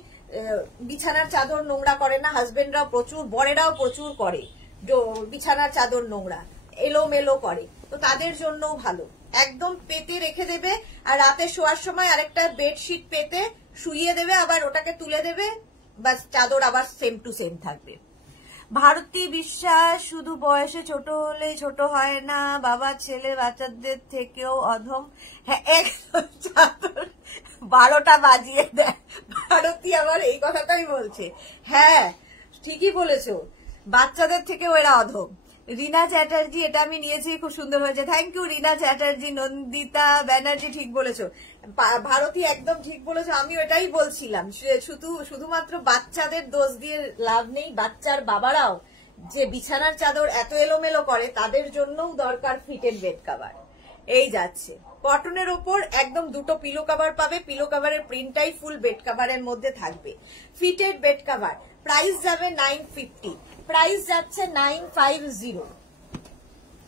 বিছানার চাদর নোংরা করে না, হাজবেন্ডরাও প্রচুর, বরেরাও প্রচুর করে বিছানার চাদর নোংরা, এলোমেলো করে, তো তাদের জন্যও ভালো। একদম পেতে রেখে দেবে, আর রাতে শোয়ার সময় আরেকটা বেডশিট পেতে শুইয়ে দেবে, আবার ওটাকে তুলে দেবে, বাস চাদর আবার সেম টু সেম থাকবে। ভারতী বিশ্বাস, শুধু বয়সে ছোট হলেই ছোট হয় না, বাবা ছেলে বাচ্চাদের থেকেও অধম। হ্যাঁ, 12টা বাজিয়ে দেয় ভারতী, আবার এই কথাটাই বলছে। হ্যাঁ ঠিকই বলেছো, বাচ্চাদের থেকেও এরা অধম। রিনা চ্যাটার্জি, এটা আমি নিয়েছি, খুব সুন্দর হয়েছে, থ্যাংক ইউ রিনা চ্যাটার্জি। নন্দিতা ব্যানার্জি ঠিক বলেছো, ভারতী একদম ঠিক বলেছো, আমি এটাই বলছিলাম, শুধুমাত্র বাচ্চাদের দোষ দিয়ে লাভ নেই, বাচ্চার বাবারাও যে বিছানার চাদর এত এলোমেলো করে, তাদের জন্যও দরকার ফিটেড বেড কভার। এই যাচ্ছে কটনের ওপর, একদম 2টো পিলো কভার পাবে, পিলো কভারের প্রিন্টটাই ফুল বেড কভারের মধ্যে থাকবে। ফিটেড বেড কভার প্রাইস যাবে 950, প্রাইস যাচ্ছে 950।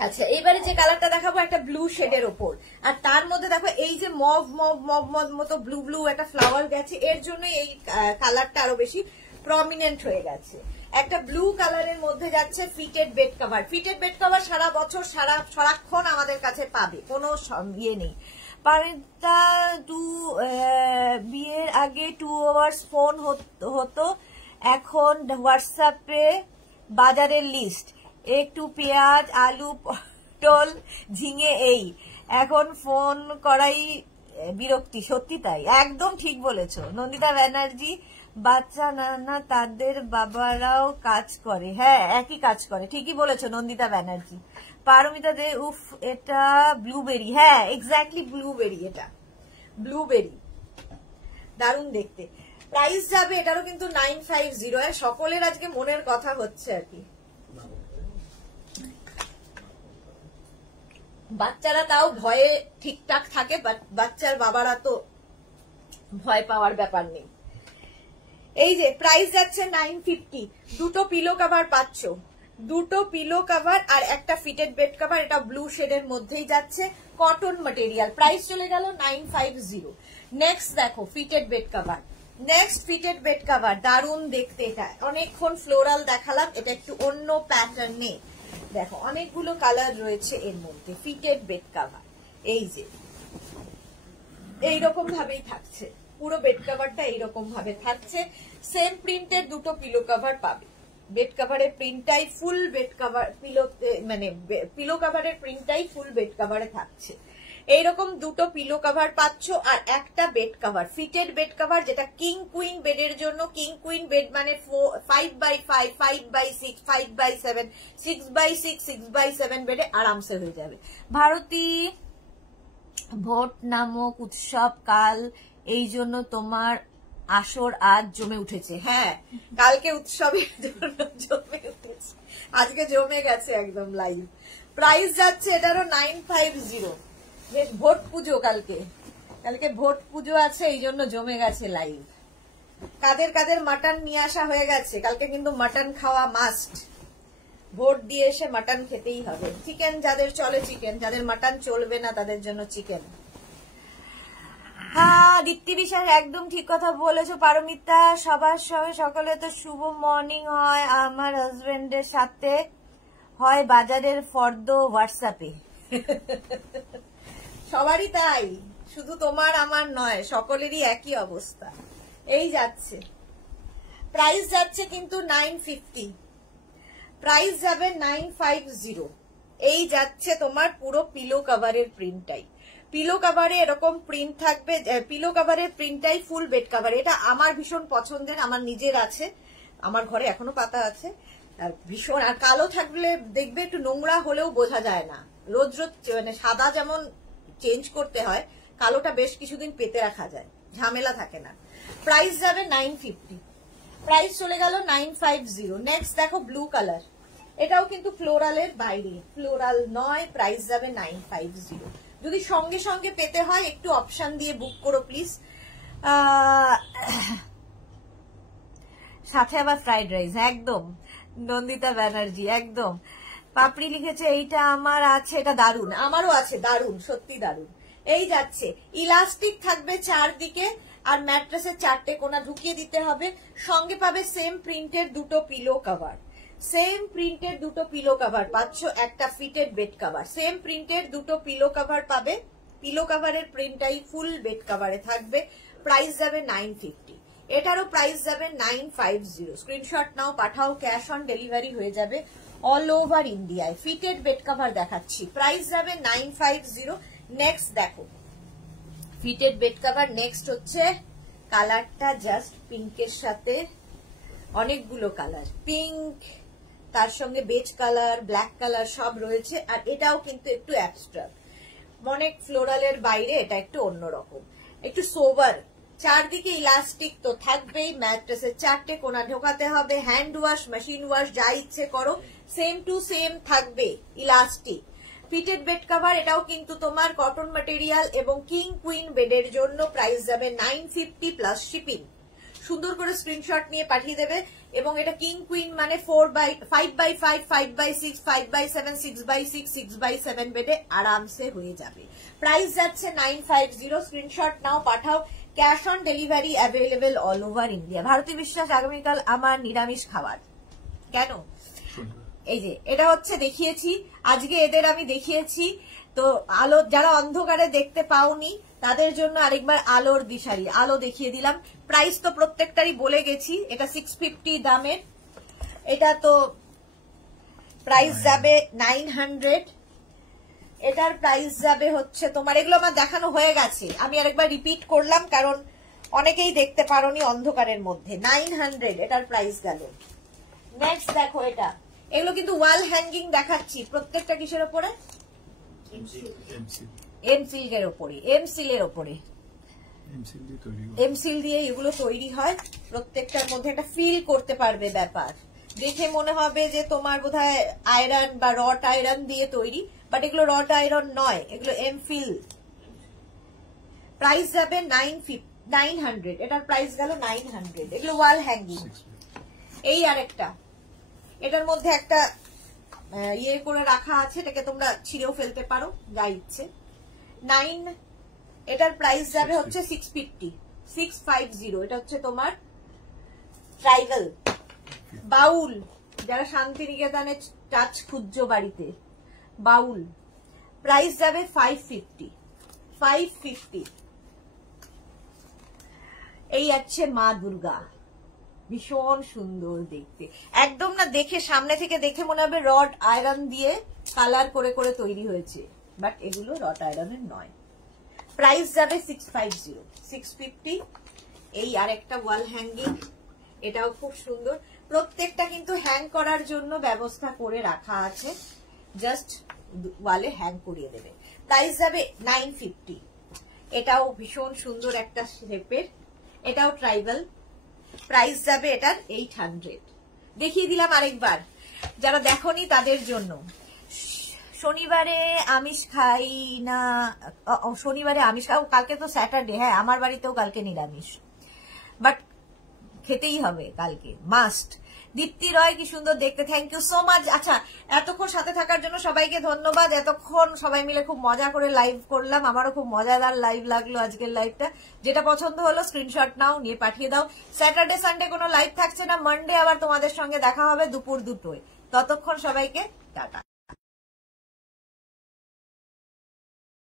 আচ্ছা, এবারে যে কালারটা দেখাবো একটা ব্লু শেডের ওপর, আর তার মধ্যে দেখো এই যে মভ মভ মভ মভ মতো ব্লু ব্লু একটা ফ্লাওয়ার গেছে, এর জন্য এই কালারটা আরো বেশি প্রমিনেন্ট হয়ে গেছে। একটা ব্লু কালারের মধ্যে যাচ্ছে fitted bed cover. Fitted bed cover সারা বছর সারাক্ষণ আমাদের কাছে পাবে, কোনো ইয়ে নেই। পারিতা বিয়ের আগে 2 আওয়ার্স ফোন হতো, এখন হোয়াটসঅ্যাপে বাজারের লিস্ট, একটু পেঁয়াজ আলু পটল ঝিঙে, এই এখন ফোন করাই বিরক্তি। সত্যি তাই, একদম ঠিক বলেছো নন্দিতা ব্যানার্জি। বাচ্চা না তাদের বাবারাও কাজ করে, হ্যাঁ একই কাজ করে, ঠিকই বলেছো নন্দিতা ব্যানার্জি। পারমিতা দে, উফ এটা ব্লুবেরি, হ্যাঁ এক্স্যাক্টলি ব্লুবেরি, এটা ব্লুবেরি, দারুণ দেখতে। প্রাইস যাবে এটারও কিন্তু 950। সকলের আজকে মনের কথা হচ্ছে আর কি। বাচ্চারা তাও ভয়ে ঠিকঠাক থাকে, বাচ্চার বাবারা তো ভয় পাওয়ার ব্যাপার নেই। এই যে প্রাইস যাচ্ছে 950, 2টো পিলো কভার পাচ্ছ, 2টো পিলো কভার আর একটা ফিটেড বেড কভার, এটা ব্লু শেডের মধ্যেই যাচ্ছে, কটন ম্যাটেরিয়াল, প্রাইস চলে গেল 950। নেক্সট দেখো fitted bed cover, next fitted bed cover, দারুণ দেখতে, এটা অনেকক্ষণ ফ্লোরাল দেখালাম, এটা একটু অন্য প্যাটার্নে, দেখো অনেকগুলো কালার রয়েছে এর মধ্যে। ফিটেড বেড কভার এই যে এইরকম ভাবেই থাকছে, পুরো বেড কভারটা এইরকম ভাবে থাকছে, সেম প্রিন্টের 2টো পিলো কভার পাবে। বেড কভারের প্রিন্টটাই ফুল বেড কভার, মানে পিলো কভারের প্রিন্টটাই ফুল বেড কভারে থাকছে। এইরকম 2টো পিলো কভার পাচ্ছ আর একটা bed cover, fitted bed cover, যেটা কিং কুইন বেডের জন্য। কিং কুইন বেড মানে 5x5, 5x6, 5x7, 6x6, 6x7 বেডে আরামসে হয়ে যাবে। ভারতী ভোট নামক উৎসব কাল, এই জন্য তোমার আসর আজ জমে উঠেছে। হ্যাঁ, কালকে উৎসবের জন্য জমে উঠেছে, আজকে জমে গেছে একদম লাইভ। প্রাইস যাচ্ছে এটারও 950। বেশ ভোট পুজো, কালকে ভোট পুজো আছে, এই জন্য জমে গেছে লাইভ। কাদের কাদের মাটন নিয়ে আসা হয়ে গেছে, কালকে কিন্তু মাটন খাওয়া মাস্ট। ভোট দিয়ে এসে মাটন খেতেই হবে। চিকেন যাদের চলে চিকেন, যাদের মাটন চলবে না তাদের জন্য চিকেন। হ্যাঁ দীপ্তি বিশ্বাস একদম ঠিক কথা বলেছো পারমিতা। সবার সঙ্গে সকালে তো শুভ মর্নিং হয়, আমার হাজবেন্ডের সাথে হয় বাজারের ফর্দ হোয়াটসঅ্যাপে। সবারই তাই, শুধু তোমার আমার নয়, সকলেরই একই অবস্থা। এই যাচ্ছে, প্রাইস যাচ্ছে কিন্তু 950, প্রাইস যাবে 950। এই যাচ্ছে তোমার পুরো পিলো কভারের প্রিন্টটাই। পিলো কভারে এরকম প্রিন্ট থাকবে, পিলো কভারের প্রিন্টটাই ফুল বেড কভার। এটা আমার ভীষণ পছন্দের, আমার নিজের আছে, আমার ঘরে এখনো পাতা আছে। আর ভীষণ, আর কালো থাকলে দেখবে একটু নোংরা হলেও বোঝা যায় না। রোজ রোজ মানে সাদা যেমন চেঞ্জ করতে হয়, কালোটা বেশ কিছুদিন পেতে রাখা যায়, ঝামেলা থাকে না। প্রাইস যাবে 950, প্রাইস চলে গেল 950। নেক্সট দেখো ব্লু কালার, এটাও কিন্তু ফ্লোরালের বাইরে, ফ্লোরাল নয়, প্রাইস যাবে 950। যদি সঙ্গে সঙ্গে পেতে হয় একটু অপশন দিয়ে বুক করো প্লিজ। সাথে আবার ফ্রাইড রাইস, একদম নন্দিতা ব্যানার্জি একদম। পাপড়ি লিখেছে এইটা আমার আছে, এটা দারুন, আমারও আছে, দারুন, সত্যি দারুন। এই যাচ্ছে, ইলাস্টিক থাকবে চারদিকে, আর ম্যাট্রেসের 4টে কোনা ঢুকিয়ে দিতে হবে। সঙ্গে পাবে সেম প্রিন্টের দুটো পিলো কভার, সেম প্রিন্টের দুটো পিলো কভার পাচ্ছ, একটা ফিটেড বেড কভার। সেম প্রিন্টের দুটো পিলো কভার পাবে, পিলো কভারের প্রিন্টটাই ফুল বেড কভারে থাকবে। প্রাইস যাবে 950, এটারও প্রাইস যাবে 950। স্ক্রিনশট নাও, পাঠাও, ক্যাশ অন ডেলিভারি হয়ে যাবে অল ওভার ইন্ডিয়ায়। ফিটেড বেড কভার দেখাচ্ছি, প্রাইস যাবে 950। নেক্সট দেখো ফিটেড বেড কভার, নেক্সট হচ্ছে কালারটা জাস্ট পিঙ্কের সাথে, অনেকগুলো কালার, পিঙ্ক, তার সঙ্গে বেজ কালার, ব্ল্যাক কালার সব রয়েছে। আর এটাও কিন্তু একটু অ্যাবস্ট্রাক্ট, অনেক ফ্লোরালের বাইরে এটা একটু অন্যরকম, একটু সোবার। চারদিকে ইলাস্টিক তো থাকবেই, ম্যাট্রেসের 4টে কোনা ঢোকাতে হবে, হ্যান্ড ওয়াশ, মেশিন ওয়াশ যা ইচ্ছে করো, সেম টু সেম থাকবে ইলাস্টিক। ফিটেড বেড কভার, এটাও কিন্তু তোমার কটন ম্যাটেরিয়াল এবং কিং কুইন বেডের জন্য। প্রাইস যাবে 950 প্লাস শিপিং। সুন্দর করে স্ক্রিনশট নিয়ে পাঠিয়ে দেবে। এবং এটা কিং কুইন মানে 5x5, 5x6, 5x7, 6x6, 6x7 বেডে আরামসে হয়ে যাবে। প্রাইস যাচ্ছে 950। স্ক্রিনশট নাও, পাঠাও, cash on delivery available all over India. Bharati Biswas আগামীকাল আমার নিরামিষ খাবার। কেন? এই যে এটা হচ্ছে দেখিয়েছি আজকে, এদের আমি দেখিয়েছি তো আলো, যারা অন্ধকারে দেখতে পাওনি তাদের জন্য আরেকবার আলোর দিশারি, আলো দেখিয়ে দিলাম। প্রাইস তো প্রত্যেকটারই বলে গেছি, এটা 650 দামের, এটা তো প্রাইস যাবে 900, এটার প্রাইস যাবে হচ্ছে তোমার, এগুলো আমার দেখানো হয়ে গেছে, আমি আরেকবার রিপিট করলাম কারণ অনেকেই দেখতে পারোনি অন্ধকারের মধ্যে। 900 এটার প্রাইস গেল। নেক্সট দেখো এটা, এগুলো কিন্তু ওয়াল হ্যাঙ্গিং দেখাচ্ছি, প্রত্যেকটা কিসের ওপরে? এমসিলের ওপরে, এমসিলের ওপরে, এমসিল দিয়ে এগুলো তৈরি হয়। প্রত্যেকটার মধ্যে একটা ফিল করতে পারবে ব্যাপার, দেখে মনে হবে যে তোমার বোধহয় আয়রন বা রট আয়রন দিয়ে তৈরি, বাট এগুলো রট আয়রন নয়, এগুলো এমফিল। প্রাইস যাবে 900, এটার প্রাইস গেল 900। এগুলো ওয়াল হ্যাঙ্গিং। এই আরেকটা, এটার মধ্যে একটা ইয়ে করে রাখা আছে, এটাকে তোমরা ছিঁড়েও ফেলতে পারো যা ইচ্ছে। 9, এটার প্রাইস যাবে হচ্ছে 650। এটা হচ্ছে তোমার ট্রাইবেল বাউল, যারা শান্তিনিকেতনে টাচ খুঁজছো বাড়িতে, বাউল। প্রাইস যাবে 550। এই আছে মা দুর্গা, ভীষণ সুন্দর দেখতে, একদম না দেখে সামনে থেকে দেখে মনে হবে রড আয়রন দিয়ে কালার করে করে তৈরি হয়েছে, বাট এগুলো রড আয়রনের নয়। প্রাইস যাবে 650। এই আরেকটা ওয়াল হ্যাঙ্গিং, এটাও খুব সুন্দর। প্রত্যেকটা কিন্তু হ্যাং করার জন্য ব্যবস্থা করে রাখা আছে, জাস্ট ওয়ালে হ্যাং করিয়ে দেবে। প্রাইস যাবে 950। এটাও ভীষণ সুন্দর একটা শেপের, এটাও ট্রাইবাল, প্রাইস যাবে এটার 800। দেখিয়ে দিলাম আরেকবার, যারা দেখোনি তাদের জন্য। শনিবারে আমিষ খাই না, শনিবারে আমিষ খাও, কালকে তো স্যাটারডে, হ্যাঁ আমার বাড়িতেও কালকে নিরামিষ, বাট খেতেই হবে কালকে, মাস্ট। দীপ্তি রয় কি সুন্দর দেখতে, থ্যাংক ইউ সো মাচ। আচ্ছা, এতক্ষণ সাথে থাকার জন্য সবাইকে ধন্যবাদ। এতক্ষণ সবাই মিলে খুব মজা করে লাইভ করলাম, আমারও খুব মজাদার লাইভ লাগলো আজকের লাইভটা। যেটা পছন্দ হলো স্ক্রিনশট নাও, নিয়ে পাঠিয়ে দাও। স্যাটারডে সানডে কোনো লাইভ থাকছে না, মানডে আবার তোমাদের সঙ্গে দেখা হবে দুপুর 2টোয়। ততক্ষণ সবাইকে টাটা।